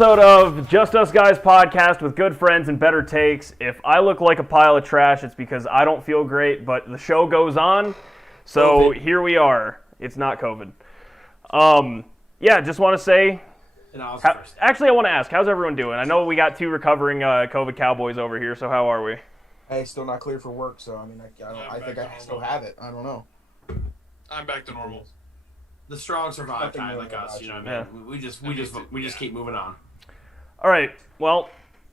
Episode of Just Us Guys podcast with good friends and better takes. If I look like a pile of trash, it's because I don't feel great, but the show goes on. So COVID. Here we are. It's not COVID. Just want to say, actually I want to ask, how's everyone doing? I know we got two recovering COVID cowboys over here, so how are we? Hey, still not clear for work, so I think I still have it. I don't know. I'm back to normal. The strong survive kind like us, you know what I mean? Yeah. We just keep moving on. All right. Well,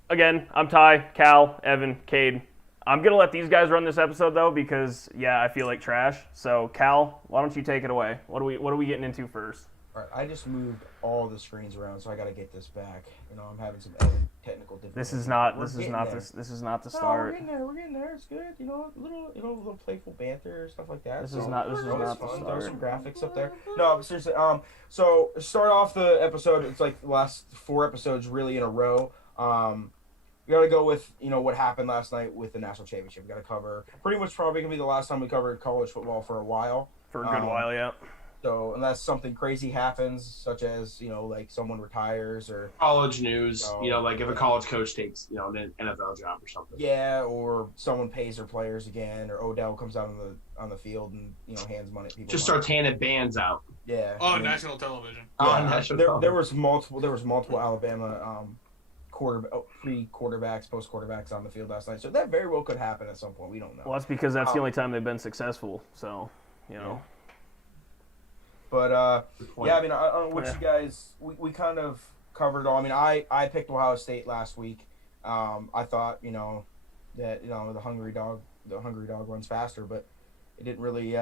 again, I'm Ty, Cal, Evan, Cade. I'm going to let these guys run this episode, though, because, I feel like trash. So, Cal, why don't you take it away? What are we getting into first? All right, I just moved all the screens around, so I got to get this back. I'm having some technical difficulties. This is not the start. We're getting there. It's good. Little playful banter, stuff like that. This is not the start. There's some graphics up there. No, but seriously. So start off the episode. It's like the last 4 episodes really in a row. We got to go with what happened last night with the national championship. We got to cover pretty much probably gonna be the last time we covered college football for a while. For a good while, yeah. So unless something crazy happens, such as like someone retires or college news, like if a college coach takes an NFL job or something. Yeah, or someone pays their players again, or Odell comes out on the field and hands money. People just starts handing bands out. Yeah. On national television. There was multiple Alabama pre-quarterbacks, post-quarterbacks on the field last night. So that very well could happen at some point. We don't know. Well, that's because that's the only time they've been successful. So Yeah. But, I don't know what you guys – we kind of covered it all. I mean, I picked Ohio State last week. I thought, that, the hungry dog runs faster, but it didn't really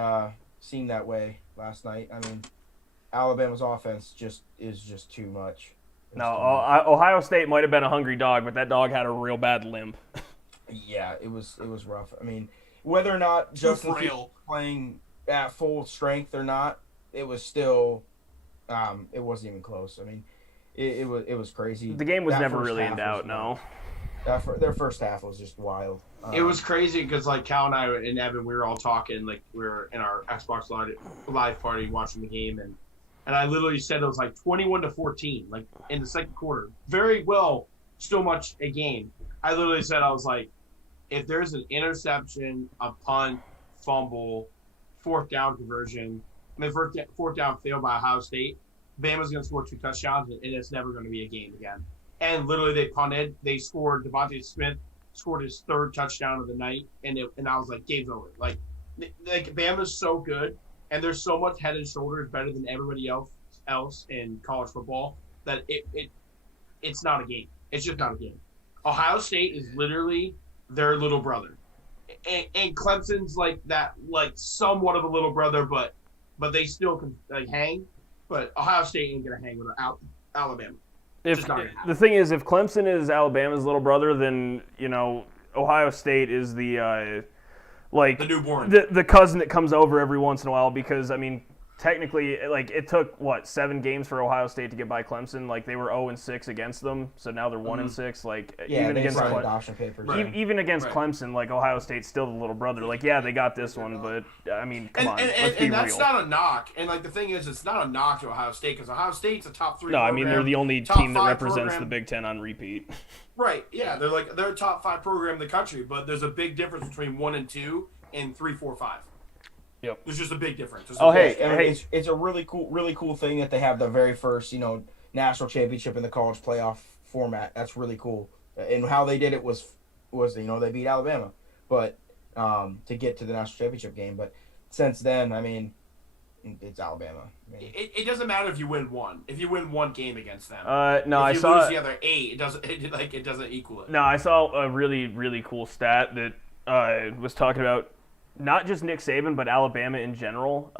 seem that way last night. I mean, Alabama's offense is just too much. Ohio State might have been a hungry dog, but that dog had a real bad limp. Yeah, it was rough. I mean, whether or not Justin Fields playing at full strength or not, it was still, it wasn't even close. I mean, it was crazy. The game was never really in doubt. No, their first half was just wild. It was crazy because like Cal and I and Evan, we were all talking like we were in our Xbox live party watching the game, and I literally said it was like 21-14, like in the second quarter. Very well, still much a game. I literally said I was like, if there's an interception, a punt, fumble, fourth down conversion. Fourth down fail by Ohio State, Bama's going to score 2 touchdowns, and it's never going to be a game again. And literally, they punted. They scored. Devontae Smith scored his 3rd touchdown of the night, and I was like, game's over. Like Bama's so good, and they're so much head and shoulders better than everybody else in college football that it's not a game. It's just not a game. Ohio State is literally their little brother, and Clemson's like that, like somewhat of a little brother, but they still can hang, but Ohio State ain't gonna hang with Alabama. The thing is, if Clemson is Alabama's little brother, then Ohio State is the the newborn, the cousin that comes over every once in a while. Because I mean, technically, it took 7 games for Ohio State to get by Clemson. Like they were 0-6 against them, so now they're 1-6. Like even against even against Clemson, like Ohio State's still the little brother. Like they got this one, but I mean, come on, let's be real. And that's not a knock. And like the thing is, it's not a knock to Ohio State because Ohio State's a top 3. No, program, I mean they're the only team that represents program. the Big Ten on repeat. Right. Yeah, they're a top 5 program in the country, but there's a big difference between 1 and 2 and 3, 4, 5. Yep. There's just a big difference. It's a really cool thing that they have the very first, national championship in the college playoff format. That's really cool. And how they did it was they beat Alabama, but to get to the national championship game. But since then, I mean, it's Alabama. I mean, it doesn't matter if you win one. If you win one game against them, no, if you lose the other 8, it doesn't equal it. No, I saw a really really cool stat that was talking about. Not just Nick Saban, but Alabama in general.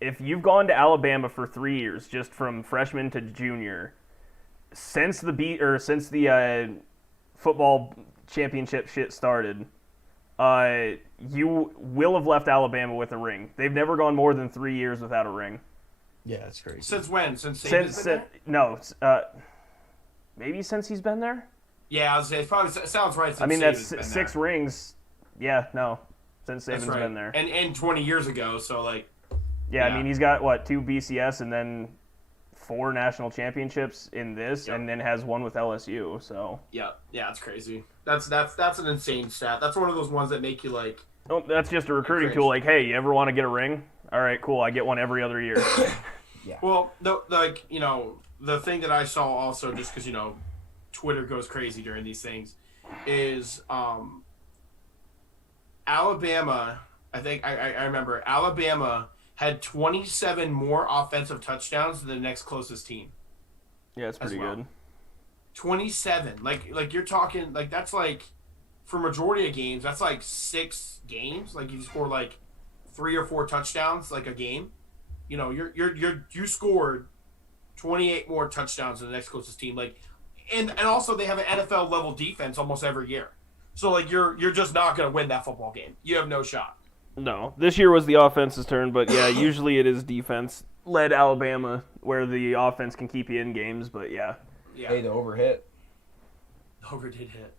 If you've gone to Alabama for 3 years, just from freshman to junior, since the football championship shit started, you will have left Alabama with a ring. They've never gone more than 3 years without a ring. Yeah, that's crazy. Since when? Since Saban's been there? No, maybe since he's been there. Yeah, I was saying, it sounds right. I mean, that's 6 rings. Yeah, no. Since Saban's been there. And 20 years ago, so like... Yeah, I mean, he's got, 2 BCS and then 4 national championships in this, and then has one with LSU. So Yeah, it's crazy. That's an insane stat. That's one of those ones that make you like. oh, that's just a recruiting tool. Like, hey, you ever want to get a ring? All right, cool. I get one every other year. Well, the thing that I saw also, just because Twitter goes crazy during these things, is Alabama. I think I remember Alabama had 27 more offensive touchdowns than the next closest team. Yeah, it's pretty good. 27. Like you're talking like that's like for majority of games, that's like 6 games. Like you score like 3 or 4 touchdowns like a game. You scored 28 more touchdowns than the next closest team. Like and also they have an NFL level defense almost every year. So like you're just not gonna win that football game. You have no shot. No, this year was the offense's turn, but yeah, usually it is defense-led Alabama where the offense can keep you in games, but yeah. Hey, the overhit. The over did hit.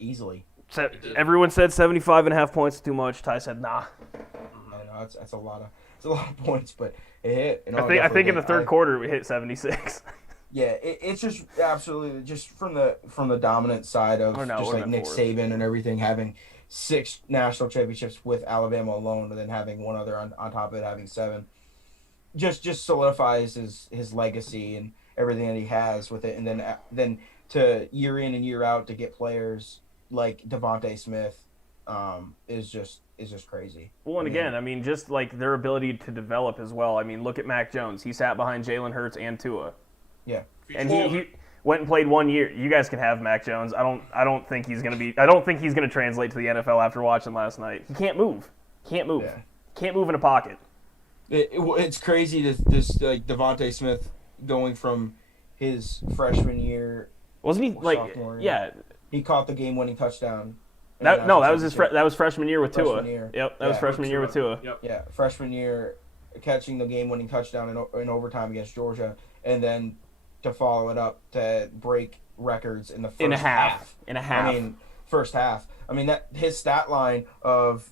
Easily. Everyone said 75.5 points is too much. Ty said, nah. I know, it's a lot of points, but it hit. And I think in the third quarter we hit 76. Yeah, it's just absolutely just from the dominant side of like Nick Saban and everything, having 6 national championships with Alabama alone, and then having one other on top of it, having 7, just solidifies his legacy and everything that he has with it. And then to year in and year out to get players like Devontae Smith is just crazy. Well, and again, I mean, just like their ability to develop as well. I mean, look at Mac Jones. He sat behind Jalen Hurts and Tua. Yeah. And he went and played 1 year. You guys can have Mac Jones. I don't think he's gonna translate to the NFL after watching last night. He can't move. Yeah. Can't move in a pocket. It's crazy this like Devontae Smith going from his freshman year. Wasn't he like sophomore year. Yeah. He caught the game-winning touchdown. That was freshman year with Tua. Yep, that was freshman year with Tua. Yep. Yeah, freshman year, catching the game-winning touchdown in overtime against Georgia, and then to follow it up to break records in the first half. I mean, first half. I mean, that his stat line of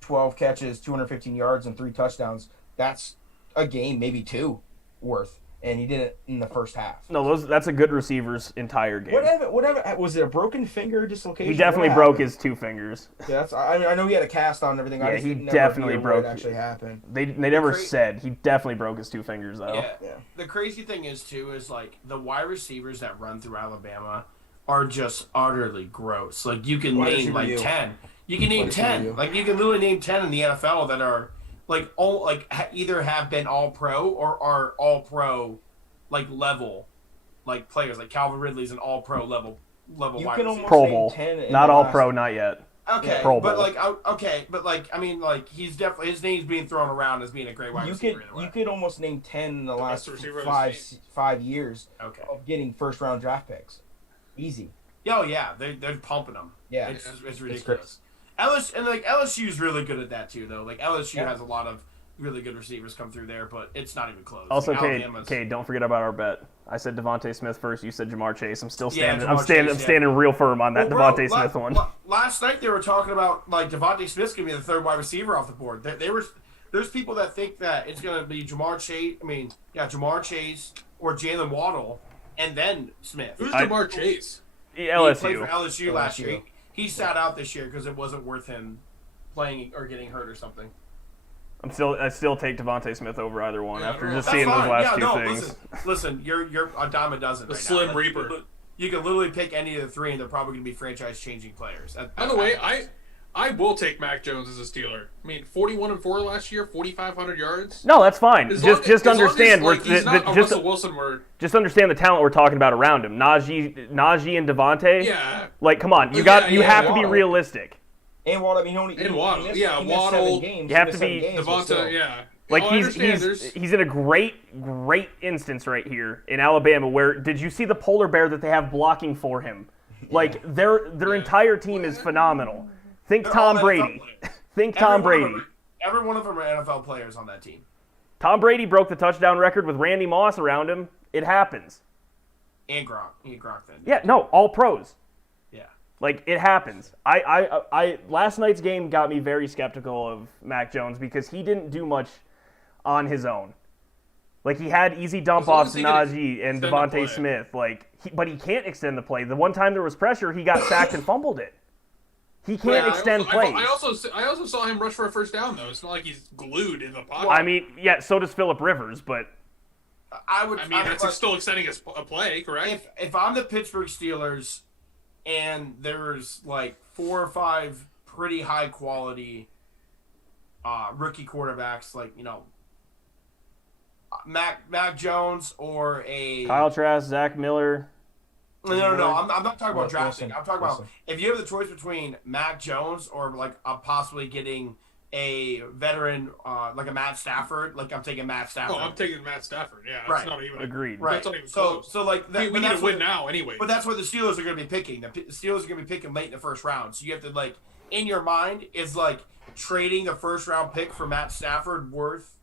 12 catches, 215 yards, and 3 touchdowns. That's a game, maybe 2 worth. And he did it in the first half. No, that's a good receiver's entire game. Whatever. Was it a broken finger dislocation? He definitely broke his 2 fingers. Yeah, I know he had a cast on and everything. Yeah, he definitely broke. What actually happened. They never said. He definitely broke his 2 fingers though. Yeah. The crazy thing is too is like the wide receivers that run through Alabama are just utterly gross. Like you can name like 10. You can name 10. Like you can literally name 10 in the NFL that are either have been all pro or are all pro level players. Like Calvin Ridley's an all pro level wide receiver. Pro Bowl. Not all pro, not yet. Okay, Pro but Bowl. I mean he's definitely his name's being thrown around as being a great wide receiver. You could almost name 10 in the last 5 years of getting first round draft picks. Easy. Oh yeah, they're pumping them. Yeah, it's ridiculous. LSU is really good at that too, though. Like LSU has a lot of really good receivers come through there, but it's not even close. Also, Kate, don't forget about our bet. I said Devontae Smith first. You said Jamar Chase. I'm still standing. I'm standing real firm on that Devontae Smith one. Last night they were talking about like Devontae Smith's gonna be the 3rd wide receiver off the board. There's people that think that it's gonna be Jamar Chase or Jalen Waddle, and then Smith. Who's Jamar Chase? LSU. He played for LSU last year. He sat out this year because it wasn't worth him playing or getting hurt or something. I still take Devontae Smith over either one after just seeing those last 2 things. Listen, you're a dime a dozen. The right Slim now. Reaper. You can literally pick any of the 3, and they're probably going to be franchise-changing players. By the way, I will take Mac Jones as a Steeler. I mean, 41-4 last year, 4,500 yards. No, that's fine. Just understand he's not a Russell Wilson. Just understand the talent we're talking about around him. Najee and Devontae. Yeah. Like, come on, you have to be realistic. And Waddle, Waddle. Waddle. You have to be Devontae. Yeah. Like he's in a great instance right here in Alabama where did you see the polar bear that they have blocking for him? Like their entire team is phenomenal. Think Tom Brady. Think Tom Brady. Every one of them are NFL players on that team. Tom Brady broke the touchdown record with Randy Moss around him. It happens. And Gronk. Gronk then. Yeah, no, all pros. Yeah. Like, it happens. I last night's game got me very skeptical of Mac Jones because he didn't do much on his own. Like, he had easy dump As long offs as to he can Najee and extend the Devontae play. Smith. But he can't extend the play. The one time there was pressure, he got sacked and fumbled it. He can't extend plays. I also saw him rush for a first down though. It's not like he's glued in the pocket. I mean, yeah, so does Phillip Rivers, but I mean, that's still extending a play, correct? If I'm the Pittsburgh Steelers, and there's like 4 or 5 pretty high quality rookie quarterbacks, like Mac Jones or a Kyle Trask, Zach Miller. No. I'm not talking about drafting. Wilson. I'm talking about if you have the choice between Mac Jones or like possibly getting a veteran like a Matt Stafford. Like I'm taking Matt Stafford. Oh, I'm taking Matt Stafford. Yeah, that's Right. not even Agreed. Right. That's not even So close. like we need to win now anyway. But that's what the Steelers are going to be picking. The Steelers are going to be picking late in the first round. So you have to like in your mind is like trading the first round pick for Matt Stafford worth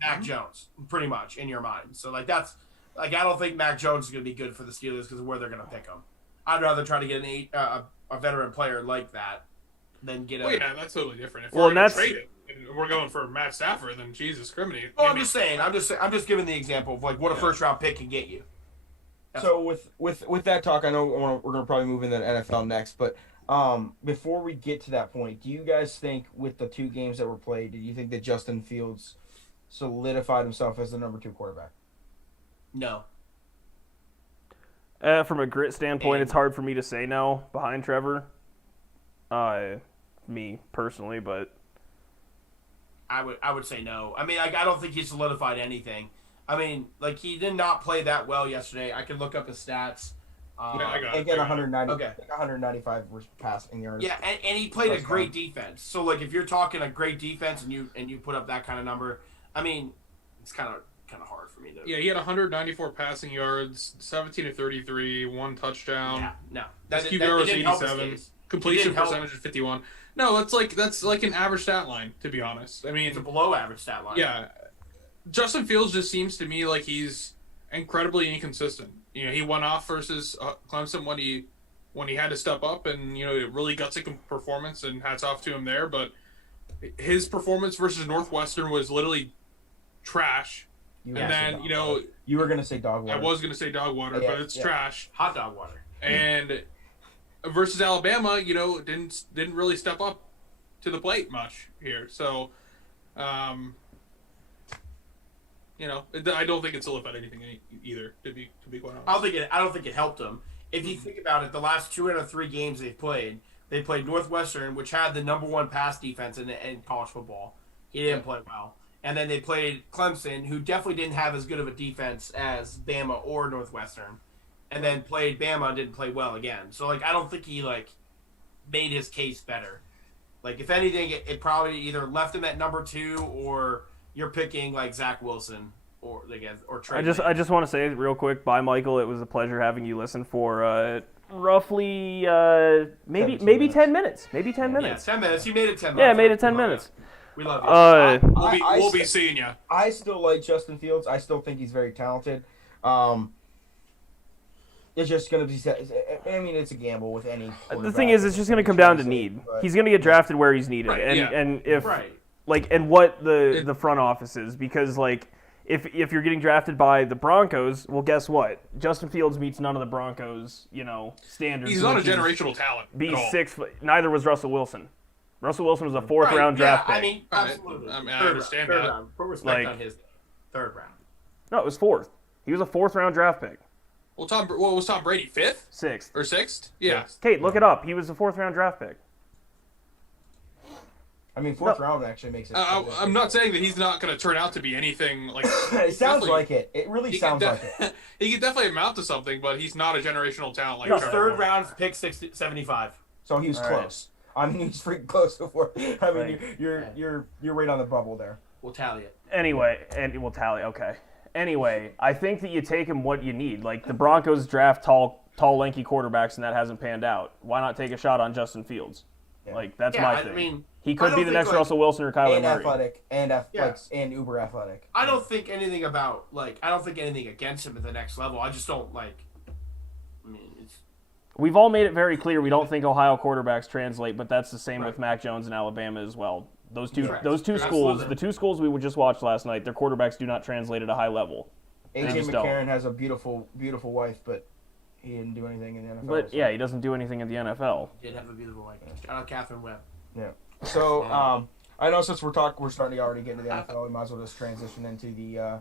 Mac Jones, pretty much in your mind. So like that's like I don't think Mac Jones is going to be good for the Steelers because of where they're going to pick him. I'd rather try to get a veteran player like that than get a. Well, yeah, that's totally different. If Well, we're going to that's- trade it and we're going for Matt Stafford, then Jesus, discriminate. Well, I'm just saying. I'm just giving the example of like what a first round pick can get you. So with that talk, I know we're gonna probably move into the NFL next, but before we get to that point, do you guys think with the 2 games that were played, do you think that Justin Fields solidified himself as the number 2 quarterback? No. From a grit standpoint, it's hard for me to say no behind Trevor. Me personally, but I would say no. I mean, I don't think he solidified anything. I mean, like he did not play that well yesterday. I can look up his stats. I got They it. get 190, Okay. 195 passing yards. Yeah, and he played a That's great fine. defense. So like, if you're talking a great defense and you put up that kind of number, I mean, it's kind of hard for me to. Yeah, he had 194 passing yards, 17 of 33, 1 touchdown. Yeah, no. His QBR was didn't help his 87. case. Completion It didn't help. percentage of 51. No, that's like an average stat line, to be honest. I mean, It's a below average stat line. yeah, Justin Fields just seems to me like he's incredibly inconsistent. He went off versus Clemson when he had to step up, and really gutsy performance, and hats off to him there. But his performance versus Northwestern was literally trash. You And were then gonna say dog water. You were gonna say dog water. I was gonna say dog water, Yeah, but it's yeah. trash. Hot dog water. And versus Alabama, didn't really step up to the plate much here. So, I don't think it solidified anything either. To be quite honest. I don't think it helped him. If you think about it, the last 2 out of 3 games they played Northwestern, which had the number 1 pass defense in college football. He didn't play well. And then they played Clemson, who definitely didn't have as good of a defense as Bama or Northwestern. And then played Bama and didn't play well again. So, like, I don't think he, like, made his case better. Like, if anything, it probably either left him at number 2 or you're picking, like, Zach Wilson or Trey. I just want to say real quick, bye, Michael. It was a pleasure having you listen for roughly maybe 10 minutes. Maybe 10 Yeah, minutes. 10 minutes. You made it 10 minutes. Yeah, I made it 10 minutes. We love you. We'll be seeing you. I still like Justin Fields. I still think he's very talented. It's just going to be. I mean, it's a gamble with any. The thing is, it's just going to come down to need. He's going to get drafted where he's needed, Right, and if Right. and what the front office is, because like if you're getting drafted by the Broncos, well, guess what? Justin Fields meets none of the Broncos, standards. He's not a which is generational talent. Be at all. 6 foot. Neither was Russell Wilson. Russell Wilson was a 4th round draft pick. I mean, absolutely. I mean, I Third understand round, that. Third round. Put respect Like- on his 3rd round. No, it was 4th. He was a 4th round draft pick. Well, what was Tom Brady? 5th 6th. or 6th? Yeah. Kate, look it up. He was a 4th round draft pick. I mean, 4th round actually makes it. I'm not saying that he's not going to turn out to be anything like. It sounds definitely- like it. It really sounds like it. He can definitely amount to something, but he's not a generational talent like. His Trevor 3rd Lawrence. round, pick 75. So he was All right. close. I mean, he was freaking close before. I mean, Right. you're right on the bubble there. We'll tally it. Anyway, and we'll tally. Okay. Anyway, I think that you take him what you need. Like the Broncos draft tall, lanky quarterbacks, and that hasn't panned out. Why not take a shot on Justin Fields? Yeah. Like that's Yeah, my I thing. mean, He I could don't be the think, next like- Russell Wilson or Kyler And Murray. athletic, and Yeah. and uber athletic. I don't think anything about, like, I don't think anything against him at the next level. I just don't, like, I mean, it's. We've all made it very clear we don't think Ohio quarterbacks translate, but that's the same Right. with Mac Jones in Alabama as well. Those two Correct. schools, Absolutely. the two schools we just watched last night, their quarterbacks do not translate at a high level. AJ just don't. McCarron has a beautiful, beautiful wife, but he didn't do anything in the NFL. But so. yeah, he doesn't do anything in the NFL. Did have a beautiful wife. Shout out Catherine Webb. Yeah. So I know since we're starting to already get into the NFL, we might as well just transition into the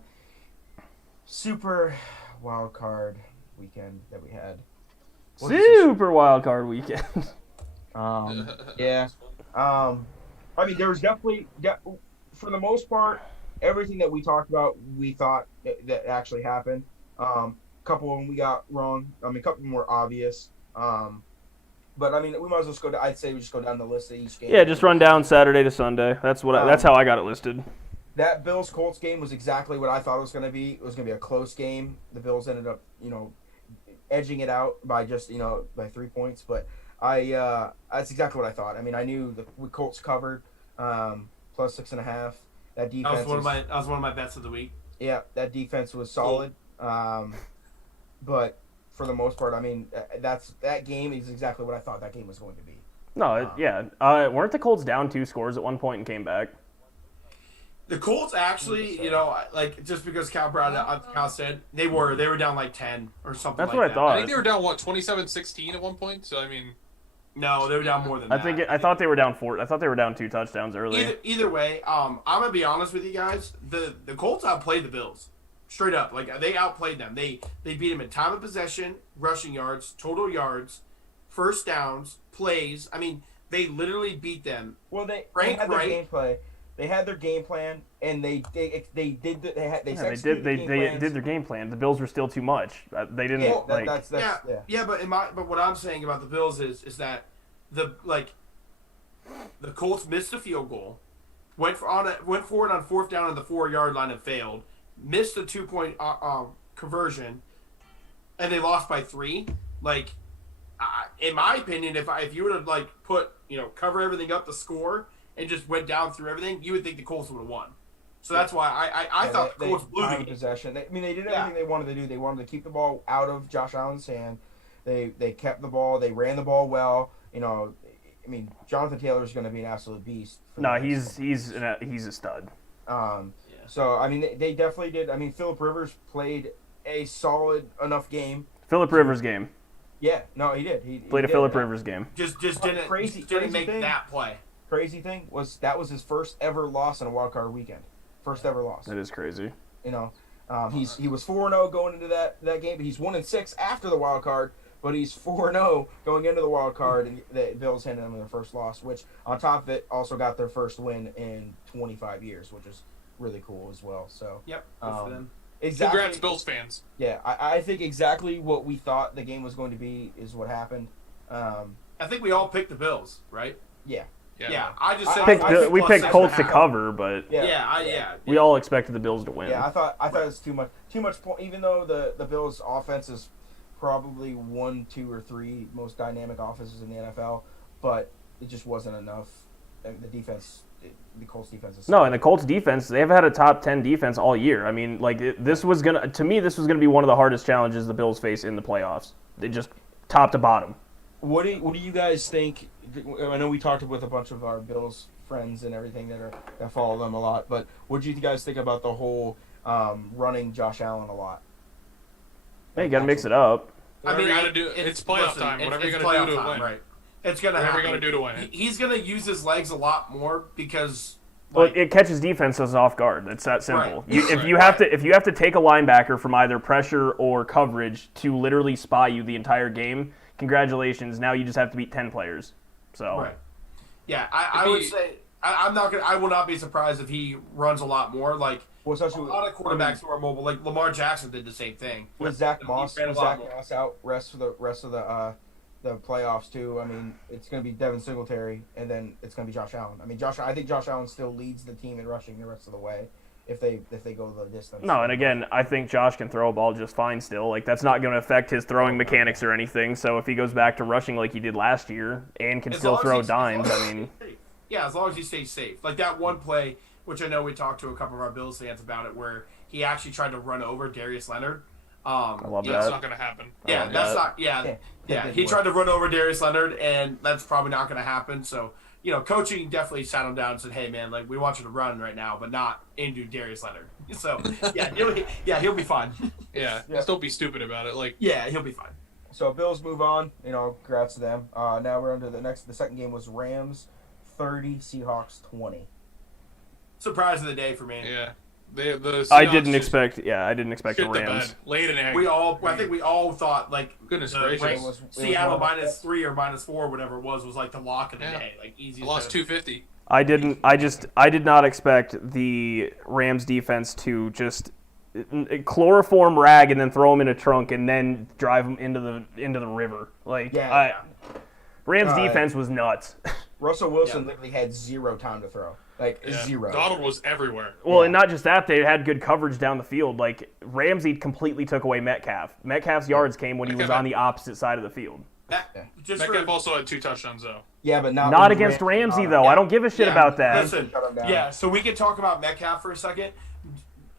super wild card weekend that we had. Super wild card weekend. Yeah. I mean, there was definitely, for the most part, everything that we talked about, we thought that actually happened. A couple of them we got wrong. I mean, a couple of them were obvious. But I mean, we might as well just I'd say we just go down the list of each game. Yeah, just run down Saturday to Sunday. That's that's how I got it listed. That Bills-Colts game was exactly what I thought it was going to be. It was going to be a close game. The Bills ended up, edging it out by just, by 3 points. But that's exactly what I thought. I mean, I knew the Colts covered plus 6.5. That defense That was one of my bets of the week. Yeah, that defense was solid. But for the most part, I mean, that game is exactly what I thought that game was going to be. No, weren't the Colts down 2 scores at one point and came back? The Colts actually, just because Cal said they were down like 10 or something. That's like what I that. thought. I think they were down 27-16 at one point. So I mean, No, they were down more than that. I thought they were down 4. I thought they were down 2 touchdowns early. Either way, I'm gonna be honest with you guys. The Colts outplayed the Bills, straight up. Like they outplayed them. They beat them in time of possession, rushing yards, total yards, first downs, plays. I mean, they literally beat them. Well, they Frank had their Wright- game play. They had their game plan, and they did their game plan. The Bills were still too much. They didn't But what I'm saying about the Bills is that the Colts missed a field goal, went forward on 4th down on the 4-yard line and failed, missed a 2-point conversion, and they lost by 3. Like, in my opinion, if you would have put cover everything up the score and just went down through everything, you would think the Colts would have won. So that's why I thought the Colts blew the game. Possession. They did everything they wanted to do. They wanted to keep the ball out of Josh Allen's hand. They kept the ball. They ran the ball well. Jonathan Taylor's going to be an absolute beast. No, he's a stud. So I mean, they definitely did. I mean, Phillip Rivers played a solid enough game. Phillip Rivers game. Yeah, no, he did. He played a did. Phillip Rivers game. Just didn't make thing. that play. Crazy thing was that was his first ever loss in a wild card weekend. First ever loss. That is crazy. He was 4-0 going into that game, but he's 1-6 after the wild card. But he's 4-0 going into the wild card, and the Bills handed them their first loss, which on top of it also got their first win in 25 years, which is really cool as well. So Yep, good for them. Exactly. congrats, Bills fans. Yeah, I think exactly what we thought the game was going to be is what happened. I think we all picked the Bills, right? Yeah. Yeah, I just said We picked Colts to +6.5. cover, but Yeah. we all expected the Bills to win. Yeah, I thought it was too much point. Even though the Bills' offense is probably 1, 2, or 3 most dynamic offenses in the NFL, but it just wasn't enough. And the defense, the Colts defense is No, and the Colts defense, they've had a top 10 defense all year. I mean, this was gonna be one of the hardest challenges the Bills face in the playoffs. They just top to bottom. What do you guys think? I know we talked with a bunch of our Bills friends and everything that follow them a lot, but what do you guys think about the whole running Josh Allen a lot? Hey, you gotta mix it up. Whatever you gotta do, it's playoff time. Whatever you gotta do to win. Right. It's gonna Whatever happen. you gotta do to win it. He's gonna use his legs a lot more because. Well, it catches defenses off guard. It's that simple. Right. If you have to take a linebacker from either pressure or coverage to literally spy you the entire game, congratulations. Now you just have to beat 10 players. So. Right. Yeah, I would say I will not be surprised if he runs a lot more. Like a lot of quarterbacks who are mobile, like Lamar Jackson did the same thing. Was Zach Moss ran a lot more. out rest of the playoffs too? I mean, it's going to be Devin Singletary, and then it's going to be Josh Allen. I mean, I think Josh Allen still leads the team in rushing the rest of the way if they go the distance. No, and again, I think Josh can throw a ball just fine still. Like, that's not going to affect his throwing mechanics or anything. So if he goes back to rushing like he did last year and can still throw dimes, I mean... Yeah, as long as he stays safe. Like that one play, which I know we talked to a couple of our Bills fans about it, where he actually tried to run over Darius Leonard. I love That's that. not gonna happen. Yeah, that's not. Yeah. He tried to run over Darius Leonard, and that's probably not going to happen. So coaching definitely sat him down and said, "Hey, man, like we want you to run right now, but not into Darius Leonard." So he'll be fine. Yeah, just don't be stupid about it. Like, yeah, he'll be fine. So Bills move on. Congrats to them. Now we're on to the second game was Rams 30, Seahawks 20. Surprise of the day for me. yeah, the I Seahawks didn't just expect the shit the Rams. bed, laid an egg. I think we all thought like Goodness the gracious. Rams- Seattle -3 or -4, whatever it was like the lock of the Yeah. day, like easy. I lost 250. I did not expect the Rams defense to just chloroform rag and then throw him in a trunk and then drive him into the river. Like, Rams defense was nuts. Russell Wilson literally had zero time to throw. Like, Yeah. zero. Donald was everywhere. Well, and not just that, they had good coverage down the field. Like, Ramsey completely took away Metcalf. Metcalf's yards came when he was on the opposite side of the field. Metcalf also had 2 touchdowns though. Yeah, but Not against Ramsey, though. I don't give a shit about that. Listen, Shut him down. yeah, so we can talk about Metcalf for a second.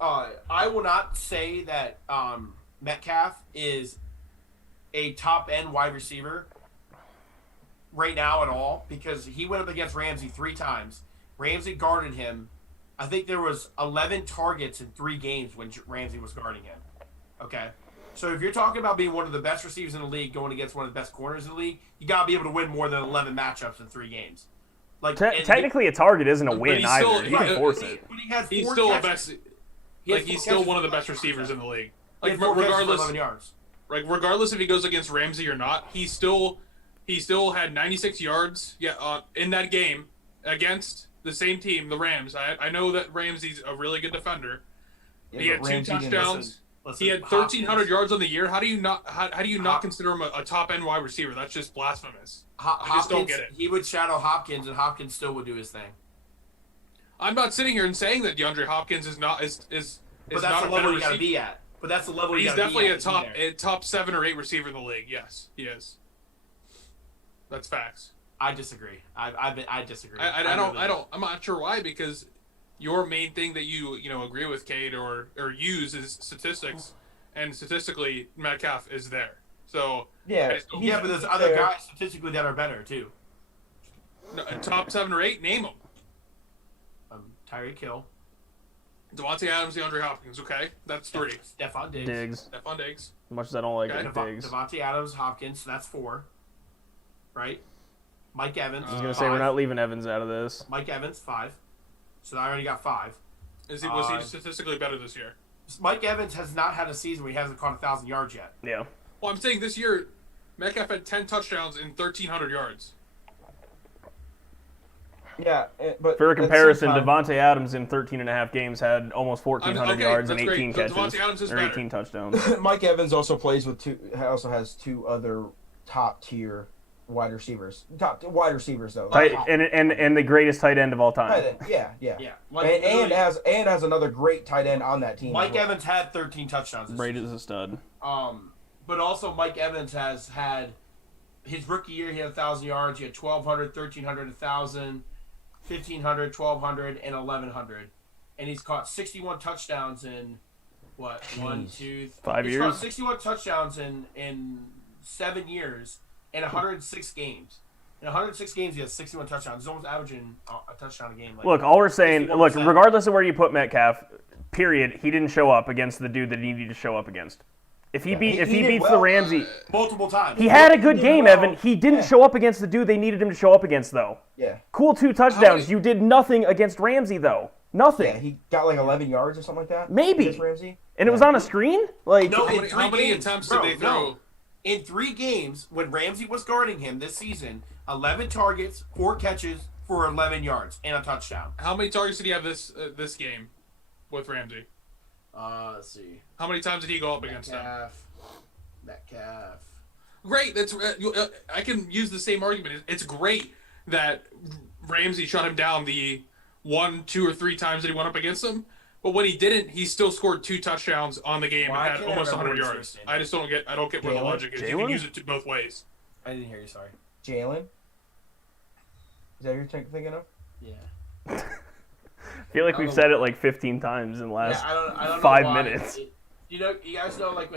I will not say that Metcalf is a top-end wide receiver right now at all, because he went up against Ramsey 3 times. Ramsey guarded him. I think there was 11 targets in 3 games when Ramsey was guarding him. Okay? So if you're talking about being one of the best receivers in the league going against one of the best corners in the league, you got to be able to win more than 11 matchups in 3 games. Like Technically, a target isn't a win he's either. still- You can force it. But he has He's 4 still the catches. best. He has Like, 4 he's still catches one of for the best 11 receivers in the league. He Like, has 4 catches for regardless, 11 yards. regardless if he goes against Ramsey or not, he still had 96 yards. In that game against the same team, the Rams. I know that Ramsey's a really good defender. Yeah, He had but 2 Ramsey didn't touchdowns. Listen, He had Hopkins- 1,300 yards on the year. How do you not consider him a top end wide receiver? That's just blasphemous. I just don't get it. He would shadow Hopkins, and Hopkins still would do his thing. I'm not sitting here and saying that DeAndre Hopkins is not But that's not the a level better you got to receiver. be at. But that's the level you He's got to be definitely at. a to be there. top 7 or 8 receiver in the league. Yes, he is. That's facts. I disagree. I disagree. I'm not sure why, because your main thing that you agree with Cade or use is statistics, and statistically Metcalf is there. So Yeah, Yeah, but there's other guys statistically that are better too. top 7 or 8, name them. Tyreek Hill, Devontae Adams, DeAndre Hopkins. Okay, that's 3. Stephon Diggs, Diggs. Stephon Diggs. As much as I don't like Okay. it, Diggs. Devontae Adams, Hopkins. So that's 4, right? Mike Evans. I was gonna say we're not leaving Evans out of this. Mike Evans 5. So I already got 5. Was he statistically better this year? Mike Evans has not had a season where he hasn't caught 1,000 yards yet. Yeah. Well, I'm saying this year, Metcalf had 10 touchdowns and 1,300 yards. Yeah, but For a at the same comparison, time- Devontae Adams in 13.5 games had almost 1,400 Okay, yards and that's great. 18 So catches Devontae Adams is or better. 18 touchdowns. Mike Evans also has 2 other top tier wide receivers. Top wide receivers though. Tight, Top- and the greatest tight end of all tight time. end. Yeah. Yeah. And has another great tight end on that team. Mike as well. Evans had 13 touchdowns. This Braid is a stud. But also Mike Evans has had his rookie year. He had 1,000 yards. He had 1,200, 1,300, 1,000, 1,500, 1,200, and 1,100, and he's caught 61 touchdowns in what? Jeez. 1, 2, 3. 5 He's years? caught 61 touchdowns in 7 years and 106 games. In 106 games, he has 61 touchdowns. He's almost averaging a touchdown a game. Like, Look, all we're saying, 61%. regardless of where you put Metcalf, period, he didn't show up against the dude that he needed to show up against. If he he did beats well, the Ramsey, multiple times. he had a good did game, well. Evan. He didn't Yeah. show up against the dude they needed him to show up against, though. Yeah. Cool 2 touchdowns. You did nothing against Ramsey, though. Nothing. Yeah, he got like 11 yards or something like that. Maybe. Against Ramsey. And it was on a screen? Like, No, How in many- 3 how many games, attempts bro, did they throw? No. In 3 games, when Ramsey was guarding him this season, 11 targets, 4 catches for 11 yards and a touchdown. How many targets did he have this game with Ramsey? Let's see. How many times did he go up against him? Metcalf. Great. That's I can use the same argument. It's great that Ramsey shut him down the 1, 2, or 3 times that he went up against him. But when he didn't, he still scored 2 touchdowns on the game Why and had can't I almost remember 100 what yards. he's I just don't get where the Jalen? logic is. You can Jalen? use it both ways. I didn't hear you, sorry. Jalen. Is that what you're thinking of? Yeah. I feel like we've said it like 15 times in the last I don't know 5 why. minutes. You guys know like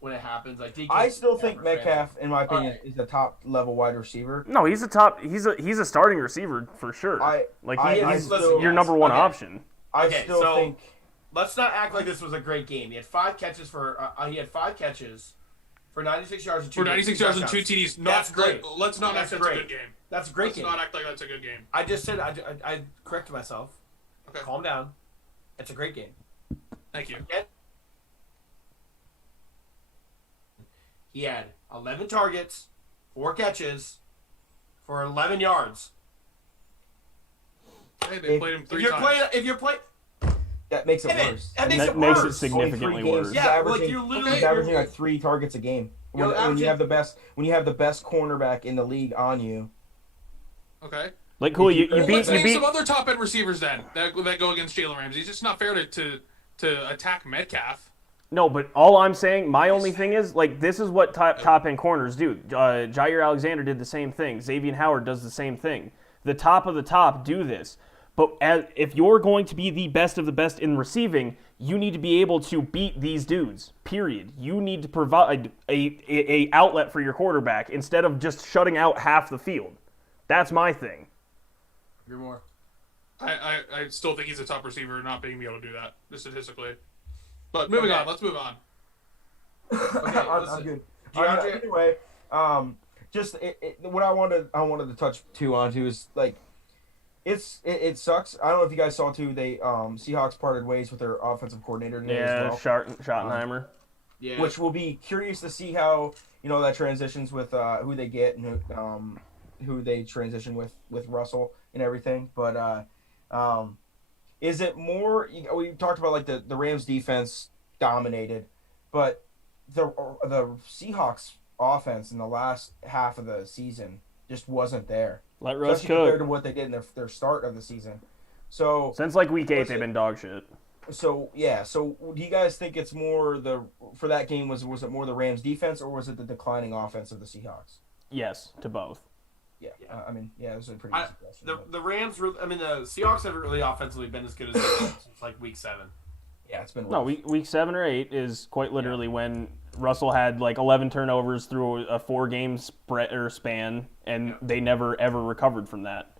when it happens, like DK. I still think Metcalf, in my opinion, is a top level wide receiver. No, he's a starting receiver for sure. He's your number one option. I still think. Let's not act like this was a great game. He had 5 catches for 96 yards and 2 TDs. That's great. Let's not act like that's a good game. That's a great Let's game. not act like that's a good game. I just said I corrected myself. Okay. Calm down. It's a great game. Thank you. He had 11 targets, 4 catches, for 11 yards. Hey, they played him 3 times. If you're playing, that makes it worse. That makes it significantly worse. Yeah, he's averaging like 3 targets a game. When you have the best cornerback in the league on you. Okay. Like, cool. You beat some other top end receivers then that go against Jalen Ramsey. It's just not fair to attack Metcalf. No, but all I'm saying, my only thing is, like, this is what top end corners do. Jair Alexander did the same thing. Xavier Howard does the same thing. The top of the top do this. But if you're going to be the best of the best in receiving, you need to be able to beat these dudes, period. You need to provide a outlet for your quarterback instead of just shutting out half the field. That's my thing. You're more. I still think he's a top receiver, not being able to do that, just statistically. But moving on, let's move on. Okay, I'm good. Anyway, just what I wanted to touch onto is like it sucks. I don't know if you guys saw too. They Seahawks parted ways with their offensive coordinator today as well. Schottenheimer. Yeah. Which will be curious to see how that transitions with who they get and who they transition with Russell and everything. But is it more? We talked about like the Rams defense dominated, but the Seahawks offense in the last half of the season just wasn't there. Let Russ cook compared to what they did in their start of the season. So since like week 8, they've been dog shit. So yeah. So do you guys think it's more for that game was it more the Rams defense or was it the declining offense of the Seahawks? Yes, to both. Yeah. It was a pretty easy question. The Rams, the Seahawks haven't really offensively been as good as they since like week 7. Yeah, it's been rough. No, week 7 or 8 is quite literally when Russell had like 11 turnovers through a 4-game span, and they never ever recovered from that.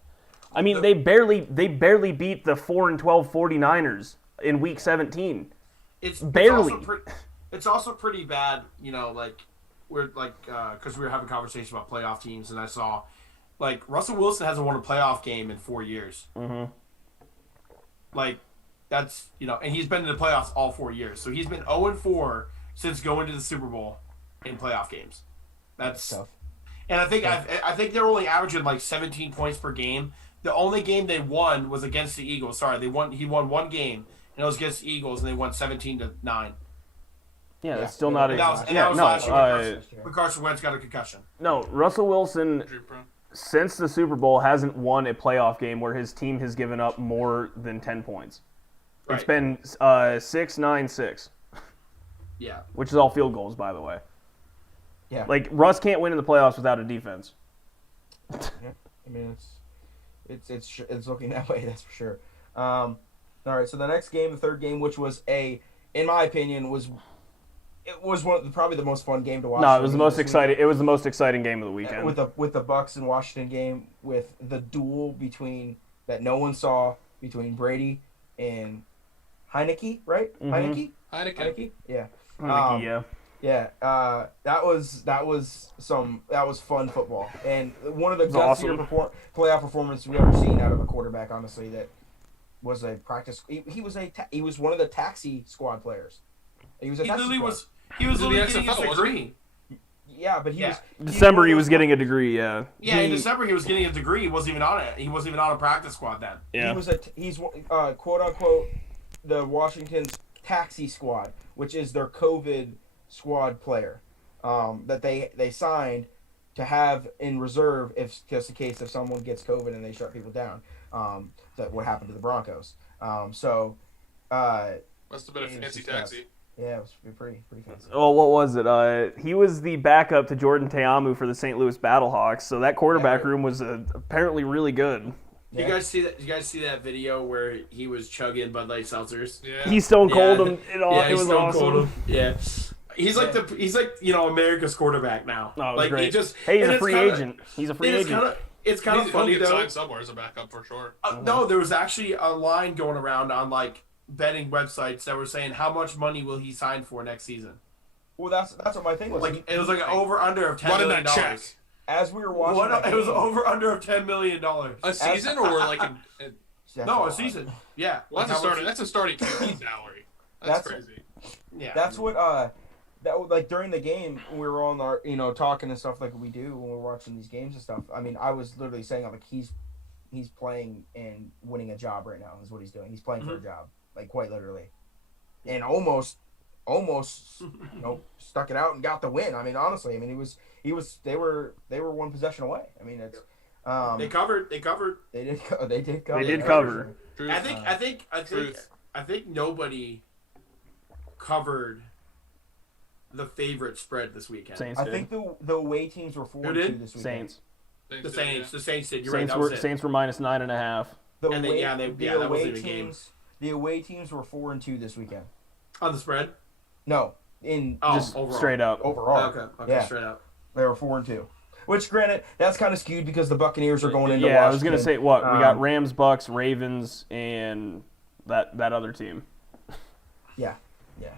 I mean, they barely beat the 4-12 49ers in week 17. It's barely. It's also pretty bad, like we're like because we were having a conversation about playoff teams, and I saw like Russell Wilson hasn't won a playoff game in 4 years. Mm-hmm. Like that's and he's been in the playoffs all 4 years, so he's been 0-4 since going to the Super Bowl in playoff games. That's tough. And I think they're only averaging like 17 points per game. The only game they won was against the Eagles. Sorry, he won one game, and it was against the Eagles, and they won 17-9. Yeah, that's still not a... Last year when Carson Wentz got a concussion. No, Russell Wilson, since the Super Bowl, hasn't won a playoff game where his team has given up more than 10 points. Right. It's been 6-9-6. Yeah. Which is all field goals, by the way. Yeah. Like, Russ can't win in the playoffs without a defense. Yeah. I mean, it's looking that way, that's for sure. All right, so the next game, the third game, which was in my opinion, was probably the most fun game to watch. No, it was the most exciting. It was the most exciting game of the weekend. With the Bucks and Washington game, with the duel that no one saw between Brady and Heineke, right? Mm-hmm. Heineke. Yeah. Heineke, yeah. Yeah, that was fun football, and one of the gutsier playoff performances we've ever seen out of a quarterback. Honestly, that was a practice. He was one of the taxi squad players. He was literally getting his degree. Yeah, but he was December. He was getting a degree. Yeah. Yeah, in December he was getting a degree. He wasn't even on it. He wasn't even on a practice squad then. Yeah. He's quote unquote the Washington's taxi squad, which is their COVID squad player that they signed to have in reserve if just in case if someone gets COVID and they shut people down. That what happened to the Broncos. Must have been a fancy taxi. Yeah, it was pretty fancy. Oh, what was it? He was the backup to Jordan Teamu for the St. Louis Battlehawks, so that quarterback room was apparently really good. Do you guys see that? You guys see that video where he was chugging Bud Light seltzers? Yeah. He stone cold Yeah. him. Yeah, It he was stone awesome. cold him. Yeah. He's like America's quarterback now. Oh, it was like great. he just Hey, he's and a it's free kinda- agent. He's a free agent. It's kind of He'll funny get though. signed somewhere as a backup for sure. No, there was actually a line going around on like betting websites that were saying how much money will he sign for next season. Well, that's what my thing was. Like it was like an over under of $10 Running million. that check. As we were watching, that It was game- over under of $10 million. A season or like No, a season. Yeah. well, Like, that's a how much- starting. That's a starting QB salary. That's crazy. Yeah. That's what that was like during the game we were on our talking and stuff like we do when we're watching these games and stuff. I mean, I was literally saying like he's playing and winning a job right now is what he's doing. He's playing for a job, like quite literally, and almost stuck it out and got the win. I mean, honestly, I mean they were one possession away. I mean it's They covered. they did cover. They did cover. Truth. I think nobody covered the favorite spread this weekend. Saints I did. think the away teams were 4-2 did? this weekend. Saints. The Saints did. You're right. Saints That were was it. Saints were minus 9.5. The And away, that wasn't even a game. The away teams were 4-2 this weekend. On the spread. No, in Just overall. straight up. overall. Okay. Yeah. Straight up. They were 4-2. Which, granted, that's kind of skewed because the Buccaneers are going into Yeah, I was gonna Washington. say what we got: Rams, Bucks, Ravens, and that other team. Yeah,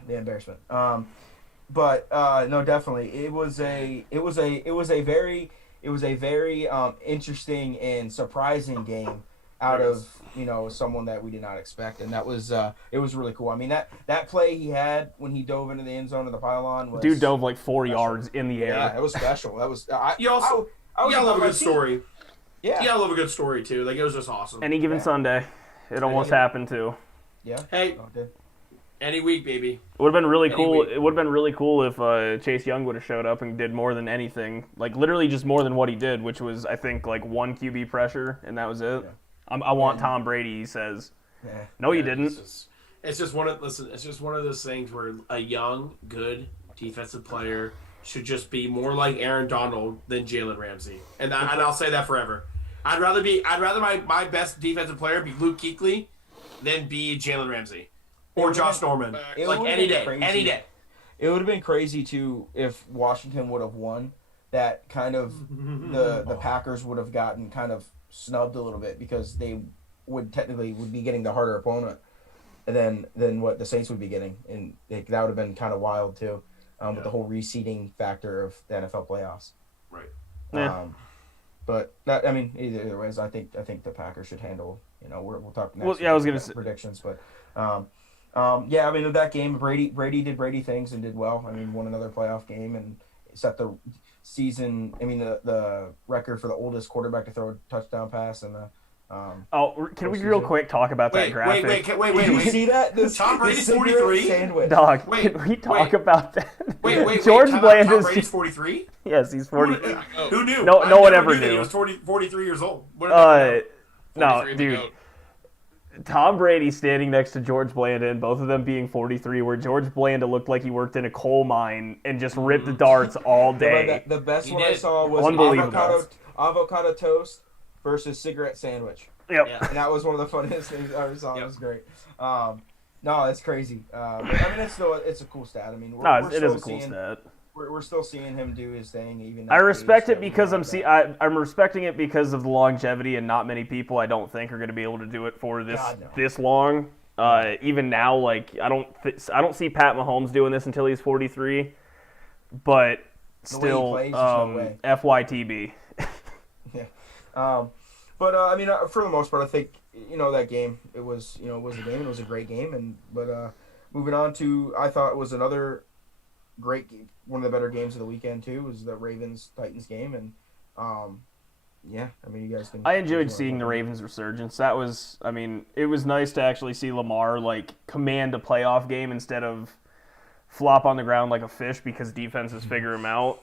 the embarrassment. But no, definitely, it was a very interesting and surprising game out of someone that we did not expect, and that was it was really cool. I mean that play he had when he dove into the end zone of the pylon was Dude dove like 4 yards in the air. Yeah, it was special. That was You also I was you gotta love a above good my seat. story. Yeah. You gotta love a good story too. Like it was just awesome. Any given Yeah. Sunday, it almost happened too. Yeah. Hey, Oh, it did. any week, baby. It would have been really cool. Anyway. It would have been really cool if Chase Young would have showed up and did more than anything, like literally just more than what he did, which was I think like one QB pressure, and that was it. Yeah. I want Tom Brady. He says, Yeah. "No, you didn't." It's just one of those things where a young, good defensive player should just be more like Aaron Donald than Jalen Ramsey, and I'll say that forever. I'd rather my best defensive player be Luke Kuechly than be Jalen Ramsey or Josh Norman. It Like would've any been day, crazy. any day. It would have been crazy too if Washington would have won. That kind of the Packers would have gotten kind of snubbed a little bit because they would be getting the harder opponent than what the Saints would be getting, and that would have been kind of wild too, with the whole reseeding factor of the NFL playoffs. Right. Yeah. But that, I mean, either ways, I think the Packers should handle. We'll talk next. Well, yeah, I was gonna about say predictions, but yeah, I mean, with that game, Brady did Brady things and did well. I mean, won another playoff game and set the season. I mean, the record for the oldest quarterback to throw a touchdown pass and the. Can we real quick talk about that graphic? Did you see that? Tom the Brady's cigarette 43? Sandwich. Dog, Wait, can we talk wait. about that? Wait. George Tom Bland Brady's is 43? yes, he's 40. Who knew? No I one never ever that knew. He was 43 years old. What did I know? No, 43 to dude. go. Tom Brady standing next to George Blanda, and both of them being 43, where George Blanda looked like he worked in a coal mine and just ripped the darts all day. The best He one I did. saw was Unbelievable. avocado toast versus cigarette sandwich. Yep. Yeah. And that was one of the funniest things I ever saw. Yep. It was great. No, it's crazy. But, I mean, it's a cool stat. I mean, No, it is a cool stat. We're still seeing him do his thing. Even I at respect age it because I'm that. I'm respecting it because of the longevity, and not many people I don't think are going to be able to do it for God, no. this long. Even now, like I don't see Pat Mahomes doing this until he's 43, but The way he still, plays, there's no way. FYTB. But I mean, for the most part, I think that game. It was a game. It was a great game. But moving on to, I thought it was another great game. One of the better games of the weekend too was the Ravens Titans game, and yeah, I mean, you guys can. I enjoyed seeing the Ravens resurgence. That was, I mean, it was nice to actually see Lamar like command a playoff game instead of flop on the ground like a fish because defenses figure him out.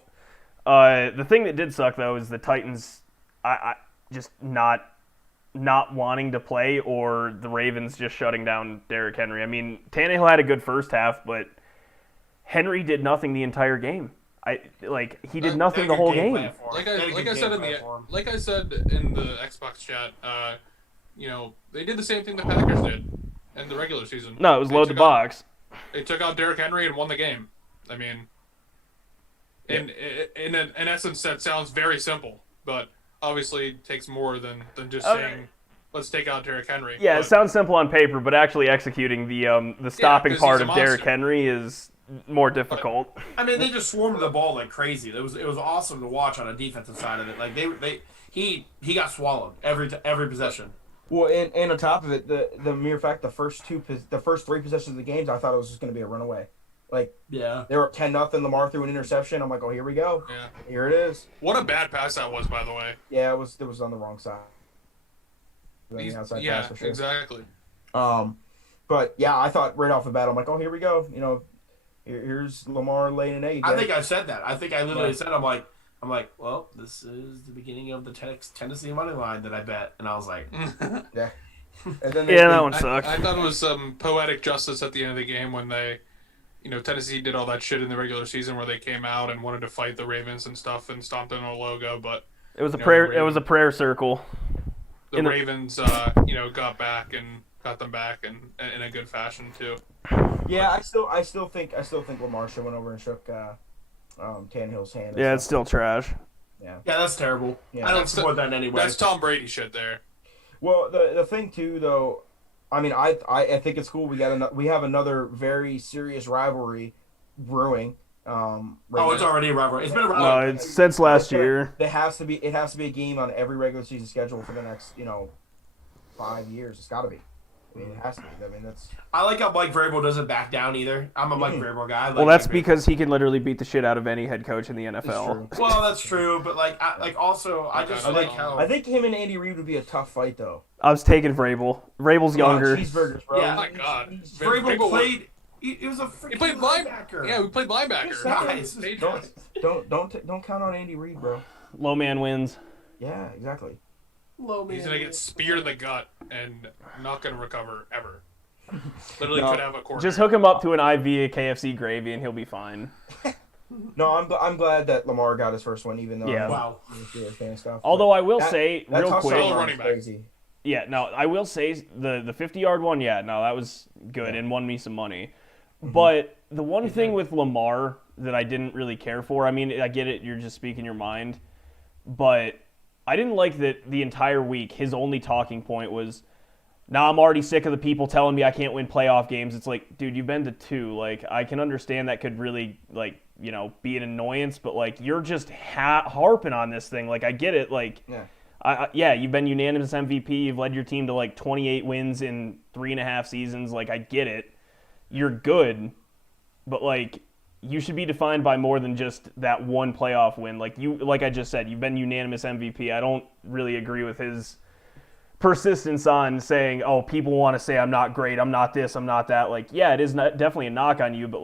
The thing that did suck though is the Titans, I just not wanting to play, or the Ravens just shutting down Derrick Henry. I mean, Tannehill had a good first half, but Henry did nothing the entire game. He did nothing the whole game. Like I said in the Xbox chat, they did the same thing the Packers did in the regular season. No, it was load the box. They took out Derrick Henry and won the game. I mean, in essence, that sounds very simple, but obviously it takes more than just saying, let's take out Derrick Henry. Yeah, but, it sounds simple on paper, but actually executing the stopping part of Derrick Henry is more difficult. I mean, they just swarmed the ball like crazy. It was awesome to watch on a defensive side of it. Like he got swallowed every possession. Well, and on top of it, the mere fact the first three possessions of the games, I thought it was just going to be a runaway. Like, yeah, they were up 10-0. Lamar threw an interception. I'm like, oh, here we go. Yeah, here it is. What a bad pass that was, by the way. Yeah, it was on the wrong side. Yeah, for sure. Exactly. But yeah, I thought right off the bat, I'm like, oh, here we go. Here's Lamar laying an egg. I think I said that. I think I literally said, I'm like, well, this is the beginning of the Tennessee money line that I bet, and I was like, yeah. And then that one sucked. I thought it was some poetic justice at the end of the game when they, Tennessee did all that shit in the regular season where they came out and wanted to fight the Ravens and stuff and stomped on a logo, but it was a prayer. It was a prayer circle. The Ravens, got back and got them back and in a good fashion too. Yeah, I still think Lamar should went over and shook Tannehill's hand. Yeah, it's still trash. Yeah, that's terrible. Yeah. I don't support that anyway. That's Tom Brady shit there. Well, the thing too, though, I mean, I think it's cool. We have another very serious rivalry brewing. It's already a rivalry. It's been a rivalry. No, it's since last year. It has to be a game on every regular season schedule for the next 5 years. It's got to be. I mean, it has to be. I mean, that's. I like how Mike Vrabel doesn't back down either. I'm a Mike Vrabel guy. That's because he can literally beat the shit out of any head coach in the NFL. Well, that's true, but I think him and Andy Reid would be a tough fight, though. I was taking Vrabel. Vrabel's younger. Cheeseburgers, bro. Yeah, oh my God. Vrabel played. He was a freaking played linebacker. Yeah, we played linebacker. Guys, don't count on Andy Reid, bro. Low man wins. Yeah, exactly. He's gonna get speared in the gut and not gonna recover ever. Literally could have a quarter. Just hook him up to an IV of KFC gravy and he'll be fine. No, I'm glad that Lamar got his first one, even though wow. fan stuff. Although I will say real quick, running back. Crazy. Yeah, no, I will say the 50-yard one. Yeah, no, that was good and won me some money. Mm-hmm. But the one thing with Lamar that I didn't really care for, I mean, I get it, you're just speaking your mind, but I didn't like that the entire week his only talking point was, now I'm already sick of the people telling me I can't win playoff games. It's like, dude, you've been to 2. Like, I can understand that could really, be an annoyance, but, you're just harping on this thing. Like, I get it. Like, yeah, you've been unanimous MVP. You've led your team to, 28 wins in 3.5 seasons. Like, I get it. You're good, but, you should be defined by more than just that one playoff win. Like I just said, you've been unanimous MVP. I don't really agree with his persistence on saying, oh, people want to say I'm not great, I'm not this, I'm not that. Yeah, it is definitely a knock on you, but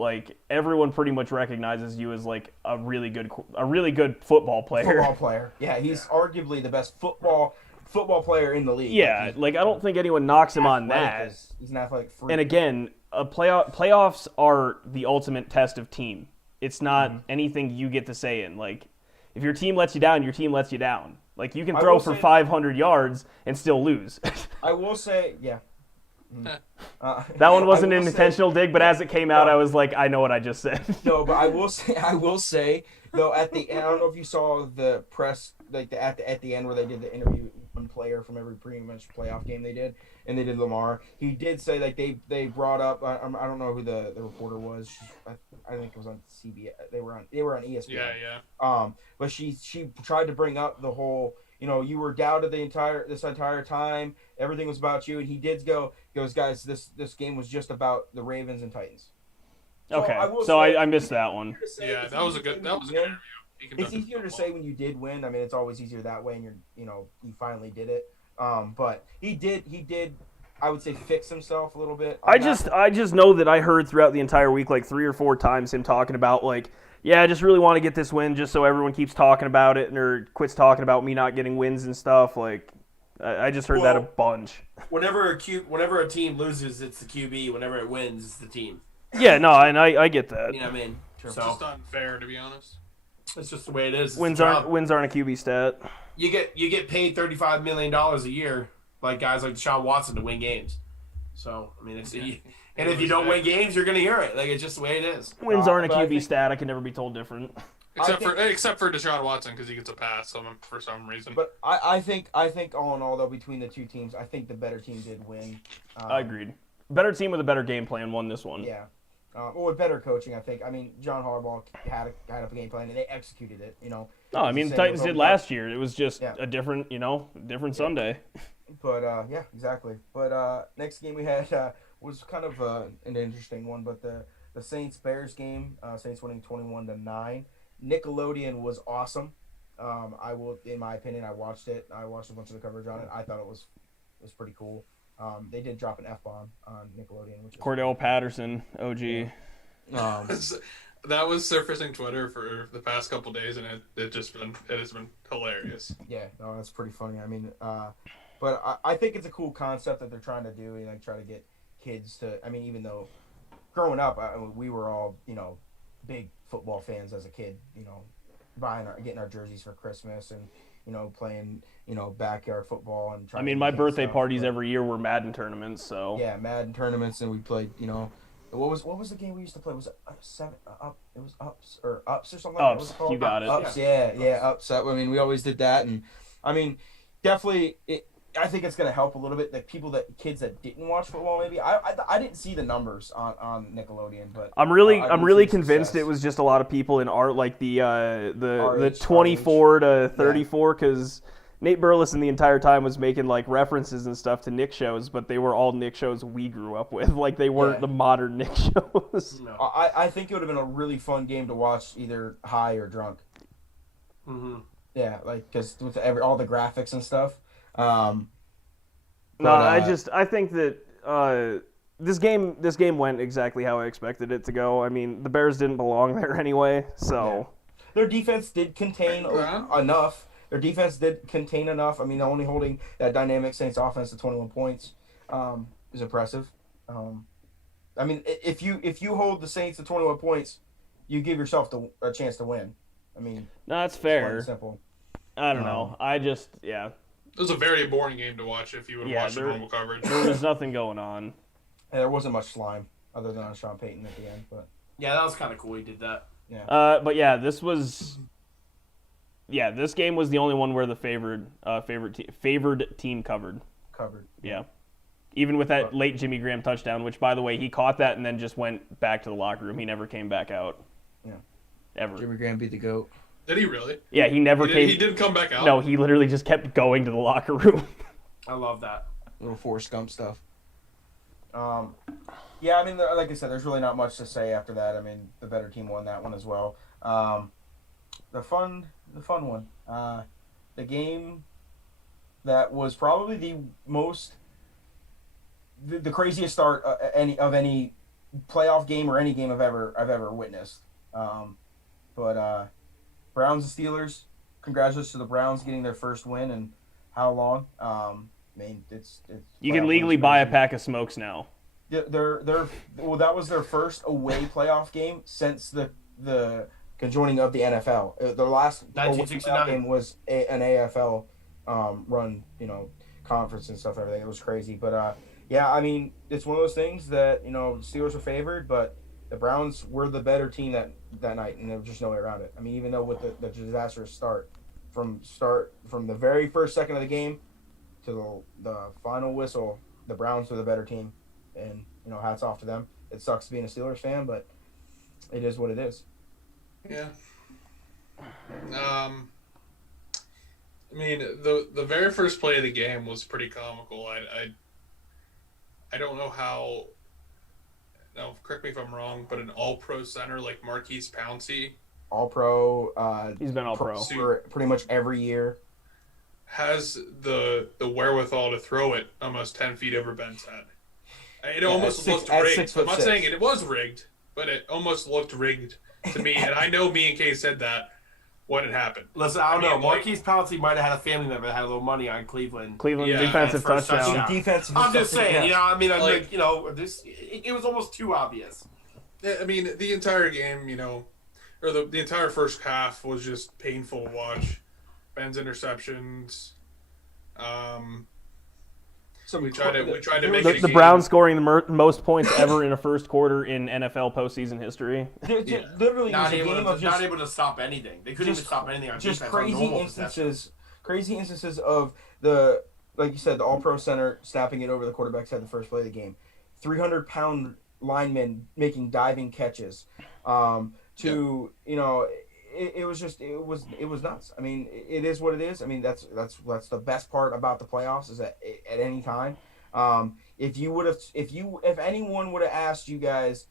everyone pretty much recognizes you as a really good football player. Yeah, he's arguably the best football player in the league. Yeah, I don't think anyone knocks him on that. He's an athletic freak. And again, playoffs are the ultimate test of team. It's not anything you get to say in. If your team lets you down, your team lets you down. You can throw for 500 yards and still lose. I will say, yeah. That one wasn't an intentional dig, but as it came out, I was like, I know what I just said. No, but I will say, though, at the end, I don't know if you saw the press, at the end where they did the interview, one player from every pretty much playoff game they did, and they did Lamar. He did say they brought up, I don't know who the reporter was. I think it was on CBS. They were on ESPN. Yeah. But she tried to bring up the whole, you were doubted this entire time. Everything was about you, and he did goes, guys, this game was just about the Ravens and Titans. Okay, I missed that one. Yeah, that was a good interview. It's easier to say when you did win. I mean, it's always easier that way, and you finally did it. But he did. I would say fix himself a little bit. I just know that I heard throughout the entire week 3 or 4 times him talking about I just really want to get this win just so everyone keeps talking about it or quits talking about me not getting wins and stuff. I just heard that a bunch. Whenever a team loses, it's the QB. Whenever it wins, it's the team. Yeah, no, and I get that. You know what I mean? It's just unfair, to be honest. It's just the way it is. Wins aren't a QB stat. You get paid $35 million a year. like guys like Deshaun Watson to win games. So I mean, and if you don't win games, you're gonna hear it. Like it's just the way it is. Wins aren't a QB stat. I can never be told different. Except for Deshaun Watson because he gets a pass for some reason. But I think all in all though, between the two teams, I think the better team did win. I agreed. Better team with a better game plan won this one. Yeah. Or with better coaching, I think. I mean, John Harbaugh had up a game plan and they executed it. You know. No, I mean the Titans did last year. It was just a different, different Sunday. But yeah, exactly. But next game we had was kind of an interesting one. But the Saints Bears game, Saints winning 21-9. Nickelodeon was awesome. In my opinion, I watched it. I watched a bunch of the coverage on it. I thought it was pretty cool. They did drop an F-bomb on Nickelodeon. Which Cordell Patterson, OG. That was surfacing Twitter for the past couple days, and it has been hilarious. Yeah, no, that's pretty funny. I mean, but I think it's a cool concept that they're trying to do, and like try to get kids to. I mean, even though growing up, we were all big football fans as a kid. Getting our jerseys for Christmas and playing backyard football and. I mean, my birthday parties every year were Madden tournaments. So yeah, Madden tournaments, and we played. What was the game we used to play? Was it It was ups or something. Ups, you got it. Ups, yeah, ups. I mean, we always did that, and I mean, definitely. I think it's gonna help a little bit. Kids that didn't watch football, maybe. I didn't see the numbers on Nickelodeon, but I'm really convinced it was just a lot of people in art, like the 24 to 34, because Nate Burleson the entire time was making like references and stuff to Nick shows, but they were all Nick shows we grew up with. Like they weren't the modern Nick shows. No. I think it would have been a really fun game to watch, either high or drunk. Mm-hmm. Yeah, like because with all the graphics and stuff. I think that this game went exactly how I expected it to go. I mean, the Bears didn't belong there anyway, so their defense did contain enough. Their defense did contain enough. I mean, only holding that dynamic Saints offense to 21 points is impressive. I mean, if you hold the Saints to 21 points, you give yourself a chance to win. I mean, no, that's fair. It's simple. I don't know. It was a very boring game to watch if you would have watched the normal coverage. There was nothing going on. And there wasn't much slime other than on Sean Payton at the end. But yeah, that was kind of cool. He did that. Yeah. But yeah, this game was the only one where the favored team covered. Yeah. Even with that late Jimmy Graham touchdown, which by the way he caught that and then just went back to the locker room. He never came back out. Yeah. Ever. Jimmy Graham beat the GOAT. Did he really? Yeah, he never came. He didn't come back out? No, he literally just kept going to the locker room. I love that. Little Forrest Gump stuff. Yeah, I mean, like I said, there's really not much to say after that. I mean, the better team won that one as well. The fun one. The game that was probably the craziest start of any playoff game or any game I've ever witnessed. But Browns and Steelers, congratulations to the Browns getting their first win in how long? I mean, it's you can legally buy a pack of smokes now. That was their first away playoff game since the conjoining of the NFL. The last away playoff game was an AFL run, conference and stuff. Everything, it was crazy. But yeah, I mean, it's one of those things that Steelers were favored, but the Browns were the better team that night, and there was just no way around it. I mean, even though with the disastrous start from the very first second of the game to the final whistle, the Browns were the better team, and hats off to them. It sucks being a Steelers fan, but it is what it is. Yeah. I mean, the very first play of the game was pretty comical. I don't know how. No, correct me if I'm wrong, but an All-Pro center like Marquise Pouncey, All-Pro. He's been All-Pro for pretty much every year. Has the wherewithal to throw it almost 10 feet over Ben's head. It almost looked rigged. I'm not saying it was rigged, but it almost looked rigged to me. And I know me and Kay said that when it happened. Listen, I don't know. Marquise Pouncey might have had a family member that had a little money on Cleveland. Defensive touchdown. I'm just saying, I mean, it was almost too obvious. I mean, the entire game, or the entire first half was just painful to watch. Ben's interceptions. We try to make it a The game. Browns scoring the most points ever in a first quarter in NFL postseason history. Literally, Not it was a game of just not able to stop anything. They couldn't even stop anything on just defense. on normal possession. crazy instances of like you said, the All-Pro center snapping it over the quarterback's head the first play of the game. 300-pound linemen making diving catches. It was nuts. I mean, it is what it is. I mean, that's the best part about the playoffs is that at any time, if anyone would have asked you guys,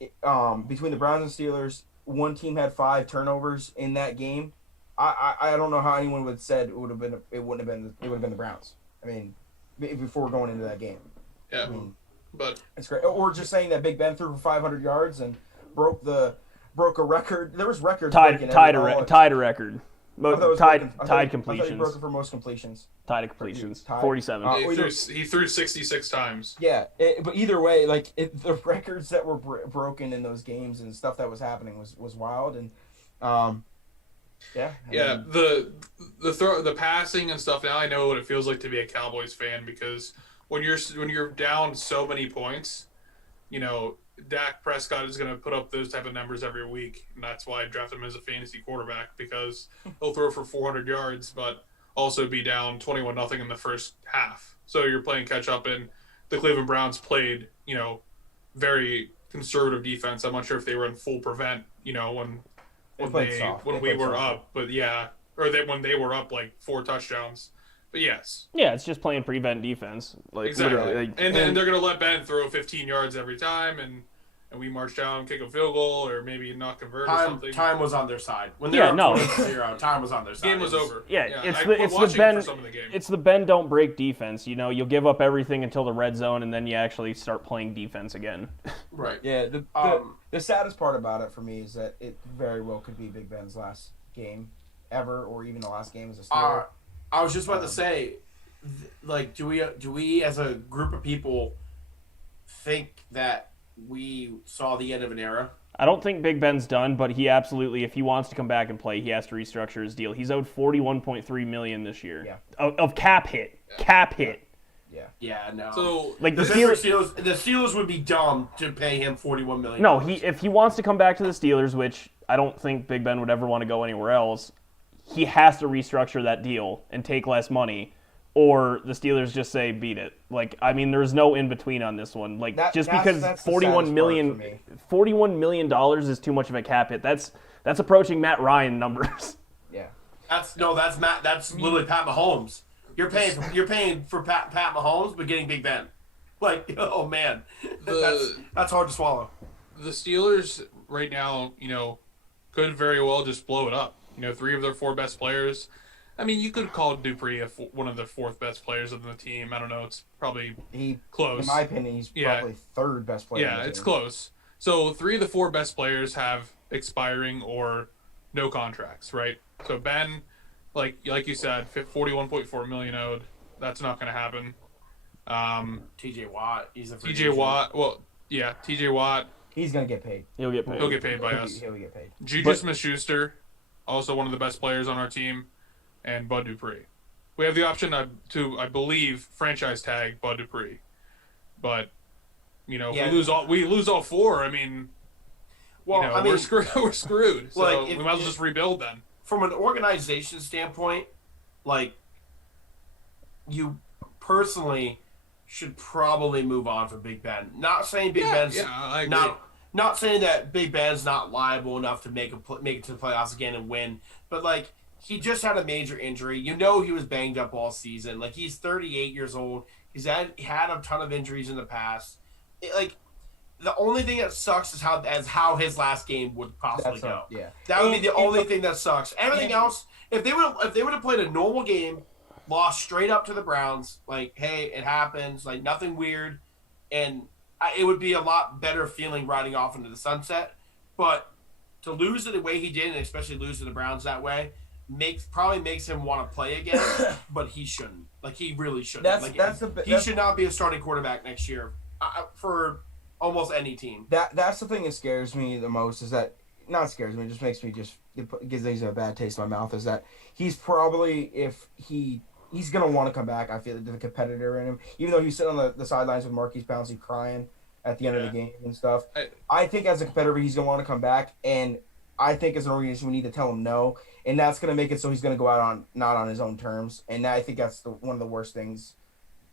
between the Browns and Steelers, one team had 5 turnovers in that game. I don't know how anyone would have said it would have been the Browns. I mean, before going into that game. Yeah, I mean, but it's great. Or just saying that Big Ben threw for 500 yards and broke a record. There was records tied a record. Tied I completions. thought he broke it for most completions. Tied completions. Tied. 47. he threw 66 times. Yeah, but either way, the records that were broken in those games and stuff that was happening was wild. And the passing and stuff. Now I know what it feels like to be a Cowboys fan, because when you're down so many points, Dak Prescott is going to put up those type of numbers every week, and that's why I drafted him as a fantasy quarterback, because he'll throw for 400 yards, but also be down 21-0 in the first half. So you're playing catch up, and the Cleveland Browns played, very conservative defense. I'm not sure if they were in full prevent, when we were up, but yeah, or when they were up like 4 touchdowns. But yes. Yeah, it's just playing prevent defense. Exactly. Literally. And then they're going to let Ben throw 15 yards every time, and we march down, kick a field goal, or maybe not convert or something. Time was on their side. When they were 0, time was on their side. Game was over. Yeah, it's the bend don't break defense. You'll give up everything until the red zone, and then you actually start playing defense again. Right. Yeah. The saddest part about it for me is that it very well could be Big Ben's last game ever, or even the last game as a Steeler. I was just about to say, do we as a group of people think that we saw the end of an era? I don't think Big Ben's done, but he absolutely, if he wants to come back and play, he has to restructure his deal. He's owed $41.3 million this year. Yeah. Of cap hit. Cap hit. Yeah. Yeah, no. So the Steelers would be dumb to pay him $41 million. No, if he wants to come back to the Steelers, which I don't think Big Ben would ever want to go anywhere else, he has to restructure that deal and take less money, or the Steelers just say beat it. There's no in between on this one. Because $41 million is too much of a cap hit. That's approaching Matt Ryan numbers. Yeah. That's literally Pat Mahomes. You're paying for Pat Mahomes, but getting Big Ben. Oh man, that's hard to swallow. The Steelers right now, could very well just blow it up. 3 of their 4 best players. I mean, you could call Dupree one of the 4th best players of the team. I don't know. It's probably close. In my opinion, he's probably 3rd best player. Yeah, it's close. So 3 of the 4 best players have expiring or no contracts, right? So Ben, like you said, $41.4 million owed. That's not going to happen. TJ Watt, he's a free TJ Watt. Well, yeah, TJ Watt. He's going to get paid. He'll get paid. He'll get paid by us. He'll get paid. Juju Smith-Schuster, also one of the best players on our team, and Bud Dupree. We have the option to, I believe, franchise tag Bud Dupree, but if we lose all 4. I mean, we're screwed. We're screwed. So we might as well just rebuild then. From an organization standpoint, you personally should probably move on from Big Ben. Not saying Big Ben's I agree. Not saying that Big Ben's not liable enough to make it to the playoffs again and win, but he just had a major injury. He was banged up all season. He's 38 years old. He's had a ton of injuries in the past. The only thing that sucks is how his last game would possibly go. Yeah, that would be the only thing that sucks. Everything else, if they would have played a normal game, lost straight up to the Browns, hey, it happens, nothing weird, and it would be a lot better feeling riding off into the sunset. But to lose it the way he did, and especially lose to the Browns that way, probably makes him want to play again. But he shouldn't. He really shouldn't. He should not be a starting quarterback next year for almost any team. That's the thing that scares me the most. Is that not scares me? It just makes me gives things a bad taste in my mouth. Is that he's probably, if he he's gonna want to come back. I feel like the competitor in him, even though he's sitting on the sidelines with Marquise Pouncey crying at the end of the game and stuff. I think as a competitor, he's gonna want to come back, and I think as an organization, we need to tell him no, and that's gonna make it so he's gonna go out on not on his own terms, and I think that's one of the worst things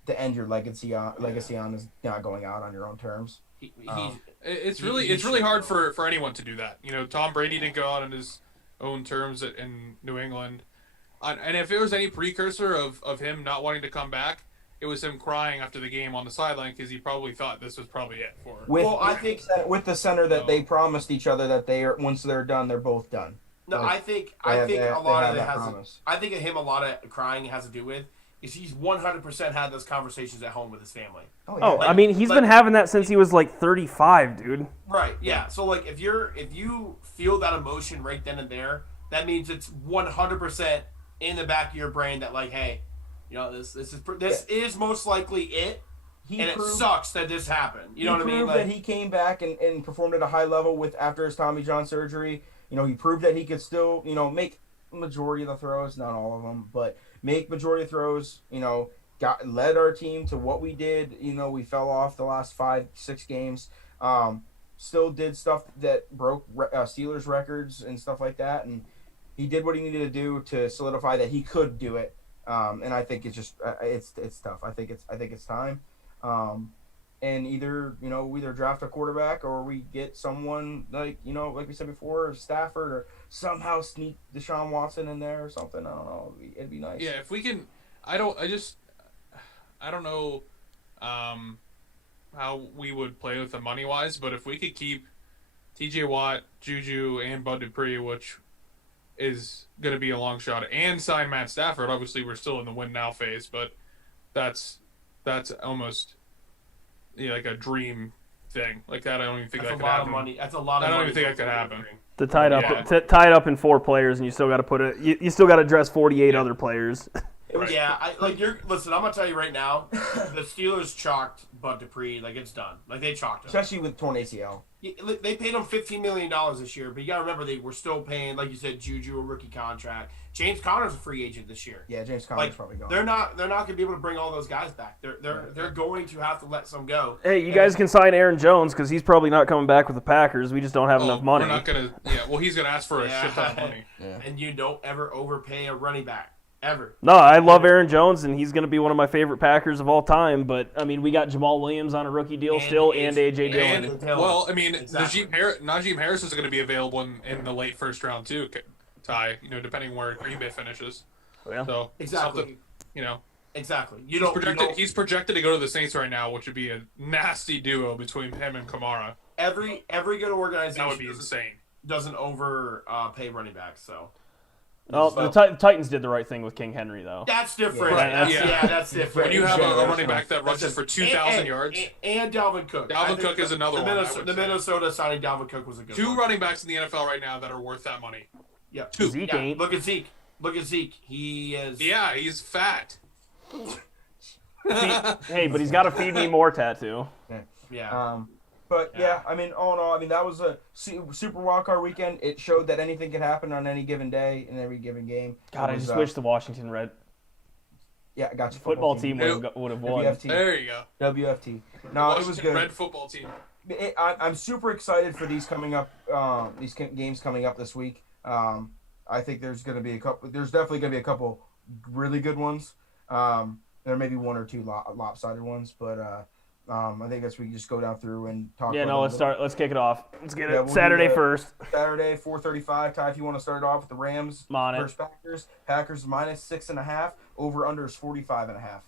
to end your legacy on is not going out on your own terms. It's really hard for anyone to do that. You know, Tom Brady didn't go out on his own terms in New England. And if there was any precursor of him not wanting to come back, it was him crying after the game on the sideline because he probably thought this was probably it for him. I think with the center that they promised each other that they are once they're done, they're both done. No, Like, I think a a lot of it has to do with is he's 100% had those conversations at home with his family. I mean, he's been having that since he was like 35, dude. Right. Yeah. So like, if you feel that emotion right then and there, that means it's 100% in the back of your brain that like, hey, you know, this is most likely it. It sucks that this happened. You know what I mean? He proved that he came back and performed at a high level after his Tommy John surgery. You know, he proved that he could still, you know, make majority of the throws, not all of them, but make majority of throws. You know, led our team to what we did. You know, we fell off the last 5-6 games. Still did stuff that broke Steelers records and stuff like that, and he did what he needed to do to solidify that he could do it. And I think it's just it's tough. I think it's time. And either draft a quarterback or we get someone like we said before, Stafford, or somehow sneak Deshaun Watson in there or something. I don't know. It'd be nice. Yeah, if we can. I don't know how we would play with the money wise, but if we could keep T.J. Watt, Juju, and Bud Dupree, which is going to be a long shot, and sign Matt Stafford. Obviously, we're still in the win now phase, but that's almost like a dream thing. Like that, I don't even think that could happen. That's a lot of money. I don't even think that could happen. To tie it up in 4 players, and you still got to you still got to dress 48 other players. Right. Yeah, listen, I'm gonna tell you right now, the Steelers chalked Bud Dupree, like it's done. Like they chalked him. Especially with torn ACL. They paid him $15 million this year, but you gotta remember they were still paying, like you said, Juju a rookie contract. James Conner's a free agent this year. Yeah, James Conner's probably gone. They're not gonna be able to bring all those guys back. They're going to have to let some go. Hey, you guys can sign Aaron Jones because he's probably not coming back with the Packers. We just don't have enough money. We're not gonna. Yeah, well, he's gonna ask for a shit ton of money. Yeah. And you don't ever overpay a running back. Ever. No, I love Aaron Jones, and he's going to be one of my favorite Packers of all time. But, I mean, we got Jamal Williams on a rookie deal still, and A.J. Dillon. Well, I mean, exactly. Najee Harris is going to be available in the late first round, too, Ty, depending where Green Bay finishes. Yeah. So, exactly. Exactly. He's projected to go to the Saints right now, which would be a nasty duo between him and Kamara. Every good organization that would be insane. Doesn't overpay running backs, so. Well, the Titans did the right thing with King Henry, though. That's different. Yeah, that's different. When you have a running back that rushes for 2,000 yards. And Dalvin Cook. Dalvin Cook is another one. The Minnesota signing Dalvin Cook was a good one. 2 running backs in the NFL right now that are worth that money. Yeah. 2. Zeke ain't. Look at Zeke. He is. Yeah, he's fat. Hey, but he's got a feed me more tattoo. Yeah. But yeah, I mean, all in all, that was a super wildcard weekend. It showed that anything could happen on any given day in every given game. God, I just wish the Washington Red. Yeah, I got you. Football team would have won. WFT. There you go. WFT. No, it was good. Red football team. I'm super excited for these coming up. These games coming up this week. I think there's going to be a couple. There's definitely going to be a couple really good ones. There may be 1 or 2 lopsided ones, but. I think we can just go down through and talk. Yeah, let's start. Let's kick it off. Let's get it. Saturday first. Saturday, 4:35. Ty, if you want to start off with the Rams versus Packers. Packers minus 6.5. Over under is 45.5.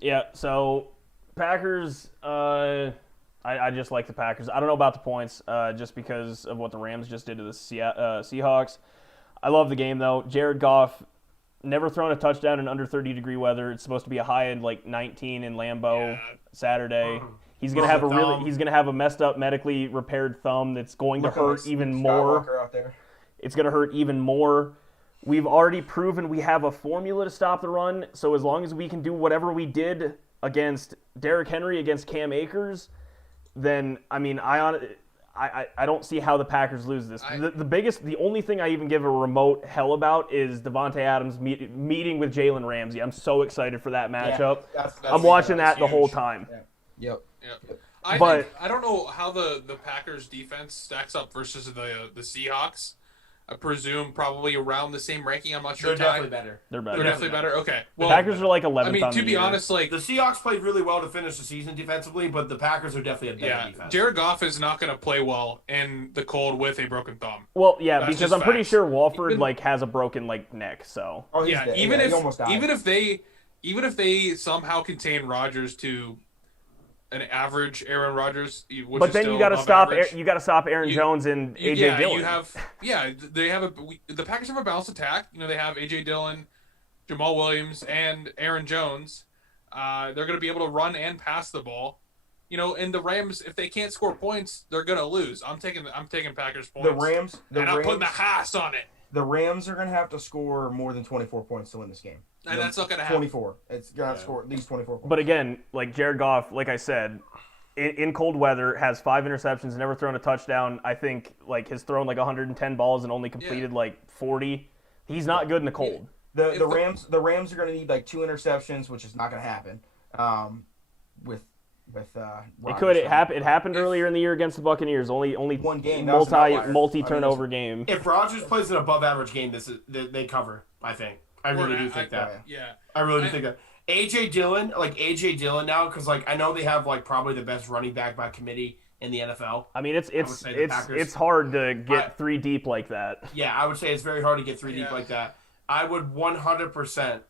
Yeah. So Packers. I just like the Packers. I don't know about the points, just because of what the Rams just did to the Seahawks. I love the game though. Jared Goff. Never thrown a touchdown in under 30-degree weather. It's supposed to be a high in 19 in Lambeau Saturday. He's gonna have a messed up medically repaired thumb that's going to hurt even more. Out there. It's gonna hurt even more. We've already proven we have a formula to stop the run. So as long as we can do whatever we did against Derrick Henry against Cam Akers, then I I don't see how the Packers lose this. The only thing I even give a remote hell about is Devontae Adams meeting with Jalen Ramsey. I'm so excited for that matchup. I'm watching that the whole time. Yeah. Yep. I don't know how the Packers defense stacks up versus the Seahawks. I presume probably around the same ranking. I'm not sure. They're definitely better. They're better. They're definitely better. Okay. Well, the Packers are like 11th. I mean, to be honest, like the Seahawks played really well to finish the season defensively, but the Packers are definitely a better defense. Jared Goff is not going to play well in the cold with a broken thumb. Well, yeah, That's because just I'm pretty facts. sure Walford has a broken neck. So Yeah, dead. even he almost died. even if they somehow contain Rodgers to an average Aaron Rodgers, which but is then still you got to above stop. average, You got to stop Aaron Jones and AJ Dillon. The Packers have a balanced attack. They have AJ Dillon, Jamal Williams, and Aaron Jones. They're going to be able to run and pass the ball. And the Rams, if they can't score points, they're going to lose. I'm taking Packers points. I'm putting the Haas on it. The Rams are going to have to score more than 24 points to win this game. And that's not going to happen. 24. It's going to score at least 24 points. But again, like Jared Goff, like I said, in cold weather, has 5 interceptions, never thrown a touchdown. I think has thrown 110 balls and only completed 40. He's not good in the cold. The Rams are going to need 2 interceptions, which is not going to happen. With it happened earlier in the year against the Buccaneers. Only one game. Multi turnover game. If Rodgers plays an above average game, they cover. I think. I really do think that. Yeah. I really do think that. AJ Dillon now, because I know they have probably the best running back by committee in the NFL. I mean, it's hard to get 3 deep like that. Yeah, I would say it's very hard to get 3 deep like that. I would 100%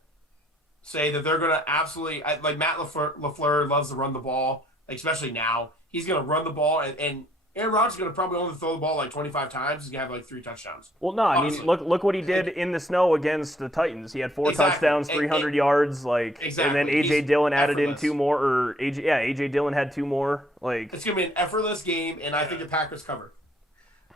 say that they're going to absolutely Matt LaFleur loves to run the ball, especially now. He's going to run the ball, and Aaron Rodgers is going to probably only throw the ball 25 times. He's going to have 3 touchdowns. Well, no, I mean, look what he did in the snow against the Titans. He had 4 touchdowns, 300 yards, exactly. And then AJ Dillon added effortless. in 2 more, or AJ Dillon had 2 more. It's going to be an effortless game, and I think the Packers cover.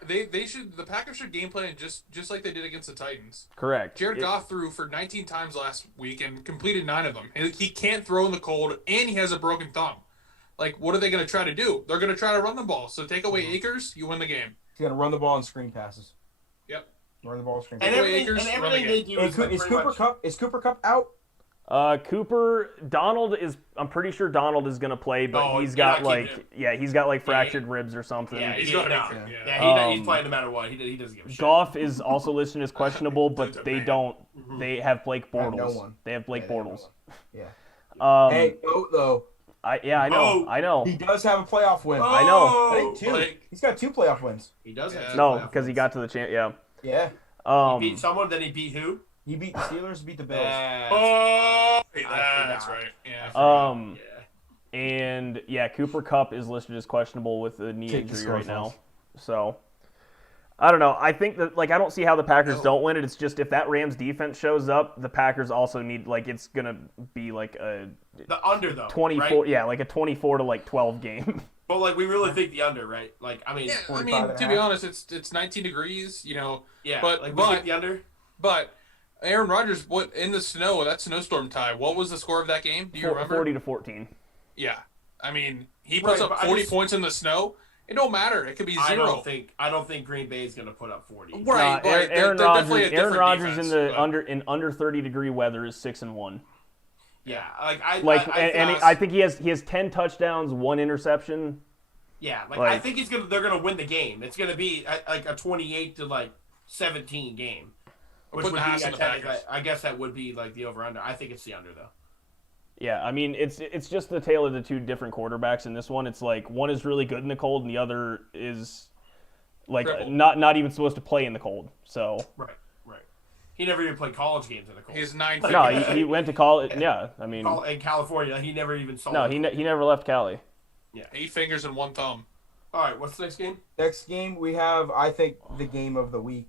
The Packers should game plan just like they did against the Titans. Correct. Jared Goff threw for 19 times last week and completed 9 of them. He can't throw in the cold, and he has a broken thumb. What are they going to try to do? They're going to try to run the ball. So take away Akers, you win the game. He's going to run the ball and screen passes. Yep. Run the ball and screen passes. Akers, everything they do is Cooper Kupp out? I'm pretty sure Donald is going to play, but he's got fractured ribs or something. Yeah, he's playing no matter what. He doesn't give a shit. Goff is also listed as questionable, but they don't. They have Blake Bortles. No one. They have Blake Bortles. Yeah. Hey, though. I know. He does have a playoff win. I know. I think 2. He's got 2 playoff wins. He does have 2 No, playoff because he wins. got to the champ. Yeah. Yeah. He beat someone, then he beat who? He beat the Steelers, beat the Bills. That's right. Yeah. And Cooper Kupp is listed as questionable with a knee injury right now. So I don't know. I think that I don't see how the Packers don't win it. It's just if that Rams defense shows up, the Packers also need it's gonna be a the under though 24. Right? Yeah, a 24 to 12 game. But we really think the under, right? To be honest, it's 19 degrees. Yeah. But we think the under. But Aaron Rodgers, in the snow, that snowstorm tie, what was the score of that game? Do you remember? 40-14. Yeah. I mean, he puts up 40 points in the snow. It don't matter. It could be 0. I don't think Green Bay is going to put up 40. Right. Aaron Rodgers in under 30-degree weather is 6-1. Yeah. I think he has 10 touchdowns, 1 interception. Yeah. I think they're going to win the game. It's going to be a 28 to 17 game. Which would be, I guess that would be the over-under. I think it's the under, though. Yeah, I mean, it's just the tale of the 2 different quarterbacks in this one. It's one is really good in the cold, and the other is not even supposed to play in the cold. So Right. He never even played college games in the cold. He's 9. No, he went to college. Yeah, I mean, in California, he never even saw. No, he never left Cali. Yeah, 8 fingers and 1 thumb. All right, what's the next game? Next game we have, I think, the game of the week.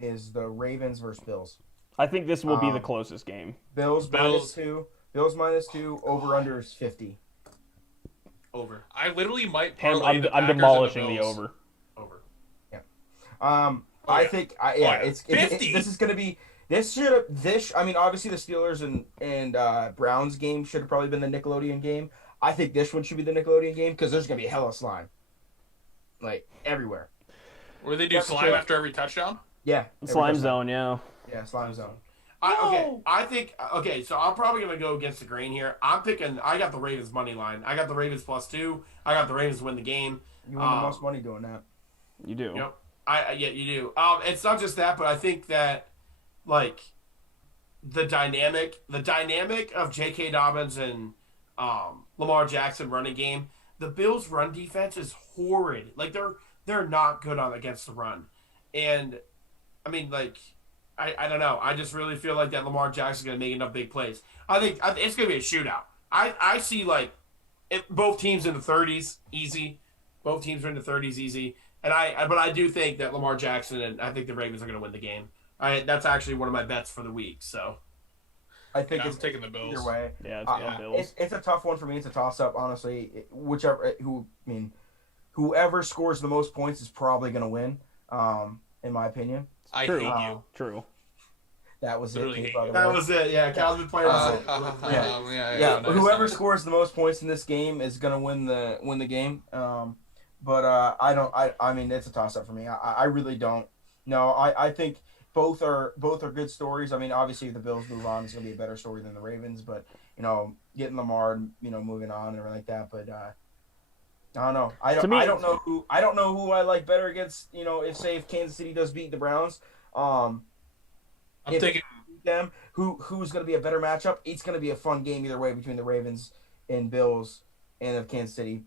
Is the Ravens versus Bills. I think this will be the closest game. Bills -2. Bills -2. Over under is 50. Over. I literally might parlay I'm demolishing the over. Over. Yeah. I think. It's 50. This is going to be. I mean, obviously the Steelers and Browns game should have probably been the Nickelodeon game. I think this one should be the Nickelodeon game because there's going to be a hella slime. like everywhere. Where they do That's slime true. after every touchdown? Yeah, every Slime touchdown. zone, yeah. Yeah, slime zone. I think so I'm probably gonna go against the grain here. I got the Ravens money line. I got the Ravens +2. I got the Ravens to win the game. You win the most money doing that. You do. Yep. Yeah, you do. It's not just that, but I think that like the dynamic of J.K. Dobbins and Lamar Jackson running game. The Bills' run defense is horrid. Like they're not good against the run, and I mean like. I don't know. I just really feel like that Lamar Jackson's going to make enough big plays. I think it's going to be a shootout. I see like both teams in the 30s easy. Both teams are in the 30s easy. But I do think that Lamar Jackson and I think the Ravens are going to win the game. That's actually one of my bets for the week. So I think I'm it's taking the Bills. either way. Yeah, it's the Bills. It's a tough one for me. It's a toss-up, honestly. Whoever scores the most points is probably going to win, in my opinion. I True. hate you. True. That was Literally it. hate by the you. way. that was it. Yeah, Cal's been playing with it. Yeah, nice. whoever scores the most points in this game is gonna win the game. But I mean, it's a toss up for me. I really don't. No, I think both are good stories. I mean, obviously, if the Bills move on, it's gonna be a better story than the Ravens. But getting Lamar and moving on and everything like that. But I don't know. I don't know who I like better against. If Kansas City does beat the Browns. I'm taking them. Who's going to be a better matchup? It's going to be a fun game either way between the Ravens and Bills and of Kansas City.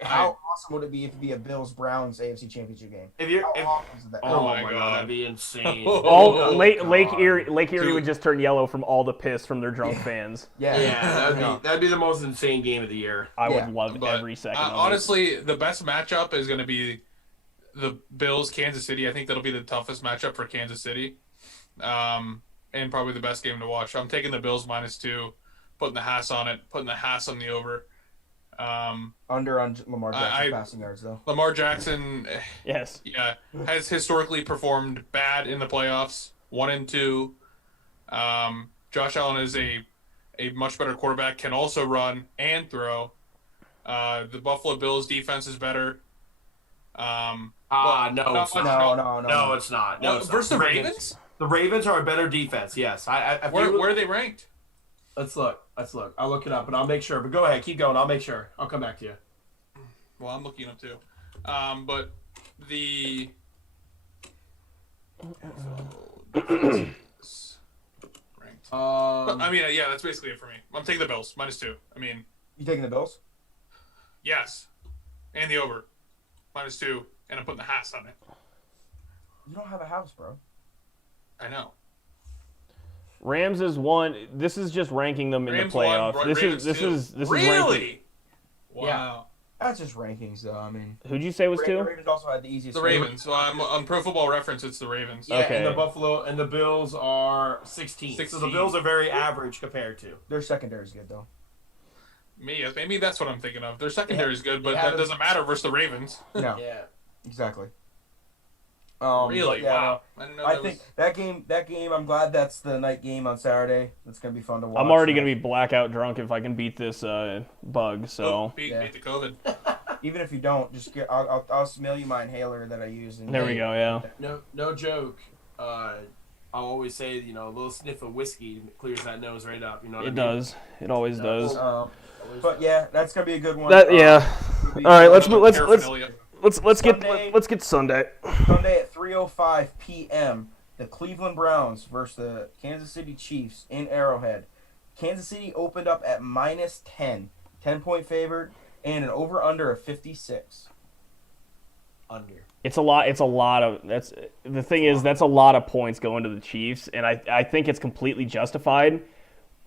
How awesome would it be if it be a Bills Browns AFC Championship game? Oh my god, that'd be insane. Lake Erie would just turn yellow from all the piss from their drunk fans. Yeah, that'd be the most insane game of the year. I would love But, every second of it. honestly, the best matchup is going to be the Bills Kansas City. I think that'll be the toughest matchup for Kansas City, and probably the best game to watch. I'm taking the Bills -2, putting the Haas on it, putting the Haas on the over. Under on Lamar Jackson's passing yards though. Lamar Jackson, Yes. yeah, has historically performed bad in the playoffs. 1 and 2. Josh Allen is a much better quarterback. Can also run and throw. The Buffalo Bills defense is better. No, No, it's not. No, it's versus not. the Ravens? The Ravens are a better defense. Yes, Where are they ranked? Let's look. I'll look it up, but I'll make sure. But go ahead, keep going. I'll make sure. I'll come back to you. Well, I'm looking up too. But the ranked. But, I mean, yeah, that's basically it for me. I'm taking the Bills -2. I mean, You taking the Bills? yes, and the over -2, and I'm putting the Haas on it. You don't have a house, bro. I know. Rams is 1. This is just ranking them in Rams the playoffs. won, This Ravens is 2. this is Really? ranking. Wow. That's just rankings, though. I mean, Who'd you say was the 2? Ravens also had the easiest. The Ravens. So I'm on Pro Football Reference. It's the Ravens. Yeah, Okay. and the Buffalo and the Bills are 16. So the 16. Bills are very average compared to. Their secondary is good though. Maybe that's what I'm thinking of. Their secondary is good, but Yeah, that but- doesn't matter versus the Ravens. No, Yeah. exactly. Really? but yeah, Wow. I didn't know I that think was... that game. I'm glad that's the night game on Saturday. It's gonna be fun to watch. I'm already gonna be blackout drunk if I can beat this bug. So beat Yeah. the COVID. Even if you don't, just get. I'll mail you my inhaler that I use. And there we go. Yeah. No joke. I'll always say, a little sniff of whiskey clears that nose right up. You know what I It mean? does. It always does. But yeah, that's gonna be a good one. That yeah. All All right. Let's Paraphernalia. get Sunday. Sunday at 3:05 p.m. The Cleveland Browns versus the Kansas City Chiefs in Arrowhead. Kansas City opened up at -10, 10-point favorite, and an over/under of 56. Under. It's a lot. That's the thing is that's a lot of points going to the Chiefs, and I think it's completely justified.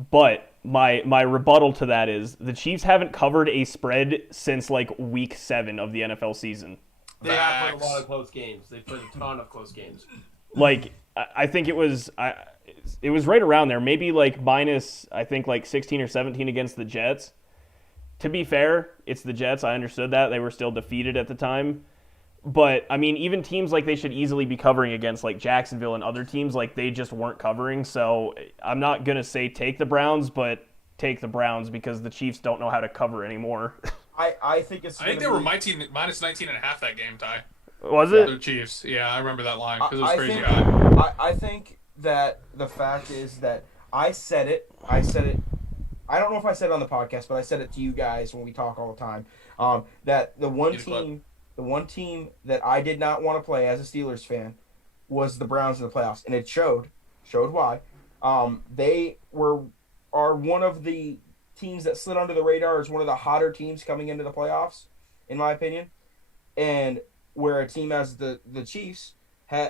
But my rebuttal to that is the Chiefs haven't covered a spread since like week 7 of the NFL season. They have played a lot of close games. They've played a ton of close games. Like I think it was right around there, maybe like minus I think like 16 or 17 against the Jets. To be fair, it's the Jets. I understood that they were still defeated at the time. But, I mean, even teams like they should easily be covering against, like Jacksonville and other teams, like they just weren't covering. So I'm not going to say take the Browns, but take the Browns because the Chiefs don't know how to cover anymore. I think it's. I think they were minus 19 and a half that game, Ty. Was it? The Chiefs. Yeah, I remember that line because it was crazy. I think that the fact is that I said it. I don't know if I said it on the podcast, but I said it to you guys when we talk all the time. That the one team that I did not want to play as a Steelers fan was the Browns in the playoffs, and it showed why. They are one of the teams that slid under the radar as one of the hotter teams coming into the playoffs, in my opinion, and where a team as the Chiefs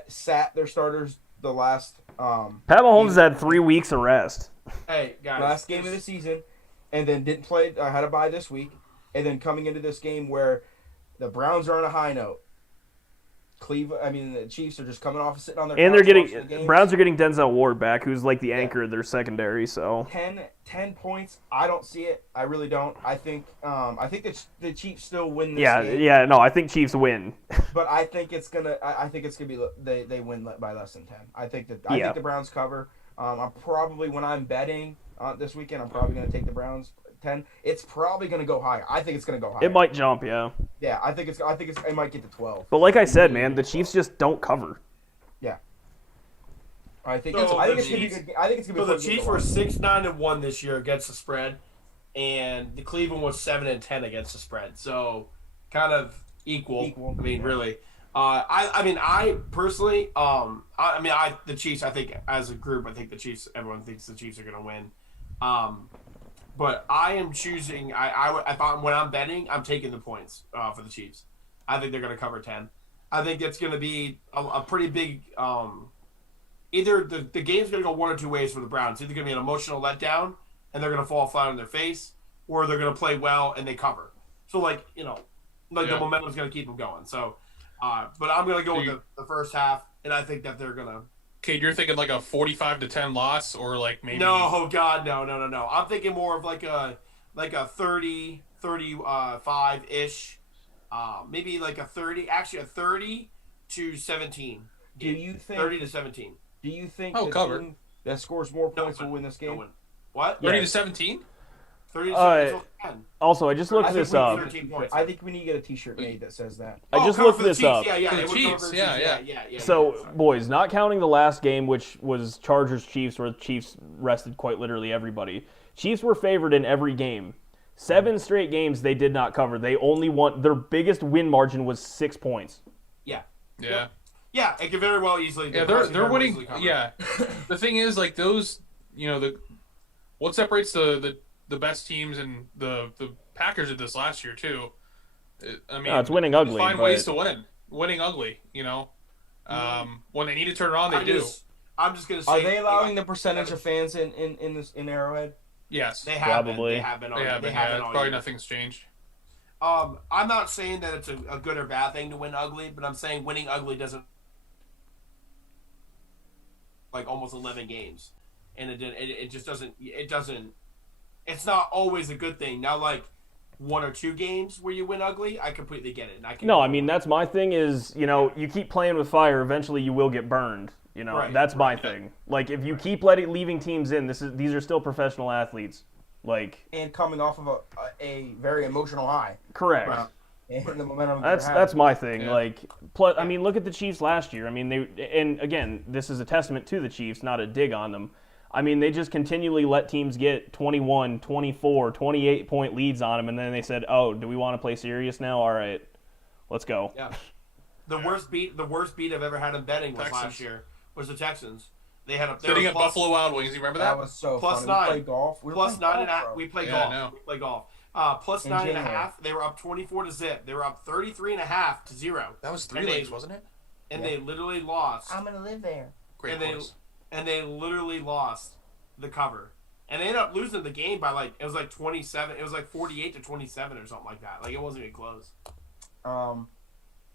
sat their starters the last. Pat Mahomes had 3 weeks of rest. Hey guys, last game of the season, and then didn't play. I had a bye this week, and then coming into this game where the Browns are on a high note. The Chiefs are just coming off of sitting on their And couch they're watching the getting games. Browns are getting Denzel Ward back, who's like the anchor of their secondary. So 10 points. I don't see it. I really don't. I think that the Chiefs still win this game. Yeah. No, I think Chiefs win. But I think it's gonna. I think it's gonna be they win by less than 10. I think the Browns cover. I'm probably when I'm betting this weekend, I'm probably gonna take the Browns 10. It's probably gonna go higher. I think it's gonna go higher. It might jump, yeah. Yeah, I think it might get to 12. But like I said, man, the Chiefs just don't cover. Yeah. I think So it's gonna be good. I think it's gonna be. So the Chiefs were 6-9-1 this year against the spread, and the Cleveland was 7-10 against the spread. So kind of equal. I mean, really. I personally, the Chiefs. I think as a group, I think the Chiefs. Everyone thinks the Chiefs are going to win. But I am choosing. I thought when I'm betting, I'm taking the points for the Chiefs. I think they're going to cover 10. I think it's going to be a pretty big. Either the game's going to go one or two ways for the Browns. It's either going to be an emotional letdown and they're going to fall flat on their face, or they're going to play well and they cover. So the momentum's going to keep them going. So. But I'm going to go with the first half, and I think that they're going to... Kate, you're thinking like a 45-10 loss, or like maybe... No, oh God, no. I'm thinking more of like a 30, 35-ish, maybe like a 30 to 17. Do you think... 30 to 17. Do you think team that scores more points will win this game? What? 30 to 17? 30 to 17. Also, I just looked this up. I think we need to get a T-shirt made that says that. I just looked this up. Yeah. For the Chiefs, yeah. So, boys, not counting the last game, which was Chargers-Chiefs, where the Chiefs rested quite literally everybody. Chiefs were favored in every game. 7 straight games they did not cover. They only won. Their biggest win margin was 6 points. Yeah. Yeah, it could very well easily. Yeah, they're winning. Yeah, the thing is, like those, what separates the best teams, and the Packers did this last year too. It's winning ugly. Find ways to win. Winning ugly, when they need to turn it on, they do. I'm just gonna say. Are they allowing the percentage of fans in Arrowhead? Yes, they have probably. Been. Probably nothing's changed. I'm not saying that it's a good or bad thing to win ugly, but I'm saying winning ugly doesn't like almost 11 games, and it just doesn't. It doesn't. It's not always a good thing. Now, like 1 or 2 games where you win ugly, I completely get it. And that's my thing is, you keep playing with fire, eventually you will get burned. Right. That's my thing. Like, if you keep leaving teams in, these are still professional athletes. Like, and coming off of a very emotional high. Correct. Right. And the momentum. That's my thing. Yeah. Like, plus, look at the Chiefs last year. And again, this is a testament to the Chiefs, not a dig on them. They just continually let teams get 21, 24, 28-point leads on them, and then they said, "Oh, do we want to play serious now? All right, let's go." Yeah. The worst beat I've ever had in betting was last year. Was the Texans? They had sitting at Buffalo Wild Wings. You remember that? That was so plus funny. 9. We play golf. Plus 9.5. We play golf. No. We play golf. Plus 9.5. They were up 24 to zip. They were up 33.5 to 0. That was 3 legs, wasn't it? And they literally lost. I'm gonna live there. Great voice. And they literally lost the cover. And they ended up losing the game by it was like 27. It was like 48 to 27 or something like that. Like it wasn't even close.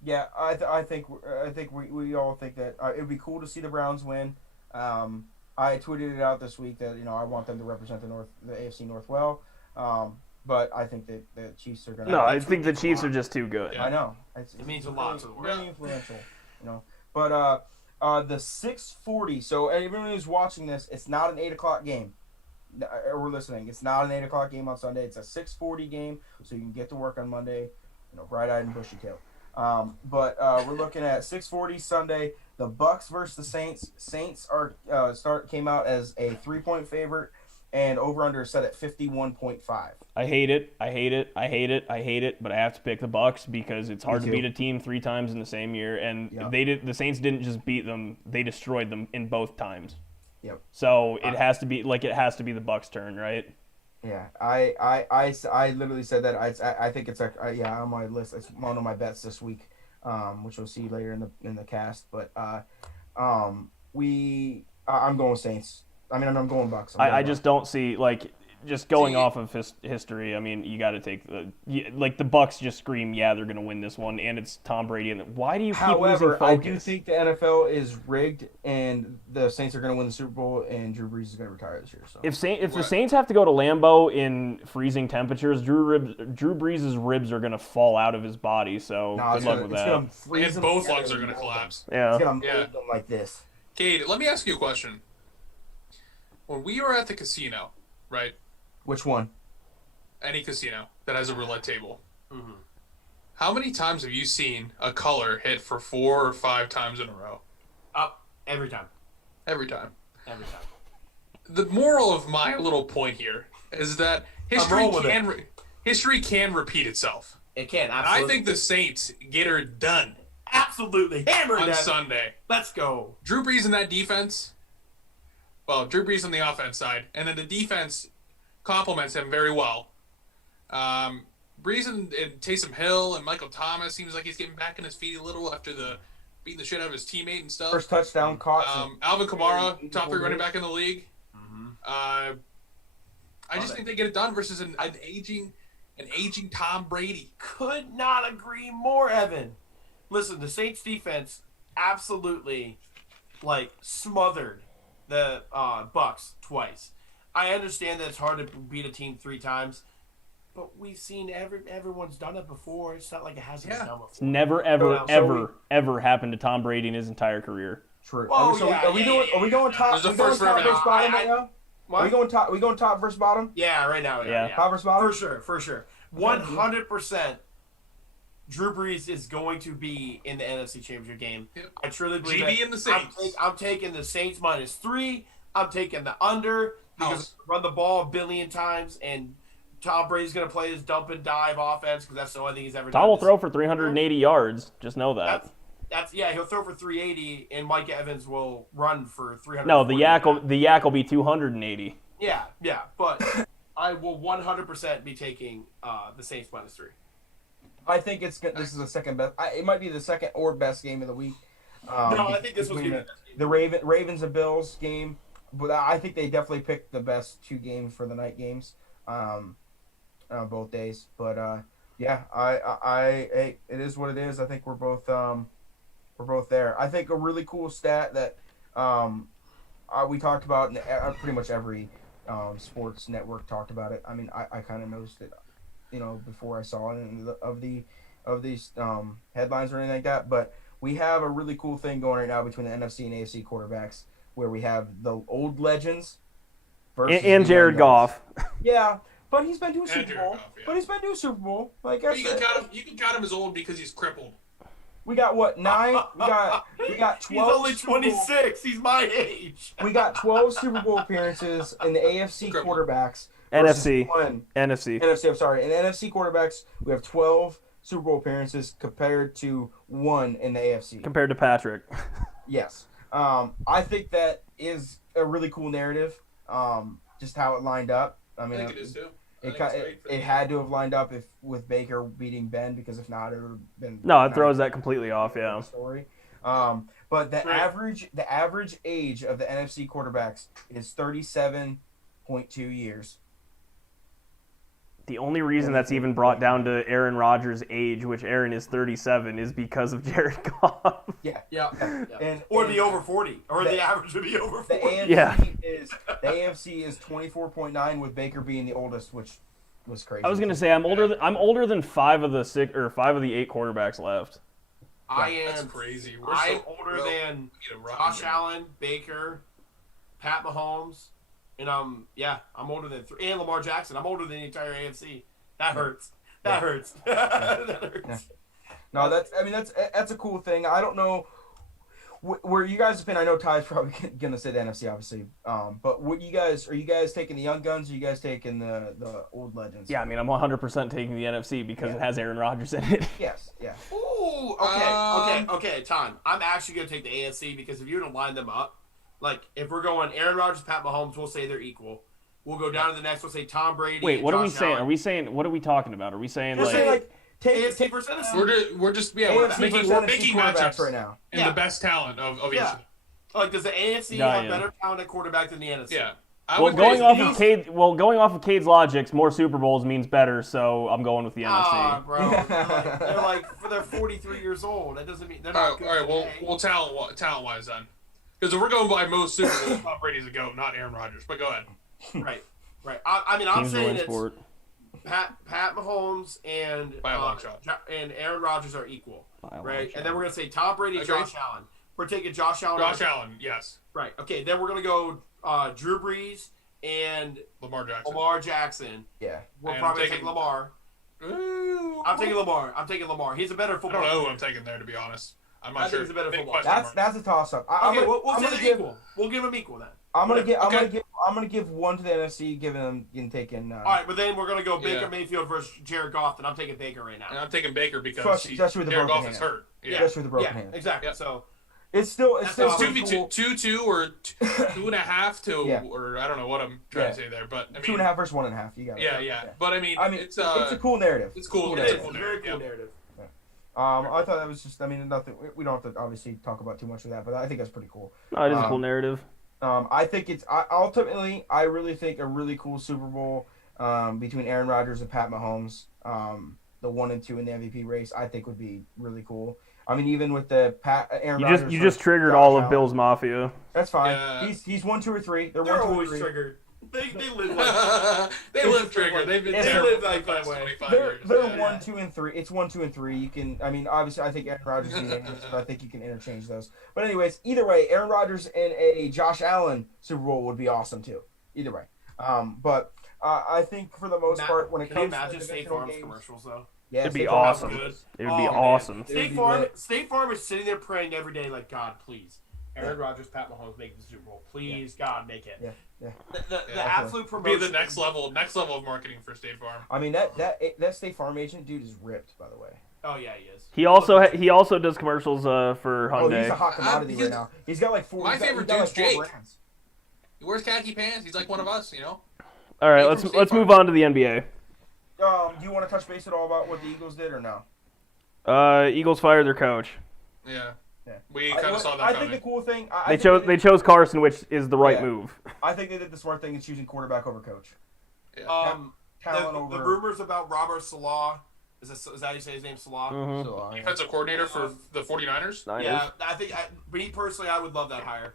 Yeah, I think we all think that it would be cool to see the Browns win. I tweeted it out this week that I want them to represent the AFC North well. But I think that the Chiefs are gonna. No, I think the Chiefs are just too good. Yeah. I know. It means a lot to the world. Really influential, But the 6:40. So everyone who's watching this, it's not an 8 o'clock game. we're listening, it's not an 8 o'clock game on Sunday. It's a 6:40 game, so you can get to work on Monday, bright-eyed and bushy-tailed. But we're looking at 6:40 Sunday. The Bucks versus the Saints. Saints came out as a 3-point favorite, and over/under set at 51.5. I hate it, but I have to pick the Bucks because it's hard to beat a team 3 times in the same year, and the Saints didn't just beat them; they destroyed them in both times. Yep. So it has to be the Bucks' turn, right? Yeah, I literally said that. I think it's on my list. It's one of my bets this week, which we'll see later in the cast. But I'm going Saints. I mean, I'm going Bucks. I just don't see just going off of history. I mean, you got to take the Bucks just scream, yeah, they're going to win this one, and it's Tom Brady. And why do you keep losing focus? I do think the NFL is rigged, and the Saints are going to win the Super Bowl, and Drew Brees is going to retire this year. So if the Saints have to go to Lambeau in freezing temperatures, Drew Brees' ribs are going to fall out of his body. So good luck with that. And both lungs are going to collapse. Yeah, it's going to mold them like this. Cade, let me ask you a question. When we were at the casino, right? Which one? Any casino that has a roulette table. Mm-hmm. How many times have you seen a color hit for 4 or 5 times in a row? Every time. Every time. Every time. The moral of my little point here is that history can repeat itself. It can, absolutely. And I think the Saints get her done. Absolutely. Hammer on that. Sunday. Let's go. Drew Brees in that defense. Well, Drew Brees on the offense side. And then the defense complements him very well. Brees and Taysom Hill and Michael Thomas seems like he's getting back on his feet a little after beating the shit out of his teammate and stuff. First touchdown caught. Alvin Kamara, top 3 running back in the league. Mm-hmm. I just think they get it done versus an aging Tom Brady. Could not agree more, Evan. Listen, the Saints defense absolutely smothered the Bucks twice. I understand that it's hard to beat a team 3 times, but we've seen everyone's done it before. It's not like it hasn't been done before. It's never, ever happened to Tom Brady in his entire career. True. Are we going top versus bottom right now? What? Are we going top versus bottom? Yeah, right now. Yeah. Top versus bottom? For sure. 100%. Drew Brees is going to be in the NFC Championship game. Yep. I truly believe GB and the Saints. I'm taking the Saints -3. I'm taking the under because run the ball 1 billion times, and Tom Brady's going to play his dump and dive offense because that's the only thing he's ever done. Tom will throw for 380 yards. Just know that. He'll throw for 380, and Mike Evans will run for 300. No, the yak will be 280. Yeah, but I will 100% be taking the Saints -3. I think this is the second best. It might be the second or best game of the week. No, I think this was the Ravens and Bills game, but I think they definitely picked the best 2 games for the night games, both days. But it is what it is. I think we're both there. I think a really cool stat that we talked about, and pretty much every sports network talked about it. I mean, I kind of noticed it, before I saw it of these headlines or anything like that. But we have a really cool thing going right now between the NFC and AFC quarterbacks, where we have the old legends versus and Jared Goff. Yeah, but he's been to a Super Bowl. Like you can count him as old because he's crippled. We got what, 9? We got 12. He's only 26. He's my age. We got 12 Super Bowl appearances in the AFC quarterbacks. NFC. I'm sorry. In NFC quarterbacks, we have 12 Super Bowl appearances compared to 1 in the AFC. Compared to Patrick. Yes. I think that is a really cool narrative. Just how it lined up. I mean, I think it is too. It had to have lined up with Baker beating Ben, because if not, it would have been. No, it throws that completely off. Yeah. Story. But the average age of the NFC quarterbacks is 37.2 years. The only reason that's even brought down to Aaron Rodgers' age, which Aaron is 37, is because of Jared Goff. Yeah. Or the over 40, or the average would be over 40. The AFC is 24.9 with Baker being the oldest, which was crazy. I was gonna say I'm older than 5 of the 8 quarterbacks left. That's crazy. I'm older than Josh Allen, Baker, Pat Mahomes, And I'm older than 3. And Lamar Jackson. I'm older than the entire AFC. That hurts. That hurts. That hurts. Yeah. No, that's a cool thing. I don't know where you guys have been. I know Ty's probably gonna say the NFC, obviously. But are you guys taking the young guns? Or are you guys taking the old legends? Yeah, I mean, I'm 100% taking the NFC because it has Aaron Rodgers in it. Yes. Yeah. Ooh. Okay. Time. I'm actually gonna take the AFC because if you were to line them up, like if we're going Aaron Rodgers, Pat Mahomes, we'll say they're equal. We'll go down to the next. We'll say Tom Brady. Wait, what are we Josh saying? Allen. Are we saying what are we talking about? Are we saying Just say, like AFC versus NFC. We're just AFC making versus NFC quarterbacks matchups right now. and the best talent of each. Yeah. Like, does the AFC have better talent at quarterback than the NFC? Yeah. Going off of Cade's logic, more Super Bowls means better, so I'm going with the NFC. Bro. They're 43 years old. That doesn't mean they're not good. All right. Well, talent-wise then, because if we're going by most Super Bowls, Tom Brady's a GOAT, not Aaron Rodgers. But go ahead. Right. I mean, I'm Teams saying win it's sport. Pat Mahomes and By a long shot. and Aaron Rodgers are equal, By a long right? shot. And then we're gonna say Tom Brady, Agreed. Josh Allen. We're taking Josh Allen. Allen, yes. Right. Okay. Then we're gonna go Drew Brees and Lamar Jackson. Yeah. We're And probably I'm taking taking- Lamar. Ooh. I'm taking Lamar. He's a better I football don't know who player. I'm taking there, to be honest. I'm I not think sure. he's a better Big football question That's mark. that's a toss up. Okay, we'll say they're equal. We'll give them equal then. I'm Okay. gonna give one to the NFC, giving them and taking. All right, but then we're gonna go Baker Yeah. Mayfield versus Jared Goff, and I'm taking Baker right now. And I'm taking Baker because Especially with the Jared broken Goff is hand. hurt. Yeah. Especially with the broken hand. Exactly. Yeah. So It's still That's It's pretty 2v2, cool. 2-2 or 2.5 to, Yeah. or I don't know what I'm trying to say there, but I mean, 2.5 versus 1.5. You got it. yeah. But I mean, it's a cool narrative. It's cool. it It's is. a cool It's a very cool narrative. narrative. I thought that was just. I mean, nothing. We don't have to obviously talk about too much of that, but I think that's pretty cool. No, it is a cool narrative. I think it's ultimately. I really think a really cool Super Bowl between Aaron Rodgers and Pat Mahomes. The 1 and 2 in the MVP race, I think would be really cool. I mean, even with the Aaron Rodgers. You just triggered Josh all of Allen. Bill's Mafia. That's fine. Yeah. He's 1, 2, or 3. They're 1, They're 2, or always 3. triggered. They live like They live trigger. They've been They terrible live for like the that past way. 25 They're years. 1, 2, and 3. It's 1, 2, and 3. You can. I mean, obviously, I think Aaron Rodgers is the names, but I think you can interchange those. But anyways, either way, Aaron Rodgers and a Josh Allen Super Bowl would be awesome too. Either way, but I think for the most part, when it Can you comes to imagine the State divisional Farm's games, commercials though? yeah, It'd be State Farm awesome. would Good. It would be Oh, man. awesome. It would State be Farm, lit. State Farm is sitting there praying every day, like, God, please, Aaron Rodgers, Pat Mahomes, make the Super Bowl. Please, God, make it. Yeah, yeah. The Yeah. absolute Be promotion. the next level of marketing for State Farm. I mean that State Farm agent dude is ripped, by the way. Oh yeah, he is. He also does commercials for Oh, he's Hyundai. a hot commodity he's- right now. He's got like 4. My he's got- favorite he's got dude's like 4 Jake. brands. He wears khaki pants. He's like one of us, you know. All right, He's let's from State let's Farm. move on to the NBA. Do you want to touch base at all about what the Eagles did or no? Eagles fired their coach. Yeah. Yeah. We kind of saw that I coming. think the cool thing. I They think chose Carson, which is the right Yeah. move. I think they did the smart thing in choosing quarterback over coach. The Talent over. rumors about Robert Salah. Is that how you say his name, Salah? Mhm. So, Defensive coordinator for the 49ers. Niners. Yeah, I think me personally, I would love that hire.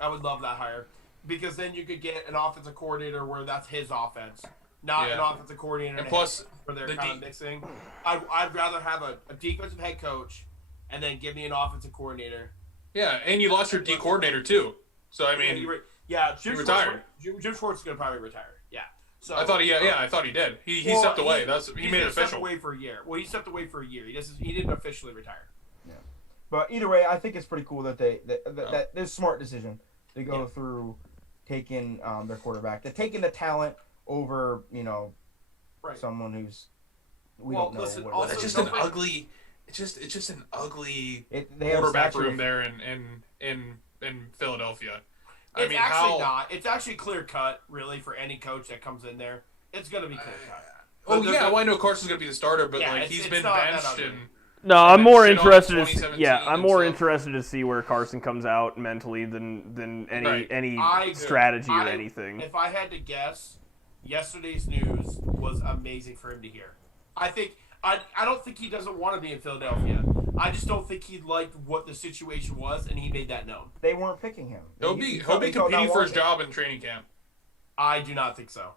I would love that hire because then you could get an offensive coordinator where that's his offense, not an Yeah. offensive coordinator. And plus, where they're the kind of mixing. I'd rather have a defensive head coach and then give me an offensive coordinator. Yeah, and you lost your D coordinator too. So I mean, Jim he retired. Jim Schwartz is gonna probably retire. Yeah. So I thought he did. He well, stepped away. He made it stepped official. away for a year. Well, he stepped away for a year. He didn't officially retire. But either way, I think it's pretty cool that that this smart decision to go through taking their quarterback. They're taking the talent over Right. someone who's we Well, don't know. listen, what also It's just don't an forget- ugly. It's just an ugly they have a quarterback statue room of- there in Philadelphia. I It's mean, actually how? not. It's actually clear cut, really, for any coach that comes in there. It's gonna be clear cut. Oh yeah, well, I know Carson's gonna be the starter, but Yeah, like it's he's been not that benched ugly. and No, I'm And more shit on interested to see, 2017 I'm and more stuff. interested to see where Carson comes out mentally than any Right. any I agree. strategy or I- anything. If I had to guess, yesterday's news was amazing for him to hear. I don't think he doesn't want to be in Philadelphia. I just don't think he liked what the situation was, and he made that known. They weren't picking him. he'll be competing for his job in training camp. I do not think so.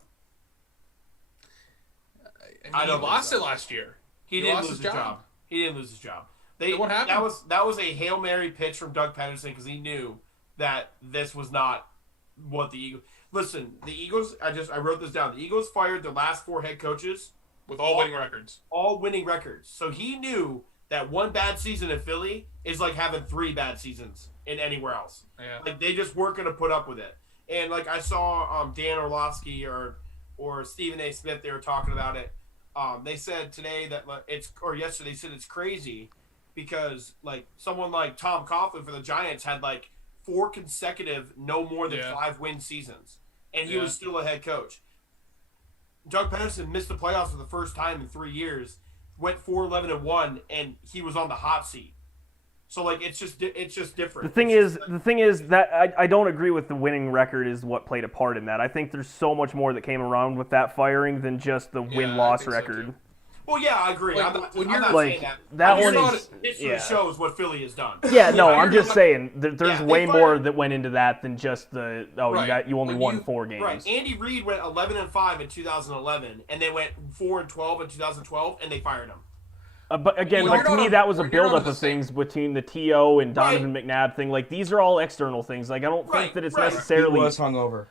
I I mean, don't he lost think it so. last year. He He didn't lost lose his his job. job. He didn't lose his job. Then what happened? That was a Hail Mary pitch from Doug Peterson because he knew that this was not what the Eagles. Listen, the Eagles. I wrote this down. The Eagles fired their last 4 head coaches with all winning records. All winning records. So he knew that one bad season in Philly is like having 3 bad seasons in anywhere else. Yeah. Like they just weren't going to put up with it. And like I saw Dan Orlovsky or Stephen A. Smith, they were talking about it. They said today that yesterday said it's crazy because like someone like Tom Coughlin for the Giants had like 4 consecutive no more than 5 win seasons, and he was still a head coach. Doug Peterson missed the playoffs for the first time in 3 years, went 4-11-1, and he was on the hot seat. So like it's just different. The thing is that I don't agree with the winning record is what played a part in that. I think there's so much more that came around with that firing than just the win-loss record. Well, yeah, I agree. Like, I'm not like, saying that. That one is history shows what Philly has done. Yeah, no, I'm just saying there's way fired, more that went into that than just the you only won 4 games. Right. Andy Reid went 11-5 in 2011, and they went 4-12 in 2012, and they fired him. But again, like to me, that was a buildup of things between the TO and Donovan McNabb thing. Like these are all external things. Like I don't think that it's necessarily. He was hungover.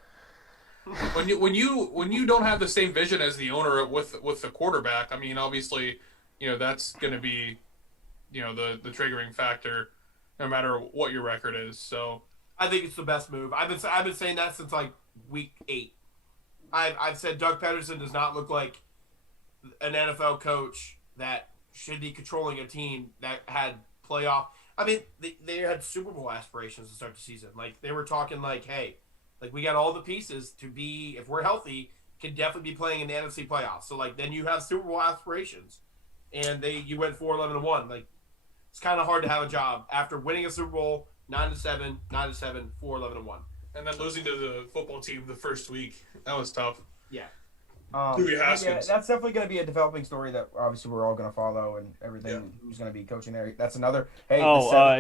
When you don't have the same vision as the owner with the quarterback, I mean, obviously, that's going to be, the triggering factor, no matter what your record is. So I think it's the best move. I've been saying that since like week 8. I've said Doug Peterson does not look like an NFL coach that should be controlling a team that had playoff. I mean, they had Super Bowl aspirations to start the season. Like they were talking like, hey, like we got all the pieces to be, if we're healthy, can definitely be playing in the NFC playoffs. So like then you have Super Bowl aspirations, and you went 4-11-1. Like it's kind of hard to have a job after winning a Super Bowl 9-7, 9-7, 4-11-1, and then losing to the football team the first week. That was tough. Yeah. Yeah, that's definitely going to be a developing story that obviously we're all going to follow and everything. Yeah. Who's going to be coaching there? That's another. Hey,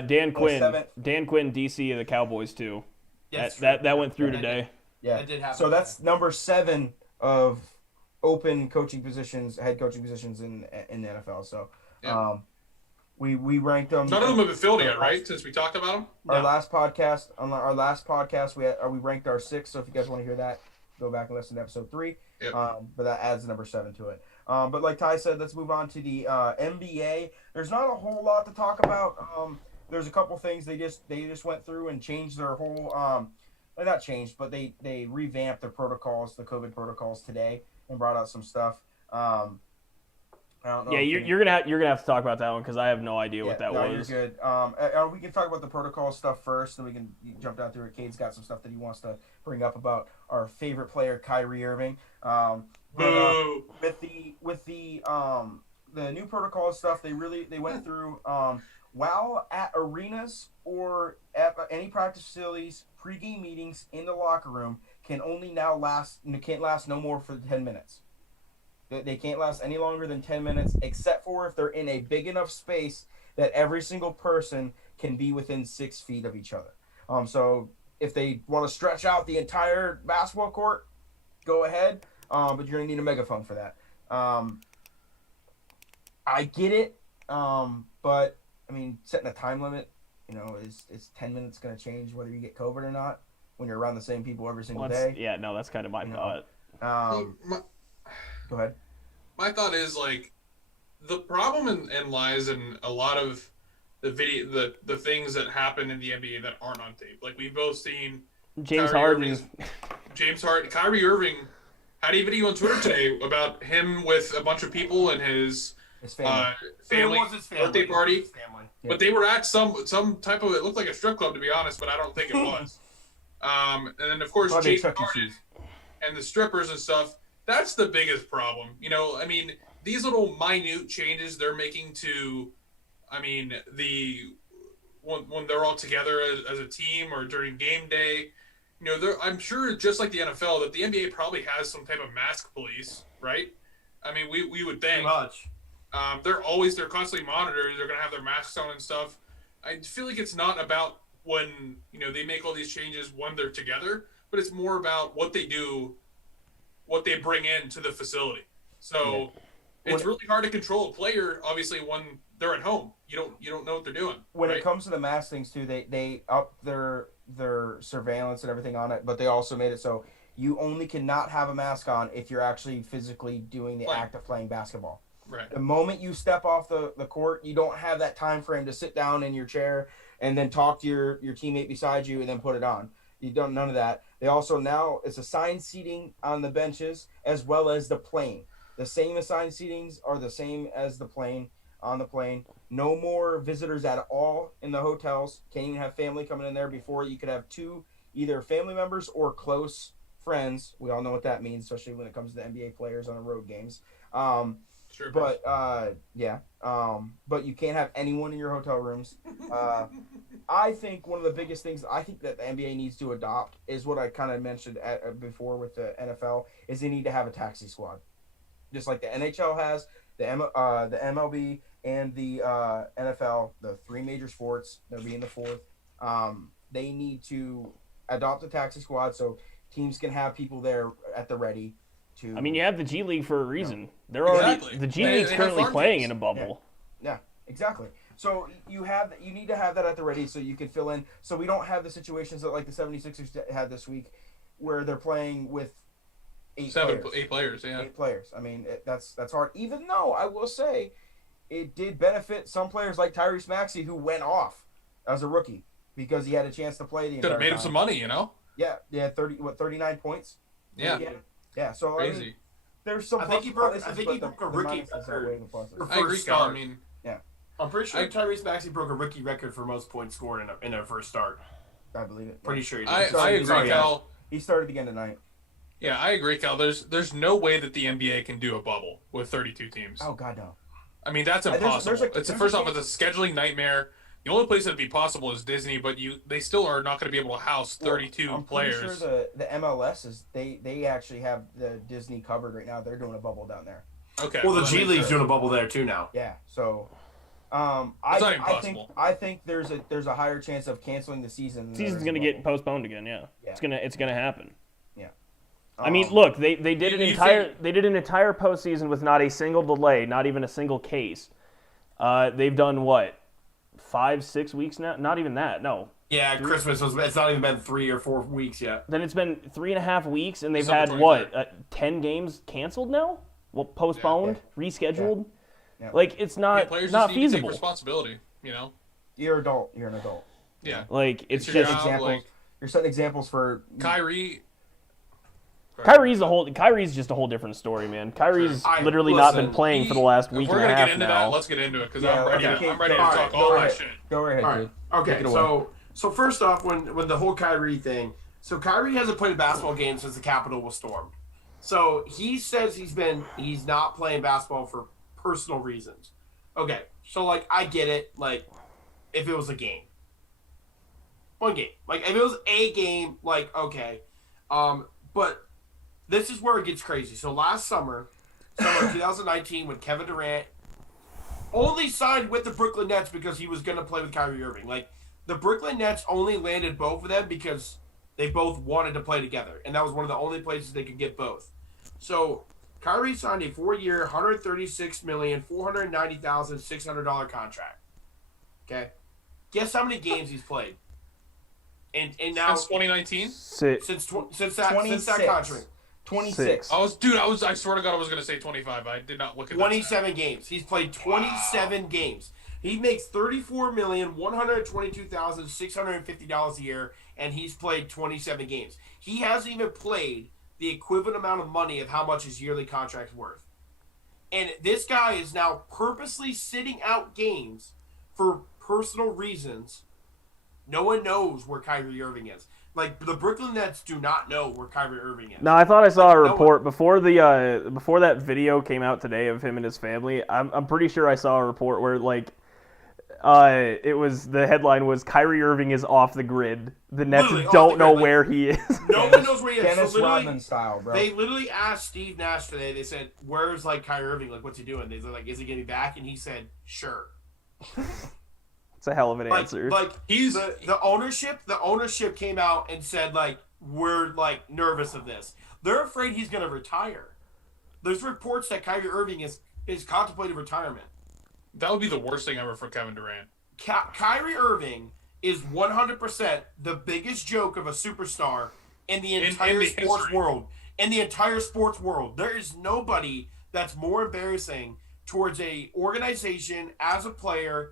Dan Quinn, DC of the Cowboys too. Yes, that went through today. Yeah, that did happen. So that's number 7 of open coaching positions, head coaching positions in the NFL. So, we ranked them. None of them have been filled yet, right? Since we talked about them. Our last podcast, we ranked our 6. So if you guys want to hear that, go back and listen to episode 3. Yep. But that adds number 7 to it. But like Ty said, let's move on to the NBA. There's not a whole lot to talk about. There's a couple things they just went through and changed their whole not changed, but they revamped their protocols, the COVID protocols today, and brought out some stuff. I don't know. Yeah, you're gonna have to talk about that one because I have no idea what that was. You're good. We can talk about the protocol stuff first, and we can jump down through it. Cade's got some stuff that he wants to bring up about our favorite player, Kyrie Irving. With the new protocol stuff, they went through while at arenas or at any practice facilities, pregame meetings in the locker room can't last no more for 10 minutes. They can't last any longer than 10 minutes, except for if they're in a big enough space that every single person can be within 6 feet of each other. So if they want to stretch out the entire basketball court, go ahead. But you're going to need a megaphone for that. I get it. But, I mean, setting a time limit, is 10 minutes going to change whether you get COVID or not when you're around the same people every single day? Yeah, no, that's kind of my thought. Go ahead. My thought is like the problem lies in a lot of the things that happen in the NBA that aren't on tape. Like we've both seen James Harden, Kyrie Irving had a video on Twitter today about him with a bunch of people and his family birthday party. Family. But they were at some type of, it looked like a strip club to be honest, but I don't think it was. And then of course James Harden and the strippers and stuff. That's the biggest problem. I mean, these little minute changes they're making to, when they're all together as a team or during game day, I'm sure just like the NFL that the NBA probably has some type of mask police, right? I mean, we would think. Much. They're constantly monitored. They're going to have their masks on and stuff. I feel like it's not about when, they make all these changes when they're together, but it's more about what they do, what they bring into the facility. So it's really hard to control a player, obviously, when they're at home. You don't know what they're doing. When it comes to the mask things too, they up their their surveillance and everything on it, but they also made it so you only cannot have a mask on if you're actually physically doing the act of playing basketball. Right. The moment you step off the court, you don't have that time frame to sit down in your chair and then talk to your teammate beside you and then put it on. You don't, none of that. They also now, it's assigned seating on the benches as well as the plane. The same assigned seatings are the same as the plane, on the plane. No more visitors at all in the hotels. Can't even have family coming in there. Before, you could have 2 either family members or close friends. We all know what that means, especially when it comes to the NBA players on the road games. Sure. But but you can't have anyone in your hotel rooms. I think one of the biggest things I think that the NBA needs to adopt is what I kind of mentioned before with the NFL is they need to have a taxi squad, just like the NHL has, the MLB and the NFL, the 3 major sports. They're being the 4th. They need to adopt a taxi squad so teams can have people there at the ready. I mean, you have the G League for a reason. They're already the G League's currently playing in a bubble. Yeah, exactly. So you need to have that at the ready so you can fill in. So we don't have the situations that like the 76ers had this week, where they're playing with 8 players. Yeah, 8 players. I mean, that's hard. Even though I will say, it did benefit some players like Tyrese Maxey, who went off as a rookie because he had a chance to play the entire time. Could have made him some money, you know. Yeah, 39 points. Yeah. Yeah, so crazy. I mean, there's some. I think he broke a rookie record for I agree, first Cal. start. I mean, yeah, I'm pretty sure Tyrese Maxey broke a rookie record for most points scored in a first start. I believe it. Pretty sure he did. I agree, Cal. He started again tonight. Yeah, I agree, Cal. There's no way that the NBA can do a bubble with 32 teams. Oh God, no. I mean, that's impossible. It's a scheduling nightmare. The only place that'd be possible is Disney, but they still are not going to be able to house 32 players. I'm pretty sure the MLS is they actually have the Disney covered right now. They're doing a bubble down there. Okay. Well, the G League's doing a bubble there too now. Yeah. So, impossible. I think there's a higher chance of canceling the season. The season's going to get postponed again. Yeah. It's gonna happen. Yeah. I mean, look, they did an entire postseason with not a single delay, not even a single case. They've done what? 5-6 weeks now? Not even that. No. Yeah, Christmas it's not even been 3 or 4 weeks yet. Then it's been 3.5 weeks, and they've December had what? 10 games canceled now? Well, postponed, rescheduled. Yeah. Like it's not players not just need to feasible. take responsibility, you know. You're an adult. Yeah. Like it's your just job, examples. You're setting examples for Kyrie's just a whole different story, man. Kyrie's literally not been playing for the last week and a half now. We're gonna get into that. Let's get into it because I'm ready to talk all that shit. Go ahead. All right. Okay. So first off, when the whole Kyrie thing, so Kyrie hasn't played a basketball game since the Capitol was stormed. So he says he's not playing basketball for personal reasons. Okay. So like I get it. Like if it was a game, one game. Like if it was a game, like okay. But this is where it gets crazy. So last summer 2019, when Kevin Durant only signed with the Brooklyn Nets because he was going to play with Kyrie Irving. Like, the Brooklyn Nets only landed both of them because they both wanted to play together. And that was one of the only places they could get both. So, Kyrie signed a 4-year, $136,490,600 contract. Okay? Guess how many games he's played? And now since 2019? Since that contract. 26. I swear to God, I was going to say 25. I did not look at 27 games. He's played 27 games. He makes $34,122,650 a year, and he's played 27 games. He hasn't even played the equivalent amount of money of how much his yearly contract's worth. And this guy is now purposely sitting out games for personal reasons. No one knows where Kyrie Irving is. Like, the Brooklyn Nets do not know where Kyrie Irving is. No, I thought I saw a report before that video came out today of him and his family. I'm pretty sure I saw a report where it was the headline was Kyrie Irving is off the grid. The Nets don't know where he is. No one knows where he is. Dennis Rodman style, bro. They literally asked Steve Nash today. They said, "Where's Kyrie Irving? Like, what's he doing?" They said, "Is he getting back?" And he said, "Sure." It's a hell of an answer. He's the ownership. The ownership came out and said we're nervous of this. They're afraid he's going to retire. There's reports that Kyrie Irving is contemplating retirement. That would be the worst thing ever for Kevin Durant. Kyrie Irving is 100% the biggest joke of a superstar in the entire the sports history. world. In the entire sports world, there is nobody that's more embarrassing towards a organization as a player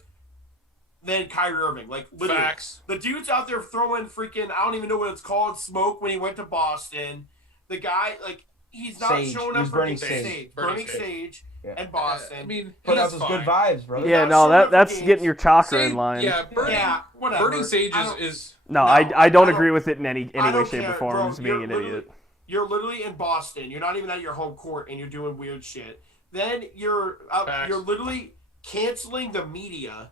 than Kyrie Irving. Like, literally. Facts. The dude's out there throwing freaking, I don't even know what it's called, smoke when he went to Boston. The guy, like, he's not Sage. showing He was up for burning sage. sage. Burning sage Yeah. and Boston. I mean, Put out he's those good fine. vibes, brother. Yeah, not no, showing up for that's games. getting your chakra Sage- in line. Yeah, whatever. burning sage I don't- is No, No, I don't I don't- agree with it in any I way, don't shape, or care, form. bro. I'm just being an You're idiot. You're literally in Boston. You're not even at your home court, and you're doing weird shit. Then you're Facts. literally canceling the media.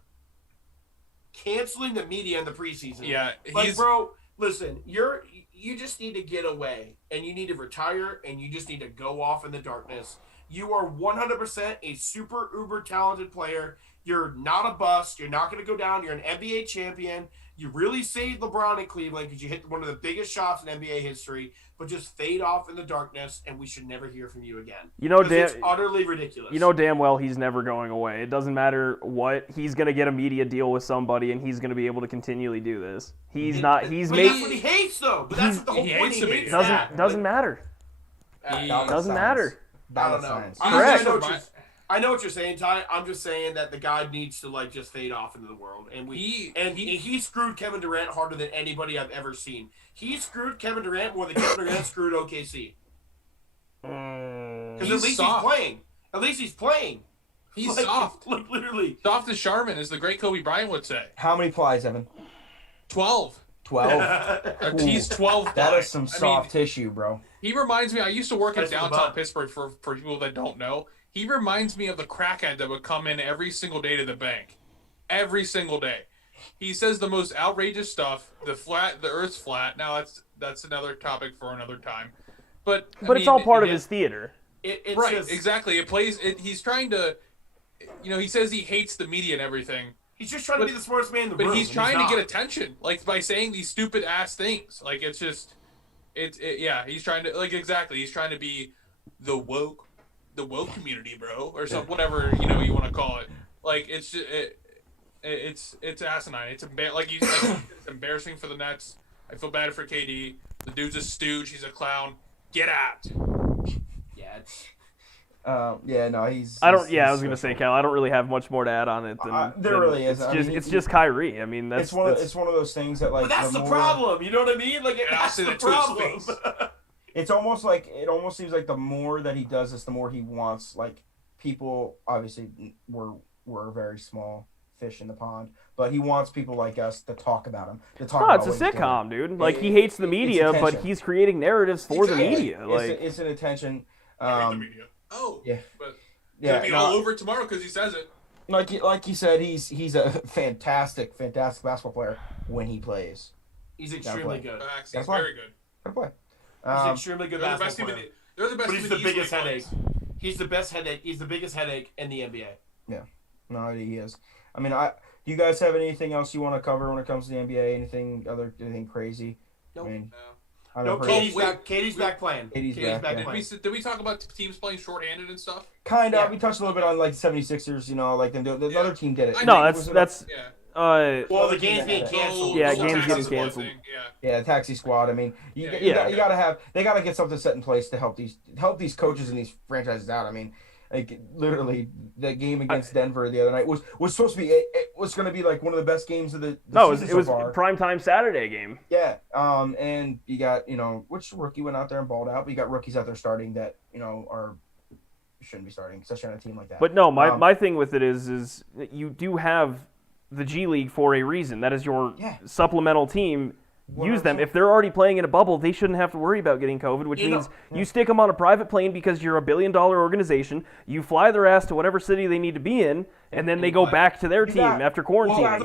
Canceling the media in the preseason. Yeah, Like, he's bro, listen, you just need to get away, and you need to retire, and you just need to go off in the darkness. You are 100% a super uber talented player. You're not a bust. You're not going to go down. You're an NBA champion. You really saved LeBron in Cleveland because you hit one of the biggest shots in NBA history, but just fade off in the darkness, and we should never hear from you again. You know, 'Cause it's utterly ridiculous. You know damn well he's never going away. It doesn't matter what. He's going to get a media deal with somebody, and he's going to be able to continually do this. He's not. He's but made. that's what he hates, though. But that's what the whole he point. hates He the hates media. that. Doesn't matter. He- Doesn't matter. I don't know. Science. Correct. I know what you're saying, Ty. I'm just saying that the guy needs to like just fade off into the world, and he screwed Kevin Durant harder than anybody I've ever seen. He screwed Kevin Durant more than Kevin Durant screwed OKC. Because at He's least soft. he's playing. At least he's playing. He's Like, soft. Like literally. Soft as Charmin, as the great Kobe Bryant would say. How many plies, Evan? 12. 12. He's 12. That ply. is some I soft mean, tissue, bro. he reminds me. I used to work in That's the downtown butt. Pittsburgh for people that don't know. He reminds me of the crackhead that would come in every single day to the bank, every single day. He says the most outrageous stuff. The Earth's flat. Now that's another topic for another time. But It's all part of his theater. It's right, just, exactly. It plays. He's trying to. He says he hates the media and everything. He's just trying to be the smartest man in the room. But he's and trying to not. get attention, like by saying these stupid ass things. Like it's just, yeah. He's trying to exactly. He's trying to be the woke community, bro, or something, whatever you want to call it. Like it's just, it's asinine. It's like you said, it's embarrassing for the Nets. I feel bad for KD. The dude's a stooge. He's a clown. Get out. Yeah, it's, he's. I was gonna say, Cal. I don't really have much more to add on it. There really is. It's just Kyrie. I mean, that's it's one of those things that like. but that's the more- problem. You know what I mean? Like And I'll that's say the that to his problem. face. It's almost like it almost seems like the more that he does this, the more he wants like people. Obviously, we're a very small fish in the pond, but he wants people like us to talk about him. To talk No, about it's a what he's doing. sitcom, dude. Like he hates the media, but attention. he's creating narratives for the Exactly. media. Like It's an attention. I hate the media. Oh, yeah. But Yeah, it'll be all over tomorrow because he says it. like you said, he's a fantastic basketball player when he plays. He's extremely play. good. Facts. That's He's why. very good. Gotta play. He's extremely good They're the best basketball team. player. They're the best But team he's in the East biggest League headache. plays. He's the best headache. He's the biggest headache in the NBA. No, he is. I mean, do you guys have anything else you want to cover when it comes to the NBA? Anything crazy? Nope. I mean, No. I No, don't know. Katie's Wait, back. Katie's back playing. Katie's back, yeah. playing. Did we talk about teams playing shorthanded and stuff? Kind of. Yeah. We touched a little bit on like 76ers. Like them. The Yeah. other team did it. I no, think that's Yeah. Well, the game's being canceled. Yeah, The game's taxi getting squad canceled. thing, Yeah. Yeah, taxi squad. I mean, you Yeah. gotta get something set in place to help these coaches and these franchises out. I mean, like literally, that game against Denver the other night was supposed to be it was going to be like one of the best games of the no, season it was so far. primetime Saturday game. Yeah. And you got which rookie went out there and balled out, but you got rookies out there starting that are shouldn't be starting, especially on a team like that. But no, my thing with it is that you do have the G League for a reason. That is your supplemental team. Use them. 100%. If they're already playing in a bubble, they shouldn't have to worry about getting COVID, which means you stick them on a private plane because you're a $1 billion organization. You fly their ass to whatever city they need to be in, and then they go back to their team after quarantining.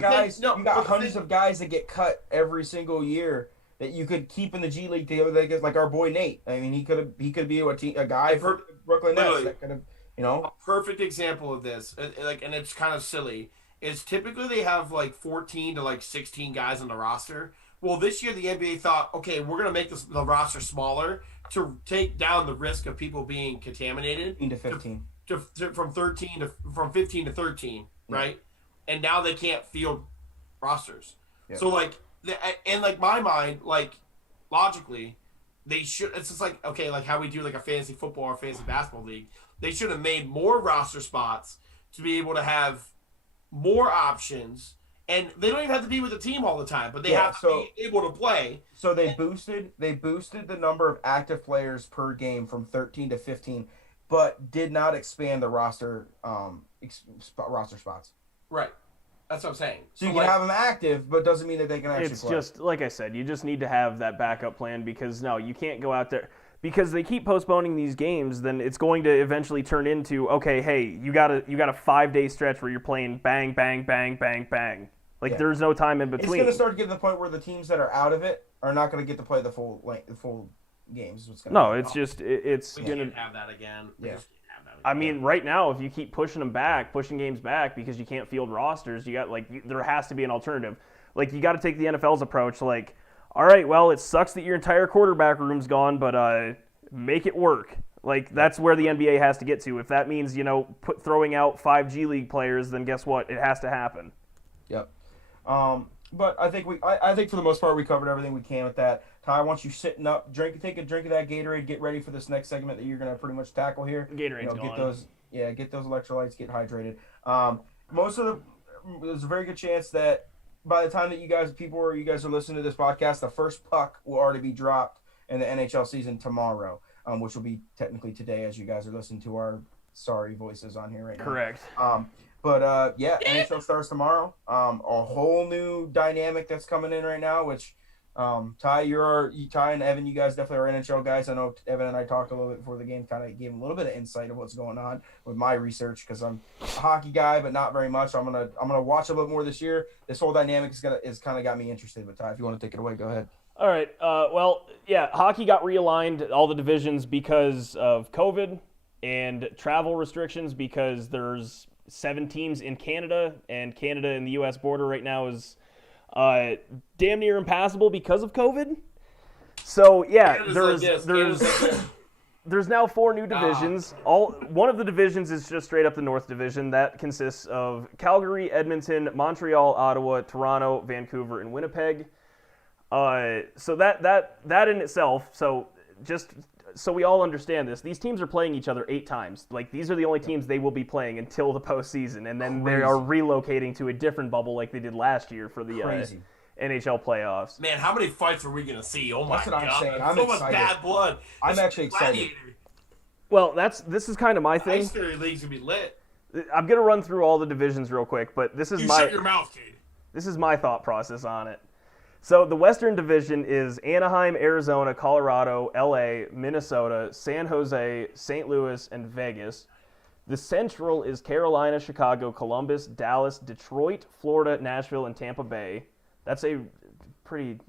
You got hundreds of guys that get cut every single year that you could keep in the G League together. Like our boy Nate. I mean, he could be a guy for Brooklyn Nets that could have, A perfect example of this, and it's kind of silly, is typically they have like 14 to like 16 guys on the roster. Well, this year the NBA thought, okay, we're going to make the roster smaller to take down the risk of people being contaminated. 15 to 15. From 15 to 13, right? And now they can't field rosters. Yeah. So like, in like my mind, like logically, they should. It's just like, okay, like how we do like a fantasy football or fantasy basketball league. They should have made more roster spots to be able to have more options, and they don't even have to be with the team all the time, but they have to be able to play. So they boosted the number of active players per game from 13 to 15, but did not expand the roster roster spots. Right. That's what I'm saying. So you can have them active, but doesn't mean that they can actually It's play. just, like I said, you just need to have that backup plan because, no, you can't go out there. Because they keep postponing these games, then it's going to eventually turn into, okay, hey, you got a 5-day stretch where you're playing bang, bang, bang, bang, bang. Like, there's no time in between. It's going to start getting to the point where the teams that are out of it are not going to get to play the full games. It's going to have that again. Yeah. I mean, right now, if you keep pushing games back because you can't field rosters, you got there has to be an alternative. Like, you got to take the NFL's approach. Like, all right, well, it sucks that your entire quarterback room's gone, but make it work. Like, that's where the NBA has to get to. If that means throwing out 5 G League players, then guess what? It has to happen. Yep. But I think I think for the most part we covered everything we can with that. Ty, once you sitting up, take a drink of that Gatorade, get ready for this next segment that you're gonna pretty much tackle here. Gatorade's gone. Get those electrolytes, get hydrated. There's a very good chance that by the time that you guys are listening to this podcast, the first puck will already be dropped in the NHL season tomorrow, which will be technically today as you guys are listening to our sorry voices on here right now. Correct. NHL starts tomorrow. A whole new dynamic that's coming in right now, which Ty and Evan, you guys definitely are NHL guys. I know Evan and I talked a little bit before the game, kind of gave him a little bit of insight of what's going on with my research because I'm a hockey guy, but not very much. I'm gonna watch a little bit more this year. This whole dynamic is kind of got me interested. But Ty, if you want to take it away, go ahead. All right. Hockey got realigned, all the divisions because of COVID and travel restrictions because there's 7 teams in Canada, and Canada and the U.S. border right now is damn near impassable because of COVID. So yeah, there's now 4 new divisions. One of the divisions is just straight up the North Division. That consists of Calgary, Edmonton, Montreal, Ottawa, Toronto, Vancouver, and Winnipeg. So that in itself. So just so we all understand this, these teams are playing each other 8 times. Like, these are the only teams they will be playing until the postseason, and then they are relocating to a different bubble like they did last year for the NHL playoffs. Man, how many fights are we going to see? Oh my God. That's what I'm saying. I'm so excited. much bad blood. I'm actually excited. Well, this is kind of my thing. Ice Theory League's going to be lit. I'm going to run through all the divisions real quick, but this is shut your mouth, Cade. This is my thought process on it. So the Western Division is Anaheim, Arizona, Colorado, LA, Minnesota, San Jose, St. Louis, and Vegas. The Central is Carolina, Chicago, Columbus, Dallas, Detroit, Florida, Nashville, and Tampa Bay. That's a pretty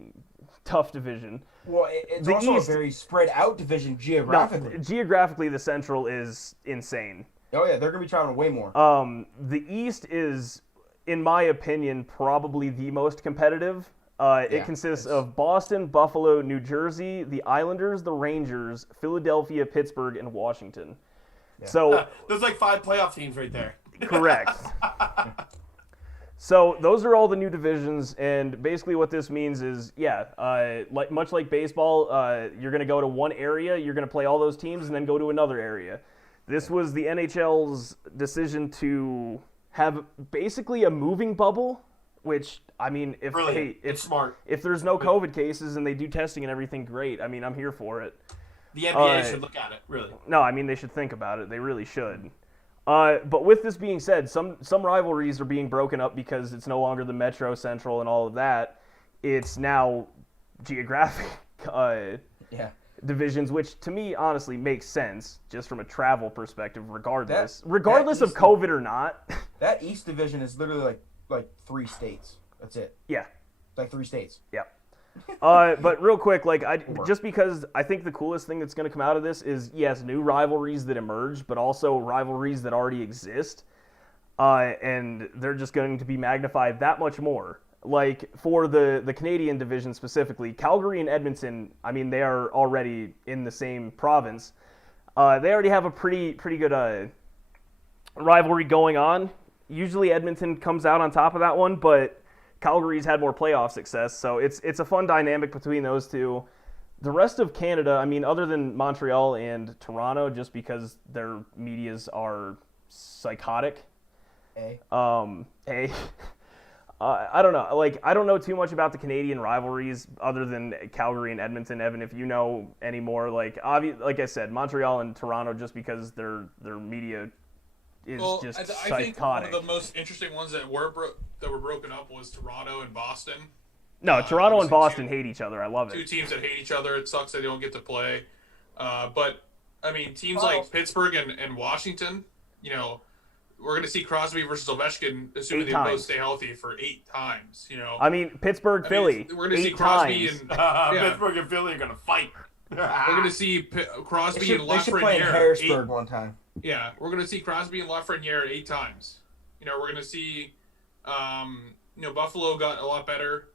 tough division. Well, it's also a very spread out division geographically. No, geographically, the Central is insane. Oh yeah, they're going to be traveling way more. The East is, in my opinion, probably the most competitive. It consists of Boston, Buffalo, New Jersey, the Islanders, the Rangers, Philadelphia, Pittsburgh, and Washington. Yeah. So there's like 5 playoff teams right there. Correct. So those are all the new divisions, and basically what this means is, much like baseball, you're going to go to one area, you're going to play all those teams, and then go to another area. This was the NHL's decision to have basically a moving bubble. Which, I mean, it's smart. If there's no COVID cases and they do testing and everything, great. I mean, I'm here for it. The NBA should look at it, really. No, I mean, they should think about it. They really should. But with this being said, some rivalries are being broken up because it's no longer the Metro, Central, and all of that. It's now geographic divisions, which to me, honestly, makes sense just from a travel perspective, regardless of COVID or not. That East Division is literally like 3 states. That's it. Yeah. Like 3 states. Yeah. But real quick, just because I think the coolest thing that's going to come out of this is, yes, new rivalries that emerge, but also rivalries that already exist. And they're just going to be magnified that much more. Like, for the Canadian division specifically, Calgary and Edmonton, I mean, they are already in the same province. They already have a pretty good rivalry going on. Usually Edmonton comes out on top of that one, but Calgary's had more playoff success, so it's a fun dynamic between those two. The rest of Canada, I mean, other than Montreal and Toronto, just because their medias are psychotic. I don't know. Like, I don't know too much about the Canadian rivalries other than Calgary and Edmonton. Evan, if you know any more, like I said, Montreal and Toronto, just because their media is just psychotic. I think one of the most interesting ones that were broken up was Toronto and Boston. No, Toronto and Boston hate each other. I love it. Two teams that hate each other. It sucks they don't get to play. But I mean, teams like Pittsburgh and Washington, you know, we're going to see Crosby versus Ovechkin, assuming they both stay healthy, for 8 times. You know, I mean, Pittsburgh, Philly. We're going to see Crosby and Pittsburgh and Philly are going to fight. We're going to see Crosby and Lafreniere. They should play in Harrisburg one time. Yeah, we're going to see Crosby and Lafreniere 8 times. You know, we're going to see, Buffalo got a lot better.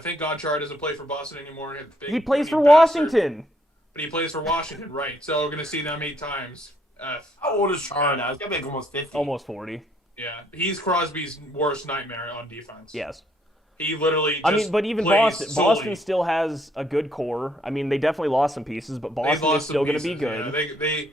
Thank God Char doesn't play for Boston anymore. He plays for Washington. But he plays for Washington, right? So we're going to see them 8 times. How old is Char now? He's got to be like almost 50. Almost 40. Yeah, he's Crosby's worst nightmare on defense. Yes. He literally but even Boston still has a good core. I mean, they definitely lost some pieces, but Boston is still going to be good. Yeah,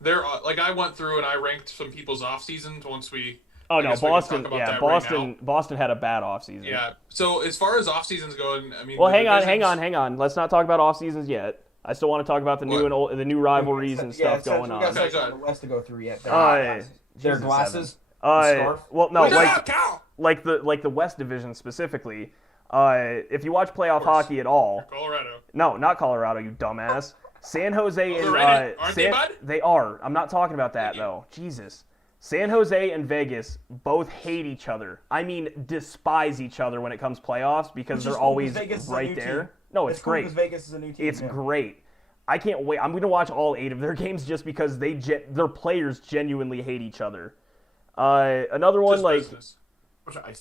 they're like, I went through and I ranked some people's off seasons once we. Oh no, Boston! Yeah, Boston had a bad offseason. Yeah. So as far as off seasons go, I mean. Well, hang on. Let's not talk about off seasons yet. I still want to talk about the new rivalries and stuff going on. We got the West to go through yet. Their glasses. Well, no, like the West Division specifically. If you watch playoff hockey at all, Colorado. No, not Colorado, you dumbass. San Jose and aren't they, bud? They are. I'm not talking about that though. Jesus. San Jose and Vegas both hate each other. I mean, despise each other when it comes playoffs because they're always right there. No, it's great. Because Vegas is a new team. It's great. I can't wait. I'm going to watch all 8 of their games just because their players genuinely hate each other. Another one, just like, business.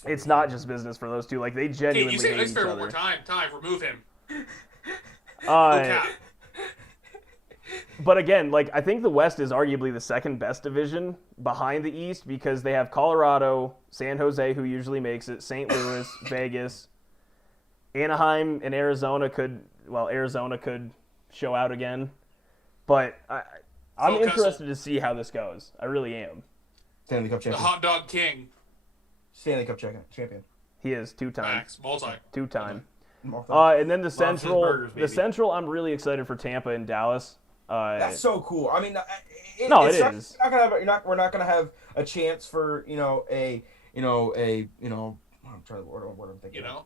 It's not just business for those two. Like, they genuinely hate each other. You say Ice Bear one more time. Remove him. But again, like, I think the West is arguably the second best division behind the East because they have Colorado, San Jose, who usually makes it, St. Louis, Vegas, Anaheim, and Arizona could show out again. But I'm interested to see how this goes. I really am. Stanley Cup champion. The Hot Dog King. Stanley Cup champion. He is 2-time. Max, multi. 2-time. And then the Central. burgers, the Central, I'm really excited for Tampa and Dallas. That's so cool. I mean, it is. We're not gonna have a chance for I'm trying to what I'm thinking. A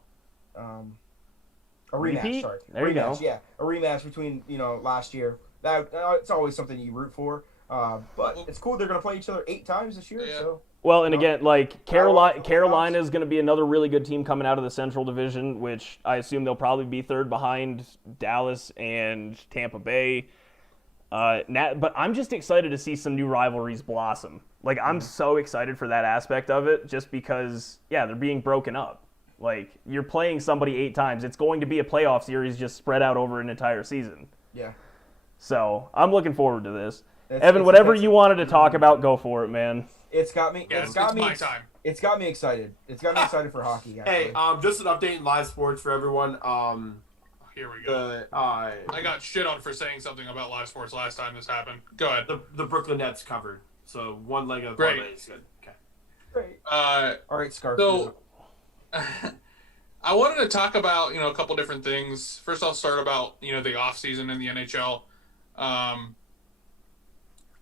rematch. Repeat? Sorry, there you go. Yeah, a rematch between last year. That it's always something you root for. But it's cool. They're gonna play each other 8 times this year. Yeah. So. Well, and again, like Carolina is going to be another really good team coming out of the Central Division, which I assume they'll probably be third behind Dallas and Tampa Bay. But I'm just excited to see some new rivalries blossom. Like, I'm so excited for that aspect of it, just because, they're being broken up. Like, you're playing somebody 8 times. It's going to be a playoff series just spread out over an entire season. Yeah. So I'm looking forward to this. Evan, whatever you wanted to talk about, go for it, man. It's got me. Yeah, it's my time. It's got me excited. It's got me excited for hockey. Actually. Hey, just an update in live sports for everyone. Here we go. I got shit on for saying something about live sports last time this happened. Go ahead. The Brooklyn Nets covered, so one leg of the Great. parlay is good. Okay. Great. All right, Scarf. So, I wanted to talk about a couple different things. First, I'll start about the off season in the NHL. As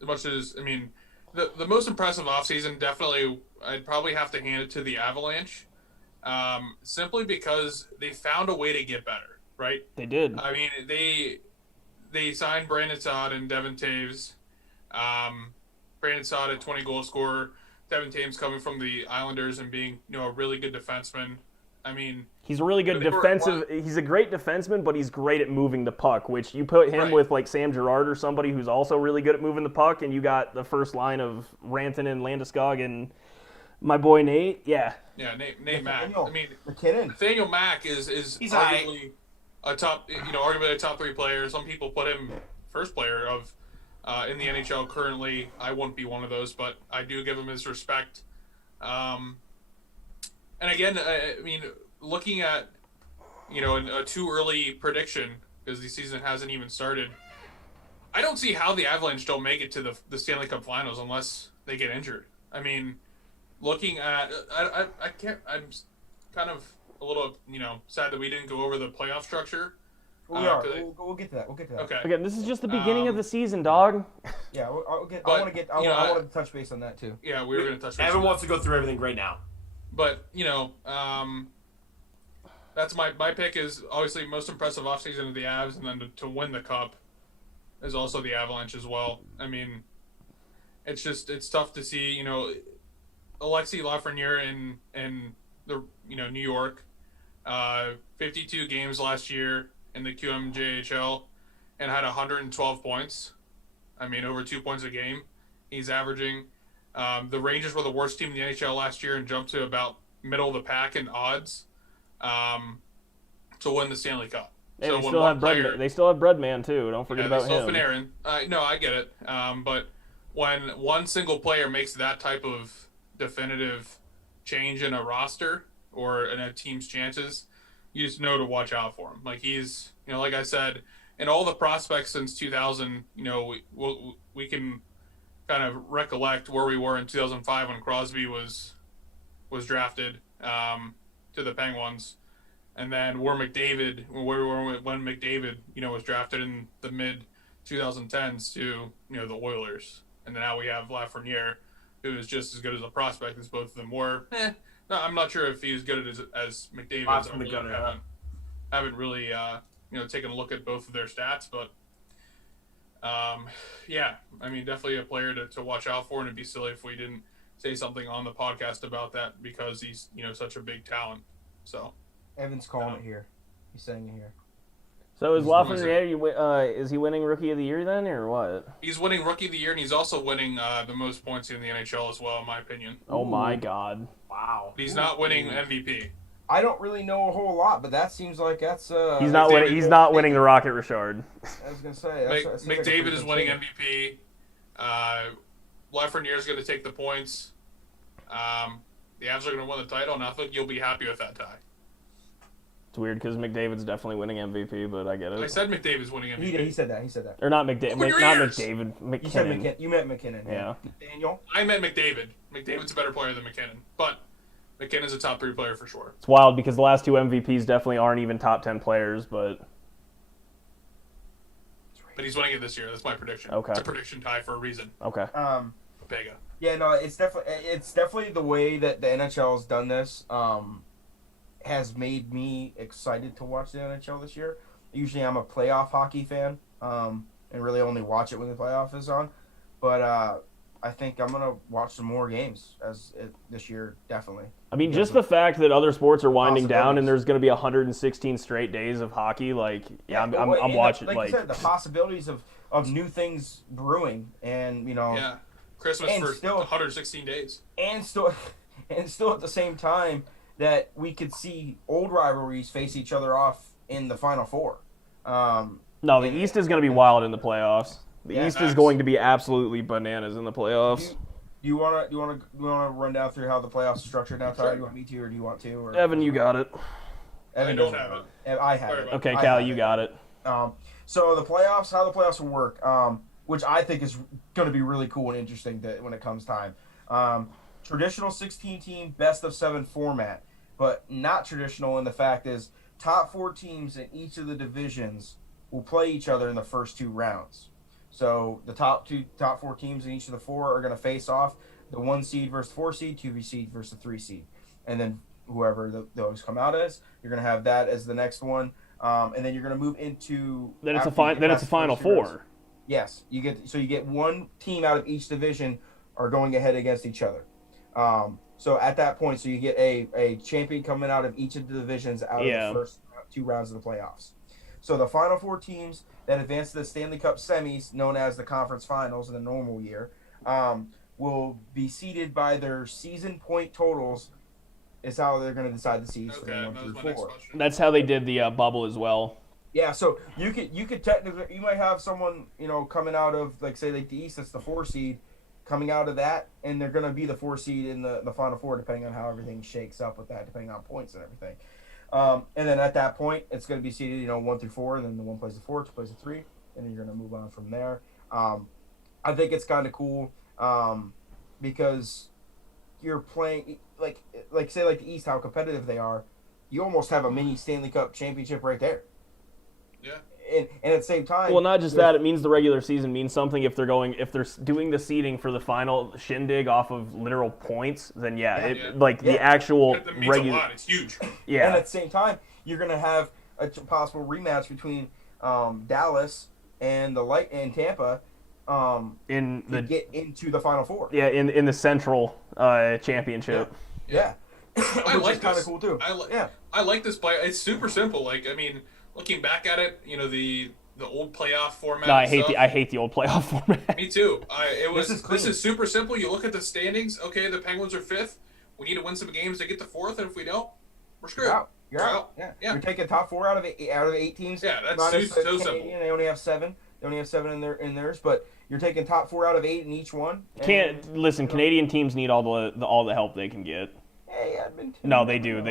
much as the most impressive off season, definitely I'd probably have to hand it to the Avalanche, simply because they found a way to get better. Right? They did. I mean, they signed Brandon Saad and Devin Taves. Brandon Saad, a 20-goal scorer. Devin Taves coming from the Islanders and being a really good defenseman. I mean, he's a really good defensive. He's a great defenseman, but he's great at moving the puck. Which you put him with like Sam Girard or somebody who's also really good at moving the puck, and you got the first line of Rantanen and Landeskog and my boy Nate. Yeah. Yeah, Nate Mack. I mean, McKinnon. Nathaniel Mack is arguably a top, arguably a top 3 player. Some people put him first player of in the NHL currently. I wouldn't be one of those, but I do give him his respect. And again, I mean, looking at, a too early prediction, because the season hasn't even started, I don't see how the Avalanche don't make it to the Stanley Cup Finals unless they get injured. I mean, looking at, I can't, I'm kind of a little, sad that we didn't go over the playoff structure. We'll get to that. Okay. Again, this is just the beginning of the season, dog. Yeah, I want to touch base on that too. Yeah, we were going to touch base. Evan wants to go through everything right now. But, that's my pick is obviously most impressive offseason of the Avs, and then to win the Cup is also the Avalanche as well. I mean, it's tough to see, Alexis Lafreniere in the, New York, 52 games last year in the QMJHL and had 112 points. I mean, over 2 points a game he's averaging. The Rangers were the worst team in the NHL last year and jumped to about middle of the pack in odds to win the Stanley Cup. Hey, So they when still one have player, Breadman. They still have Breadman too. Don't forget about they still him. have Panarin. No, I get it. But when one single player makes that type of definitive change in a roster or in a team's chances, you just know to watch out for him. Like he's, like I said, in all the prospects since 2000, we can kind of recollect where we were in 2005 when Crosby was drafted to the Penguins, and then where McDavid, where we were when McDavid, was drafted in the mid 2010s to the Oilers, and then now we have Lafreniere, who is just as good as a prospect as both of them were. No, I'm not sure if he's as good as McDavid. Haven't really taken a look at both of their stats, but yeah, I mean, definitely a player to watch out for, and it'd be silly if we didn't say something on the podcast about that because he's such a big talent. So Evan's calling it here. He's saying it here. So is Lafreniere, is he winning Rookie of the Year then, or what? He's winning Rookie of the Year, and he's also winning the most points in the NHL as well, in my opinion. Oh my God! Wow. But he's not winning MVP. I don't really know a whole lot, but that seems like that's. He's not winning. He's not winning the Rocket Richard. I was gonna say. That's McDavid is winning MVP. Lafreniere is going to take the points. The Avs are going to win the title, and I think you'll be happy with that tie. It's weird because McDavid's definitely winning MVP, but I get it. I said McDavid's winning MVP. He said that. Or not McDavid. Open your Not ears! McDavid. McKinnon. You said McKinnon. You meant McKinnon. Yeah. Daniel. I meant McDavid. McDavid's a better player than McKinnon, but McKinnon's a top 3 player for sure. It's wild because the last 2 MVPs definitely aren't even top 10 players, but But he's winning it this year. That's my prediction. Okay. It's a prediction tie for a reason. okay. Vega. Yeah, no, it's definitely the way that the NHL has done this has made me excited to watch the NHL this year. Usually, I'm a playoff hockey fan and really only watch it when the playoff is on. But I think I'm gonna watch some more games this year, definitely. I mean, just the fact that other sports are winding down and Possibilities. there's going to be 116 straight days of hockey, like, I'm watching. Like you said, the possibilities of new things brewing, and Yeah. Christmas And for still- 116 days. and still at the same time that we could see old rivalries face each other off in the Final Four. No, the East is going to be wild in the playoffs. The Yeah, East is going to be absolutely bananas in the playoffs. Do you want to run down through how the playoffs are structured now, Tyler? Do you want me to, or do you want to? Or Evan, you got it. Evan I don't doesn't have it. I have Sorry it. about Okay, I Cal, have you it. got it. So how the playoffs will work, which I think is going to be really cool and interesting when it comes time. Traditional 16-team best-of-7 format, but not traditional in the fact is top 4 teams in each of the divisions will play each other in the first 2 rounds. So the top 4 teams in each of the 4 are going to face off. The 1 seed versus 4 seed, 2 seed versus the 3 seed, and then whoever those come out as, you're going to have that as the next one. And then you're going to move into. Then it's after you get past a Final first 2 rounds. 4. Yes, you get 1 team out of each division are going ahead against each other. So at that point, so you get a champion coming out of each of the divisions out of the first 2 rounds of the playoffs. So the final 4 teams that advance to the Stanley Cup semis, known as the conference finals in the normal year, will be seeded by their season point totals. Is how they're going to decide the seeds for Okay, the 1 that was through my next 4. question. That's how they did the bubble as well. Yeah, so you could technically, you might have someone coming out of, like, say, like the East, that's the 4 seed, coming out of that, and they're going to be the 4 seed in the Final Four, depending on how everything shakes up with that, depending on points and everything. And then at that point, it's going to be seeded, 1 through 4, and then the 1 plays the 4, 2 plays the 3, and then you're going to move on from there. I think it's kind of cool because you're playing like say like the East, how competitive they are. You almost have a mini Stanley Cup championship right there. Yeah. And at the same time, well, not just that, it means the regular season means something. If they're doing the seeding for the final shindig off of literal points, then the actual That means regular. a lot. It's huge. Yeah. And at the same time, you're going to have a possible rematch between Dallas and Tampa in the to get into the Final Four. Yeah, in the Central Championship. Yeah. I Which like is kind this. of cool too. I like this play. It's super simple. Like, I mean, looking back at it, the old playoff format. No, I and hate the old playoff format. Me too. This is super simple. You look at the standings. Okay, the Penguins are 5th. We need to win some games to get to 4th, and if we don't, we're screwed. You're out. Yeah. You're taking top 4 out of the 8 teams. Yeah, that's Minus so the simple. Canadian, they only have 7. They only have 7 in theirs, but you're taking top 4 out of 8 in each one. Can't listen. Canadian teams need all the help they can get. Hey, Edmonton. No, they do.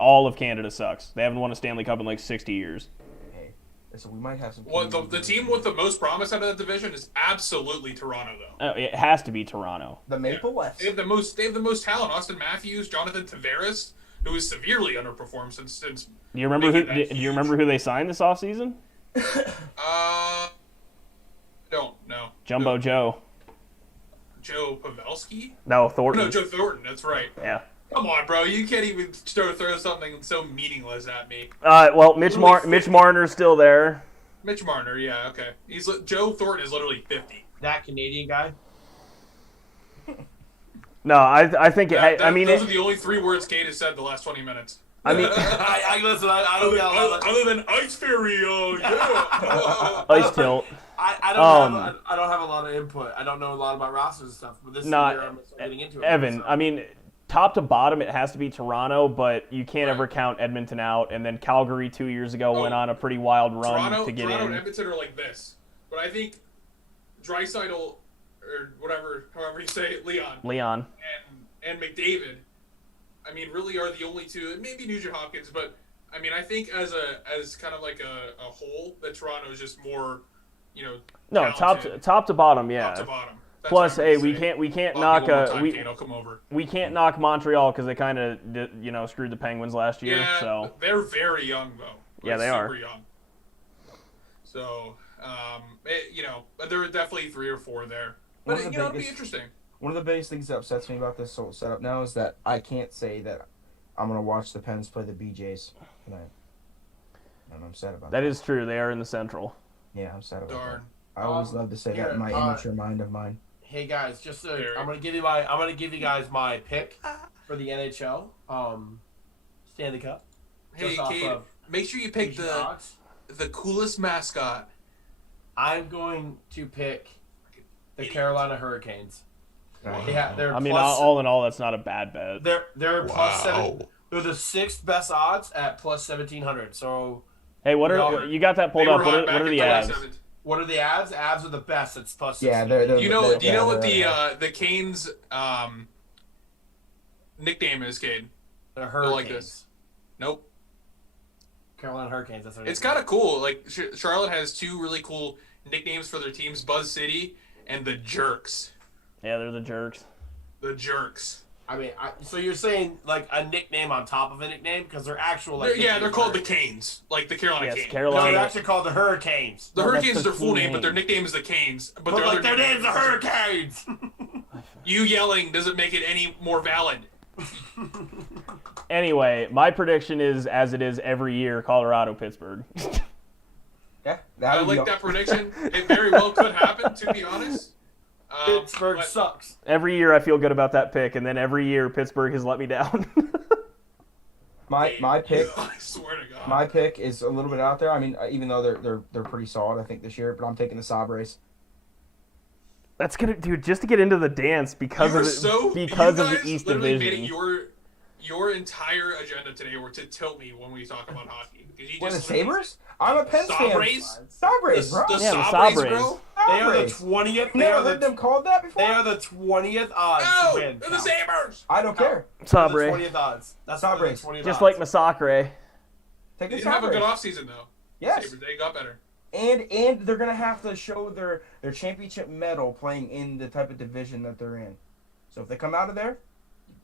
All of Canada sucks. They haven't won a Stanley Cup in like 60 years. Hey, so we might have some. Well, the team with the most promise out of that division is absolutely Toronto, though. It has to be Toronto. The Maple Leafs. They have the most talent. Austin Matthews, Jonathan Tavares, who has severely underperformed since. Do you remember who they signed this offseason? Don't know. Jumbo Joe. Joe Pavelski? No, Thornton. No, Joe Thornton. That's right. Yeah. Come on, bro. You can't even throw something so meaningless at me. Well, Mitch Marner's still there. Mitch Marner, yeah, okay. Joe Thornton is literally 50. That Canadian guy. No, I think those are the only 3 words Kate has said the last 20 minutes. I mean, I listen. I don't know. Other than Ice Fairy, yeah. Ice Tilt. I don't have a lot of input. I don't know a lot about rosters and stuff. But this is where I'm getting into it. Evan, so. I mean, top to bottom, it has to be Toronto, but you can't ever count Edmonton out. And then Calgary 2 years ago went on a pretty wild run to get Toronto in. and Edmonton are like this, but I think Draisaitl or whatever, however you say it, Leon, and McDavid, I mean, really are the only 2. Maybe Nugent Hopkins, but I mean, I think as kind of like a whole, that Toronto is just more, No, talented. top to bottom, yeah. Top to bottom. That's Plus, what I'm hey, gonna we can't say. knock I'll come over. we can't knock Montreal because they kind of screwed the Penguins last year. Yeah, So they're very young though. Yeah, they super are. young. So, there are definitely 3 or 4 there, but it'd be interesting. One of the biggest things that upsets me about this whole setup now is that I can't say that I'm going to watch the Pens play the BJs tonight. And I'm sad about that. that is true. They are in the Central. Yeah, I'm sad about Darn. that. I always love to say that in my immature mind of mine. Hey guys, Very. I'm gonna give you guys my pick for the NHL Stanley Cup. Hey, Just off Kate, of make sure you pick Asian odds. the coolest mascot. I'm going to pick the Idiot. Carolina Hurricanes. Right. Yeah, they're I mean, plus, all in all, that's not a bad bet. they're plus 7. They're the 6th best odds at plus 1700. So Hey, No, you got that pulled They up? were What hot are back the in ads? 2017. what are the ads? Ads are the best. It's plus 16. Yeah, they're Do you know what they're- the Canes nickname is, Cade? They're They're Hurricanes. like this. Nope. Carolina Hurricanes. That's what It's kind of cool. Like Charlotte has 2 really cool nicknames for their teams: Buzz City and the Jerks. Yeah, they're the Jerks. The Jerks. I mean, so you're saying like a nickname on top of a nickname because they're actual like They're called the Canes, like the Carolina Yes, Canes. No, Carolina. they're actually called the Hurricanes. The No, that's Hurricanes is the their full team name, but their name. nickname is the Canes. But But their like other their nickname name's the Hurricanes. You yelling doesn't make it any more valid. Anyway, my prediction is, as it is every year, Colorado, Pittsburgh. Yeah, I like that prediction. It very well could happen, to be honest. Pittsburgh but- sucks. Every year I feel good about that pick, and then every year Pittsburgh has let me down. my pick. I swear to God. My pick is a little bit out there. I mean, even though they're pretty solid, I think this year, but I'm taking the Sabres. That's gonna, dude, just to get into the dance because You of were the so, because you of the guys East literally Division. Made it Your entire agenda today were to tilt me when we talk about hockey. Because you What, the just Sabres? I'm a Pens fan. Sabres? Sabres, bro. The Yeah, the Sabres, Sabres. bro? They are the Sabres. 20th. You never heard them called that before? They are the 20th odds No! to win. They're the Cal. Sabres! I don't care. They're the Sabre. 20th odds. That's Sabres. the 20th Just odds. like Massacre. Take They the didn't have a Sabres. good offseason, though. Yes. Sabres, they got better. And they're gonna have to show their championship medal playing in the type of division that they're in. So if they come out of there,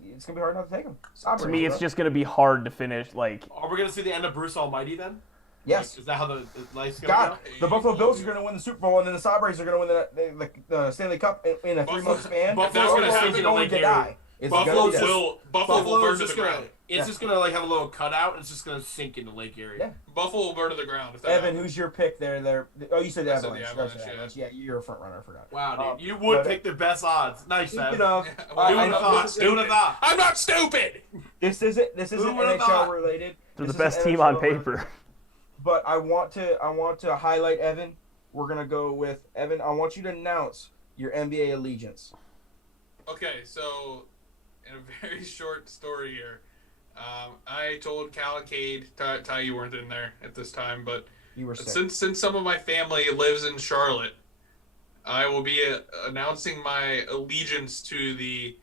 it's gonna be hard not to take them. Sabres, To me, it's bro. just going to be hard to finish. Like, Are we gonna see the end of Bruce Almighty then? Yes. Like, is that how the life's gonna God, go? the Buffalo Bills are going to win the Super Bowl, and then the Sabres are going to win the Stanley Cup in a 3-month span. Buffalo's gonna happen, They're going to Lake die. Erie. It's Buffalo gonna be this. will burn Buffalo's to the just gonna. ground. It's just gonna like have a little cutout. And it's just gonna sink into Lake Erie. Yeah. Buffalo will burn to the ground. If that Evan, happens. who's your pick there? Oh, you said the I said the Avalanche. Avalanche, That's the yeah. Avalanche. Yeah, you're a front runner. I forgot. Wow, dude, you would but- pick the best odds. Nice, Speaking Evan. of, Well, Who would I have know thought? this Who would have thought? I'm not stupid! this isn't would've NHL thought? related. they're This the best isn't team on NHL related. paper. But I want to highlight Evan. We're gonna go with Evan. I want you to announce your NBA allegiance. Okay, so in a very short story here, I told Cal and Cade, Ty, you weren't in there at this time, but You were sick. since some of my family lives in Charlotte, I will be announcing my allegiance to the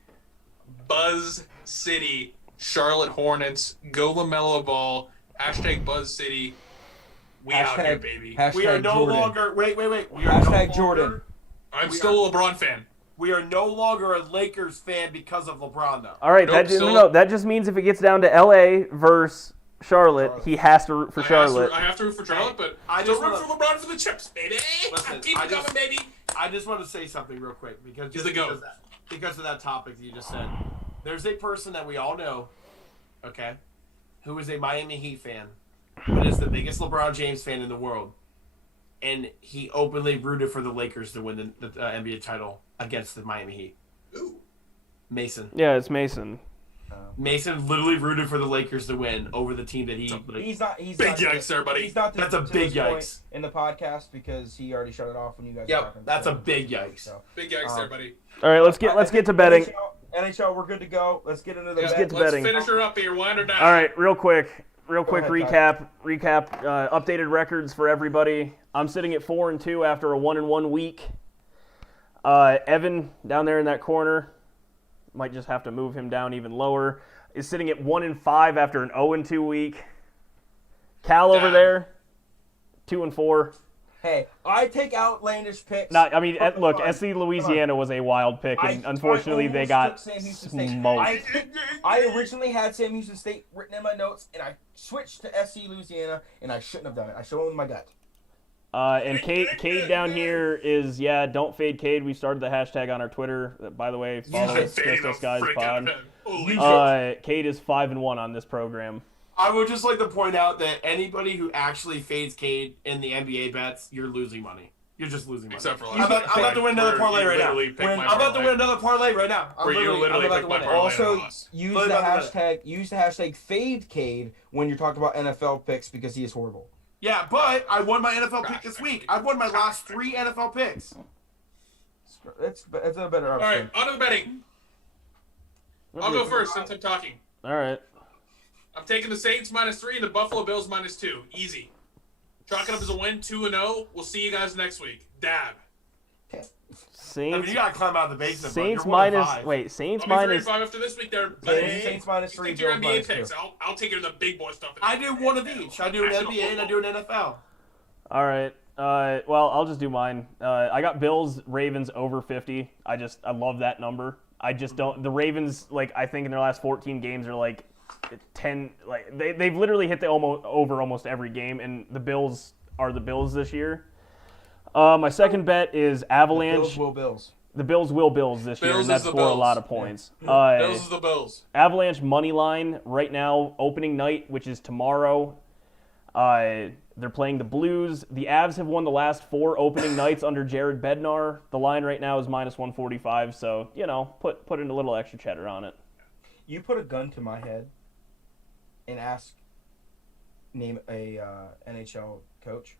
Buzz City Charlotte Hornets. Go LaMelo Ball. Hashtag Buzz City. We out here, baby. Hashtag We are no Jordan. longer. Wait. We are Hashtag no Jordan. longer, I'm still a LeBron fan. we are no longer a Lakers fan because of LeBron, though. All right, Nope, no. That just means if it gets down to LA versus Charlotte, he has to root for Charlotte. I have to root for Charlotte, but I still just root wanna- for LeBron for the chips, baby. Listen, Keep it coming, baby. I just want to say something real quick because He's the GOAT. because of that topic that you just said. There's a person that we all know, okay, who is a Miami Heat fan, but is the biggest LeBron James fan in the world, and he openly rooted for the Lakers to win the NBA title against the Miami Heat. Ooh. Mason. Yeah, it's Mason. Mason literally rooted for the Lakers to win over the team that he. He's not. He's Big not, yikes there, buddy. He's not. That's a to big this point yikes. in the podcast because he already shut it off when you guys. were Yep, talking. that's So- a big yikes. so. Big yikes there, buddy. All right, let's get to betting. NHL, we're good to go. Let's get into the. Let's bet. get to Let's betting. finish her up here. Wind her down. All right, real quick Go ahead, recap. Updated records for everybody. I'm sitting at 4-2 after a 1-1 week. Evan down there in that corner, might just have to move him down even lower. Is sitting at 1-5 after an 0-2 week. Cal over Damn. there, 2-4. Hey, I take outlandish picks. Look, Come on. SC Louisiana was a wild pick, and unfortunately they almost got took Sam Houston State. smoked. I originally had Sam Houston State written in my notes, and I switched to SC Louisiana, and I shouldn't have done it. I should have went with my gut. And Cade down here is, don't fade Cade. We started the hashtag on our Twitter. By the way, follow I'm us, fading Just the Us Guys frick out of Pod. him. Holy shit. Cade is 5-1 on this program. I would just like to point out that anybody who actually fades Cade in the NBA bets, you're losing money. You're just losing money. Except for I'm about to win another parlay right now. I'm about to win another parlay right now. I'm Where you literally I'm about pick to my win it. parlay. Also, loss. use Play the about the hashtag FadeCade when you're talking about NFL picks because he is horrible. Yeah, but I won my NFL pick this week. I've won my last 3 NFL picks. It's a better All option. right, on to the betting. I'll go first since I'm talking. All right. I'm taking the Saints -3 and the Buffalo Bills -2. Easy. Chalk it up as a win, 2-0. We'll see you guys next week. Dab. I mean, Saints you gotta climb out of the basement. bro. Saints You're 1-5. minus wait, Saints I'll be 3 minus and 5 after this week. There, Saints minus You 3, take your Bills NBA minus picks. 2. I'll take care of the big boy stuff. I do one of each. I do an National NBA and I do an NFL. All right. Well, I'll just do mine. I got Bills Ravens over 50. I love that number. I just don't. The Ravens, I think in their last 14 games are 10. They've literally hit the almost every game, and the Bills are the Bills this year. My second bet is Avalanche. Bills. The Bills will Bills this year, Bills and that's is the for a Bills. lot of points. Bills is the Bills. Avalanche money line right now, opening night, which is tomorrow. They're playing the Blues. The Avs have won the last 4 opening nights under Jared Bednar. The line right now is -145, so, put in a little extra cheddar on it. You put a gun to my head and name a NHL coach.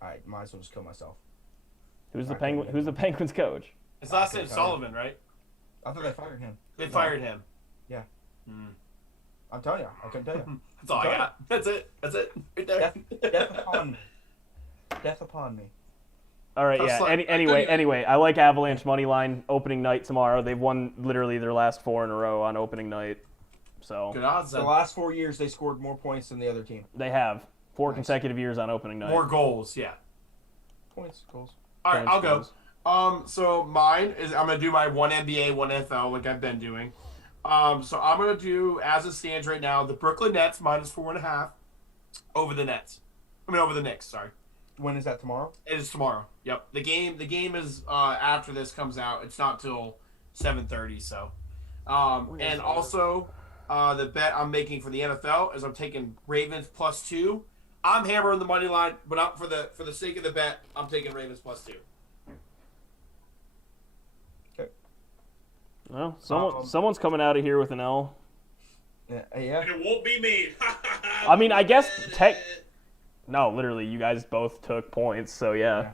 I might as well just kill myself. Who's the Penguins coach? His last Okay, name's fine. Sullivan, right? I thought they fired him. They fired him. Yeah. I'm telling you, I couldn't tell you. That's all I got. That's it. Right there. Death upon me. Death upon me. All right, Tough yeah. slide. Anyway, I like Avalanche money line opening night tomorrow. They've won literally their last 4 in a row on opening night. So Good odds. The Then. last 4 years, they scored more points than the other team. they have 4 consecutive years on opening night. More goals. Yeah. Points, goals. All right, Points, I'll go. goals. So mine is I'm gonna do my one NBA, one NFL like I've been doing. So I'm gonna do as it stands right now the Brooklyn Nets -4.5 over the Nets. Over the Knicks. Sorry. When is that tomorrow? It is tomorrow. Yep. The game is after this comes out. It's not till 7:30. So, and also the bet I'm making for the NFL is I'm taking Ravens +2. I'm hammering the money line, but for the sake of the bet, I'm taking Ravens +2. Okay. Well, someone's coming out of here with an L. Yeah. And it won't be me. I mean, I guess No, literally, you guys both took points, so yeah.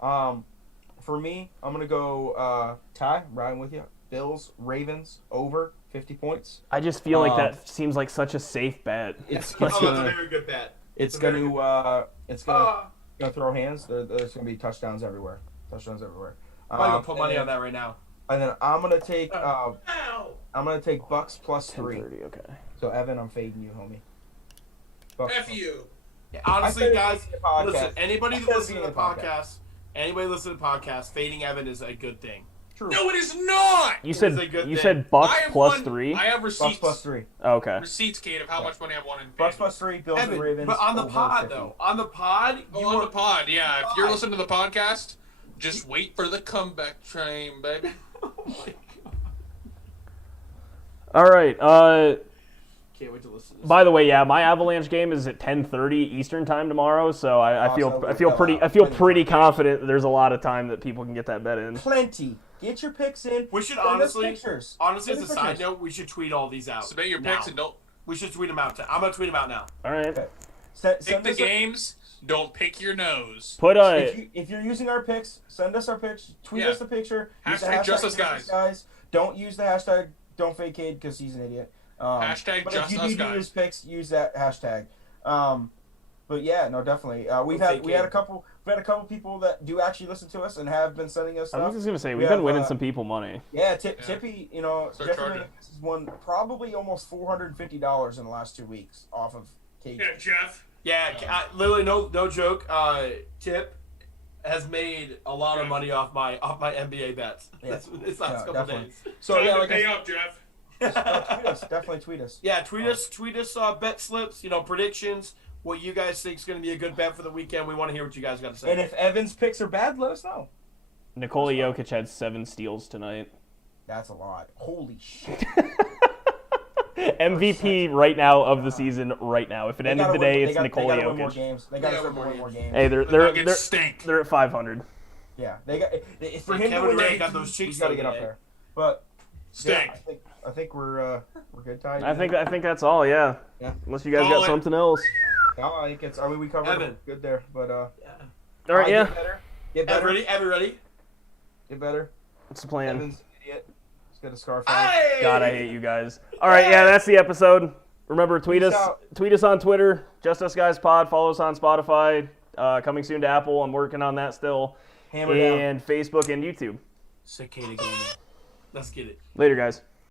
For me, I'm gonna go Ty, riding with you. Bills, Ravens, over 50 points. I just feel like that seems like such a safe bet. It's That's a gonna very good bet. it's gonna throw hands. There's gonna be touchdowns everywhere. I'm gonna put money on that right now. And then I'm gonna take Ow. Bucks +3. 10:30, okay. So Evan, I'm fading you, homie. Bucks F you. Yeah, I honestly, said it guys, in the podcast. listen. Anybody I that said it listens in to the the podcast. podcast, fading Evan is a good thing. True. No, it is not. You is a said good thing. Bucks I have +3. I have Bucks receipts. +3. Okay. Receipts, Kate, of how much money I've won in. Bucks FanDuel. +3. Bills Evan, and Ravens. but on the over pod 50. though, on the pod, Oh, you on were, the pod, yeah. If you're listening to the podcast, just wait for the comeback train, baby. All right. Can't wait to listen to this. By the way, yeah, my Avalanche game is at 10:30 Eastern time tomorrow, so I feel pretty confident that there's a lot of time that people can get that bet in. Plenty. Get your picks in. We should Send us honestly, pictures. as Send a us side pictures. note, we should tweet all these out. Submit your now. picks and don't We should tweet them out. I'm gonna tweet them out now. All right. Okay. pick Send the us games. Don't pick your nose. Put if you're using our picks, send us our picks. Tweet Yeah. us the picture. Use the Hashtag just us guys. Don't use the hashtag don't fake Cade because he's an idiot. Hashtag but just if you us do guys. use picks, use that hashtag. But yeah, no, definitely. We fake had a Cade. couple people that do actually listen to us and have been sending us I was stuff. just gonna say We we've been have, winning some people money. Yeah, Yeah. Tippy, Start Jeffrey charging. Manis has won probably almost $450 in the last 2 weeks off of Cade. Yeah, Jeff. Yeah, literally no joke. Tip has made a lot of money off my NBA bets. Yeah. This last couple definitely. days. So Time yeah, to like pay I up, Jeff. said, tweet us. Definitely tweet us. Yeah, tweet us bet slips, predictions, what you guys think is going to be a good bet for the weekend. We want to hear what you guys got to say. And if Evan's picks are bad, let us know. Nikola Jokic had 7 steals tonight. That's a lot. Holy shit. MVP right now of the season right now. If it ended today, it's Nikola They gotta win more Jokic. games. They gotta start winning more games. Hey, The they're Nuggets stink. they're at 500. Yeah, they got for And him Kevin to win. Durant MVP, got those cheeks he's got to the get other up day. there. But Stink. yeah, I think we're good, Ty. I think that's all. Yeah. Yeah. Unless you guys Call got it. something else. No, I think it's. I mean, we covered Evan. good there, but All right. Yeah. Get better. Get better. Everybody? Get better. What's the plan? Evan's an idiot. He's got a scarf on. Hey! God, I hate you guys. All right. Yeah, that's the episode. Remember, tweet Peace us. out. Tweet us on Twitter. Just Us Guys Pod. Follow us on Spotify. Coming soon to Apple. I'm working on that still. Hammer down. And Facebook and YouTube. Cicada Gaming. Let's get it. Later, guys.